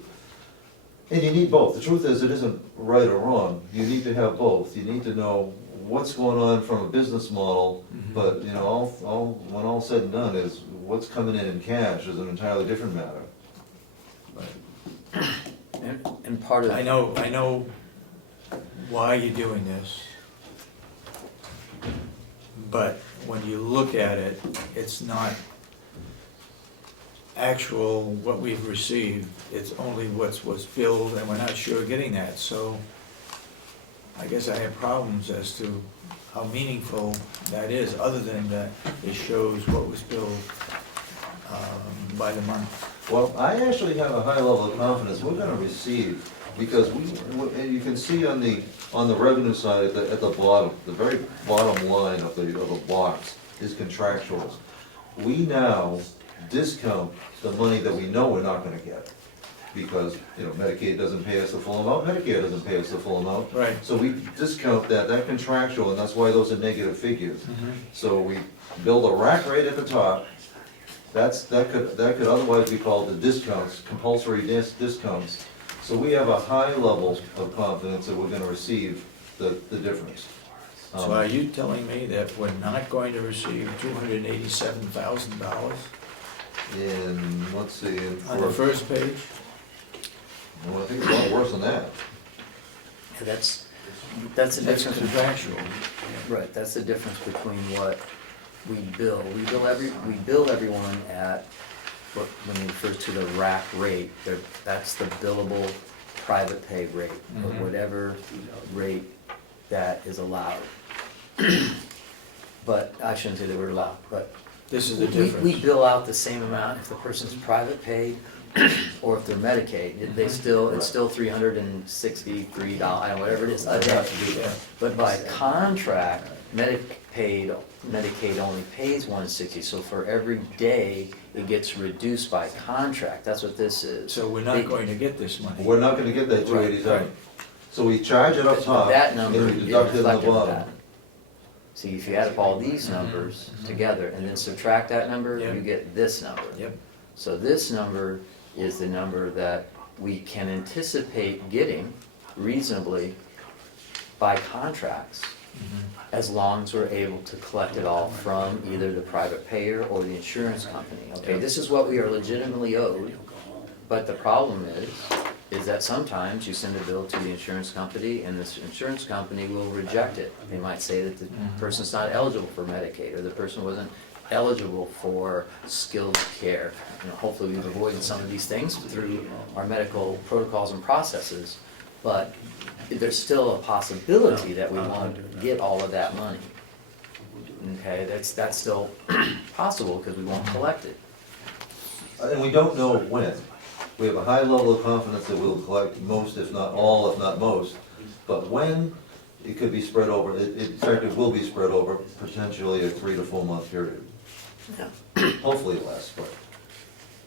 And you need both. The truth is, it isn't right or wrong. You need to have both. You need to know what's going on from a business model, Mhm. but, you know, when all's said and done, is what's coming in cash is an entirely different matter. and part of. I know why you're doing this. But when you look at it, it's not actual what we've received, it's only what's was billed, and we're not sure getting that, so I guess I have problems as to how meaningful that is, other than that it shows what was billed by the month. Well, I actually have a high level of confidence we're gonna receive, because and you can see on the revenue side at the bottom, the very bottom line of the box is contractuals. We now discount the money that we know we're not gonna get, because, you know, Medicaid doesn't pay us the full amount, Medicare doesn't pay us the full amount. Right. So we discount that contractual, and that's why those are negative figures. So we build a rack rate at the top. That could otherwise be called the discounts, compulsory discounts. So we have a high level of confidence that we're gonna receive the difference. So are you telling me that we're not going to receive $287,000 In, let's see, on the first page? well, I think it's a lot worse than that. Yeah, that's the That's difference. contractual. Right, that's the difference between what we bill. We bill everyone at, when it refers to the rack rate, that's the billable private pay rate, or Mhm. whatever rate that is allowed. But, I shouldn't say they were allowed, but This is the we difference. bill out the same amount if the person's private paid or if they're Medicaid. They still, it's still $363, whatever it is, a day. Yeah. But by contract, Medicaid only pays $160, so for every day, it gets reduced by contract, that's what this is. So we're not going to get this money. We're not gonna get that Right, 287. right. So we charge it up top, That and number we is deduct it in the reflective of bottom. that. See, if you add up all these numbers together and then subtract that number, Yeah. you get this number. Yep. So this number is the number that we can anticipate getting reasonably by contracts, as long as we're able to collect it all from either the private payer or the insurance company. Okay, this is what we are legitimately owed, but the problem is that sometimes you send a bill to the insurance company and this insurance company will reject it. They might say that the person's not eligible for Medicaid, or the person wasn't eligible for skilled care. You know, hopefully we've avoided some of these things through our medical protocols and processes, but there's still a possibility that we won't get all of that money. Okay, that's still possible because we won't collect it. And we don't know when. We have a high level of confidence that we'll collect most, if not all, if not most. But when, it could be spread over, in fact, it will be spread over potentially a 3 to 4 month period. Hopefully less,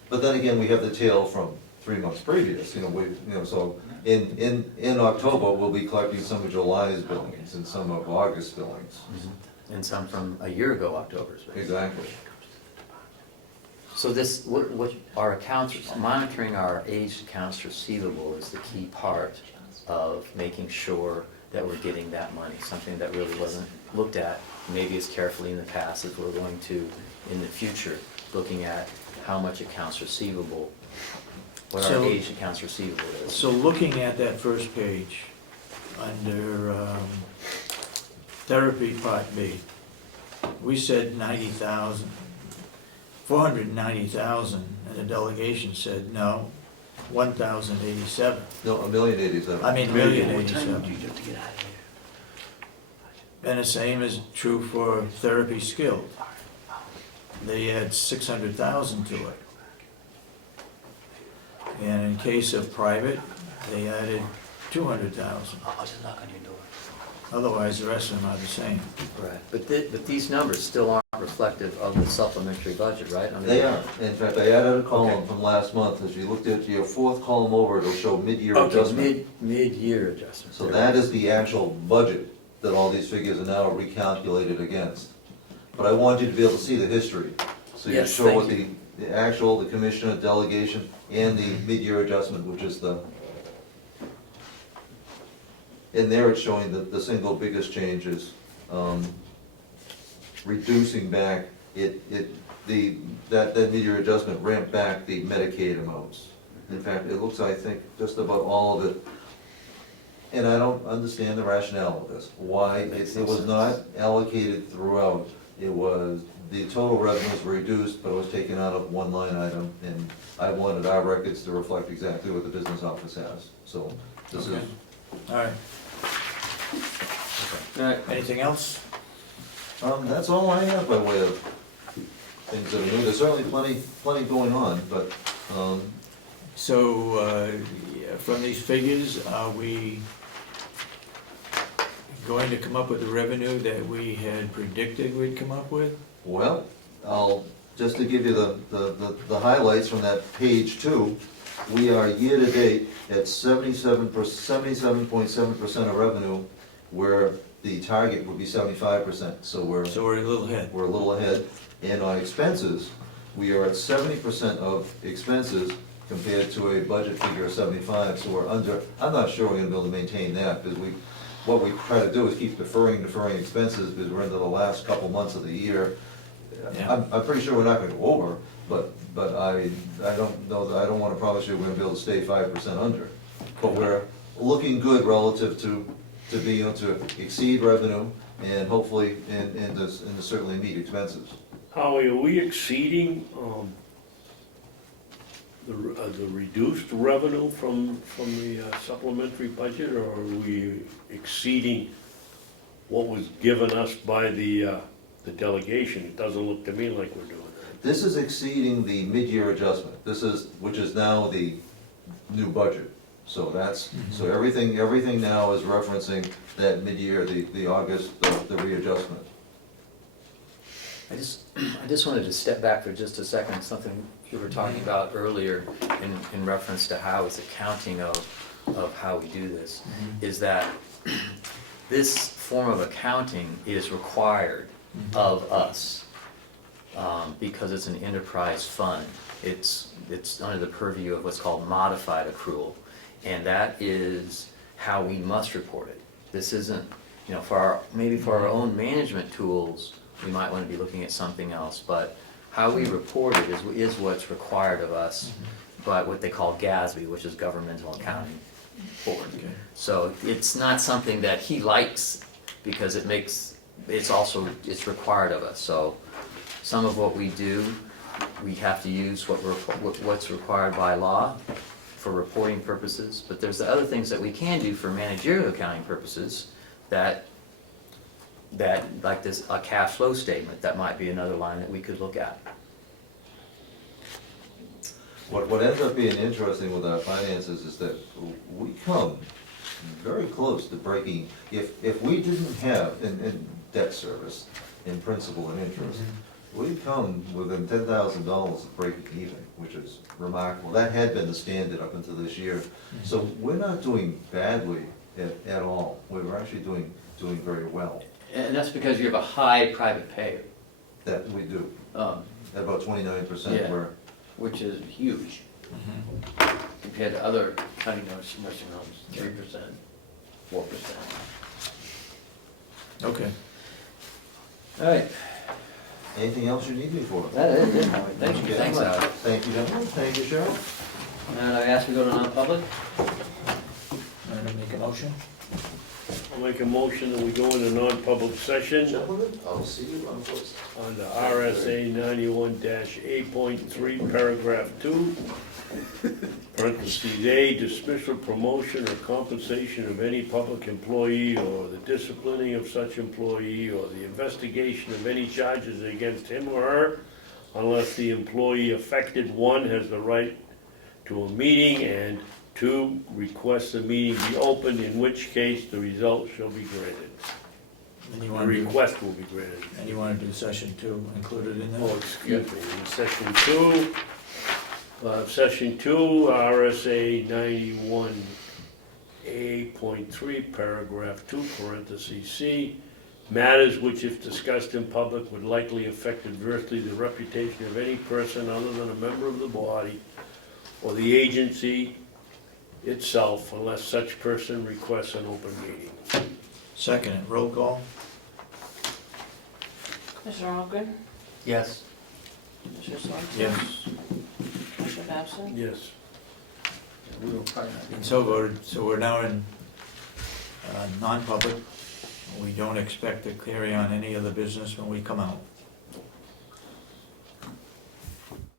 but then again, we have the tail from 3 months previous, so in October, we'll be collecting some of July's billings and some of August's billings. And some from a year ago, October's. Exactly. So this, what our accounts, monitoring our aged accounts receivable is the key part of making sure that we're getting that money, something that really wasn't looked at maybe as carefully in the past as we're going to in the future, looking at how much accounts receivable, what our So- aged accounts receivable is. So looking at that first page, under therapy part B, we said 90,000, 490,000, and the delegation said, no, 1,087. No, $1,087,000. I mean, 1,087,000. And the same is true for therapy skilled. They had 600,000 to it. And in case of private, they added 200,000. I'll just knock on your door. Otherwise, the rest of them are the same. Right, but these numbers still aren't reflective of the supplementary budget, right? I mean, They are. In fact, I added a column Okay. from last month. As you looked at your fourth column over, it'll show mid-year Okay, adjustment. Mid-year adjustment. So that is the actual budget that all these figures are now recalculated against. But I want you to be able to see the history. So you Yes, show thank what the actual, the commissioner delegation, and the mid-year adjustment, which is the, in there it's showing that the single biggest change is reducing back, that mid-year adjustment ramped back the Medicaid amounts. In fact, it looks, I think, just about all of it. And I don't understand the rationale of this, why it was not allocated throughout. It was, the total revenues were reduced, but it was taken out of one line item, and I wanted our records to reflect exactly what the business office has. So this is, Okay. All right. All right, Anything else? that's all I have by way of things that are new. There's certainly plenty going on, but, So, yeah, from these figures, are we going to come up with the revenue that we had predicted we'd come up with? well, just to give you the highlights from that page 2, we are year-to-date at 77.7% of revenue, where the target would be 75%, so we're So we're a little ahead. a little ahead. And on expenses, we are at 70% of expenses compared to a budget figure of 75, so we're under, I'm not sure we're gonna be able to maintain that, because what we try to do is keep deferring expenses, because we're into the last couple months of the year. Yeah. I'm pretty sure we're not gonna go over, but I don't know, I don't wanna promise you we're gonna be able to stay 5% under. But we're looking good relative to be able to exceed revenue and hopefully, and to certainly meet expenses. Howie, are we exceeding, the reduced revenue from the supplementary budget, or are we exceeding what was given us by the delegation? It doesn't look to me like we're doing that. This is exceeding the mid-year adjustment, which is now the new budget. So so everything now is referencing that mid-year, the August, the readjustment. I just wanted to step back for just a second, something you were talking about earlier in reference to how it's accounting of how we do this, is that this form of accounting is required of us, because it's an enterprise fund. It's under the purview of what's called modified accrual, and that is how we must report it. This isn't, maybe for our own management tools, we might want to be looking at something else, but how we report it is what's required of us by what they call GASB, which is Governmental Accounting Board. Okay. So it's not something that he likes, because it's required of us. So some of what we do, we have to use what's required by law for reporting purposes, but there's the other things that we can do for managerial accounting purposes that like this, a cash flow statement, that might be another line that we could look at. What ends up being interesting with our finances is that we come very close to breaking, if we didn't have in debt service, in principal and interest, we'd come within $10,000 of breaking even, which is remarkable. That had been the standard up until this year. So we're not doing badly at all. We're actually doing very well. And that's because you have a high private pay, That we do. At about 29%, Yeah. we're, which is huge compared to other county nursing homes, 3%, 4%. Okay. All right, anything else you need me for? that is it, Howard. Thank you. Okay. Thanks, Howard. Thank you, gentlemen. Thank you, Cheryl. And I ask we go to non-public? I'm gonna make a motion. I'll make a motion that we go into non-public session Gentlemen, I'll see you on Thursday. under RSA 91-8.3, paragraph 2, parentheses A, dismissal, promotion, or compensation of any public employee, or the disciplining of such employee, or the investigation of any charges against him or her, unless the employee affected, one, has the right to a meeting, and 2, request the meeting be opened, in which case the result shall be granted. And you The wanna do, request will be granted. and you wanna do session 2 included in Oh, there? excuse me, in section 2, section 2, RSA 91A.3, paragraph 2, parentheses C, matters which if discussed in public would likely affect adversely the reputation of any person other than a member of the body or the agency itself unless such person requests an open meeting. Second, roll call? Commissioner Ahlgren? Yes. Commissioner Sorensen? Yes. Commissioner Babson? Yes. We will probably not be. And so voted, so we're now in non-public. We don't expect to carry on any other business when we come out.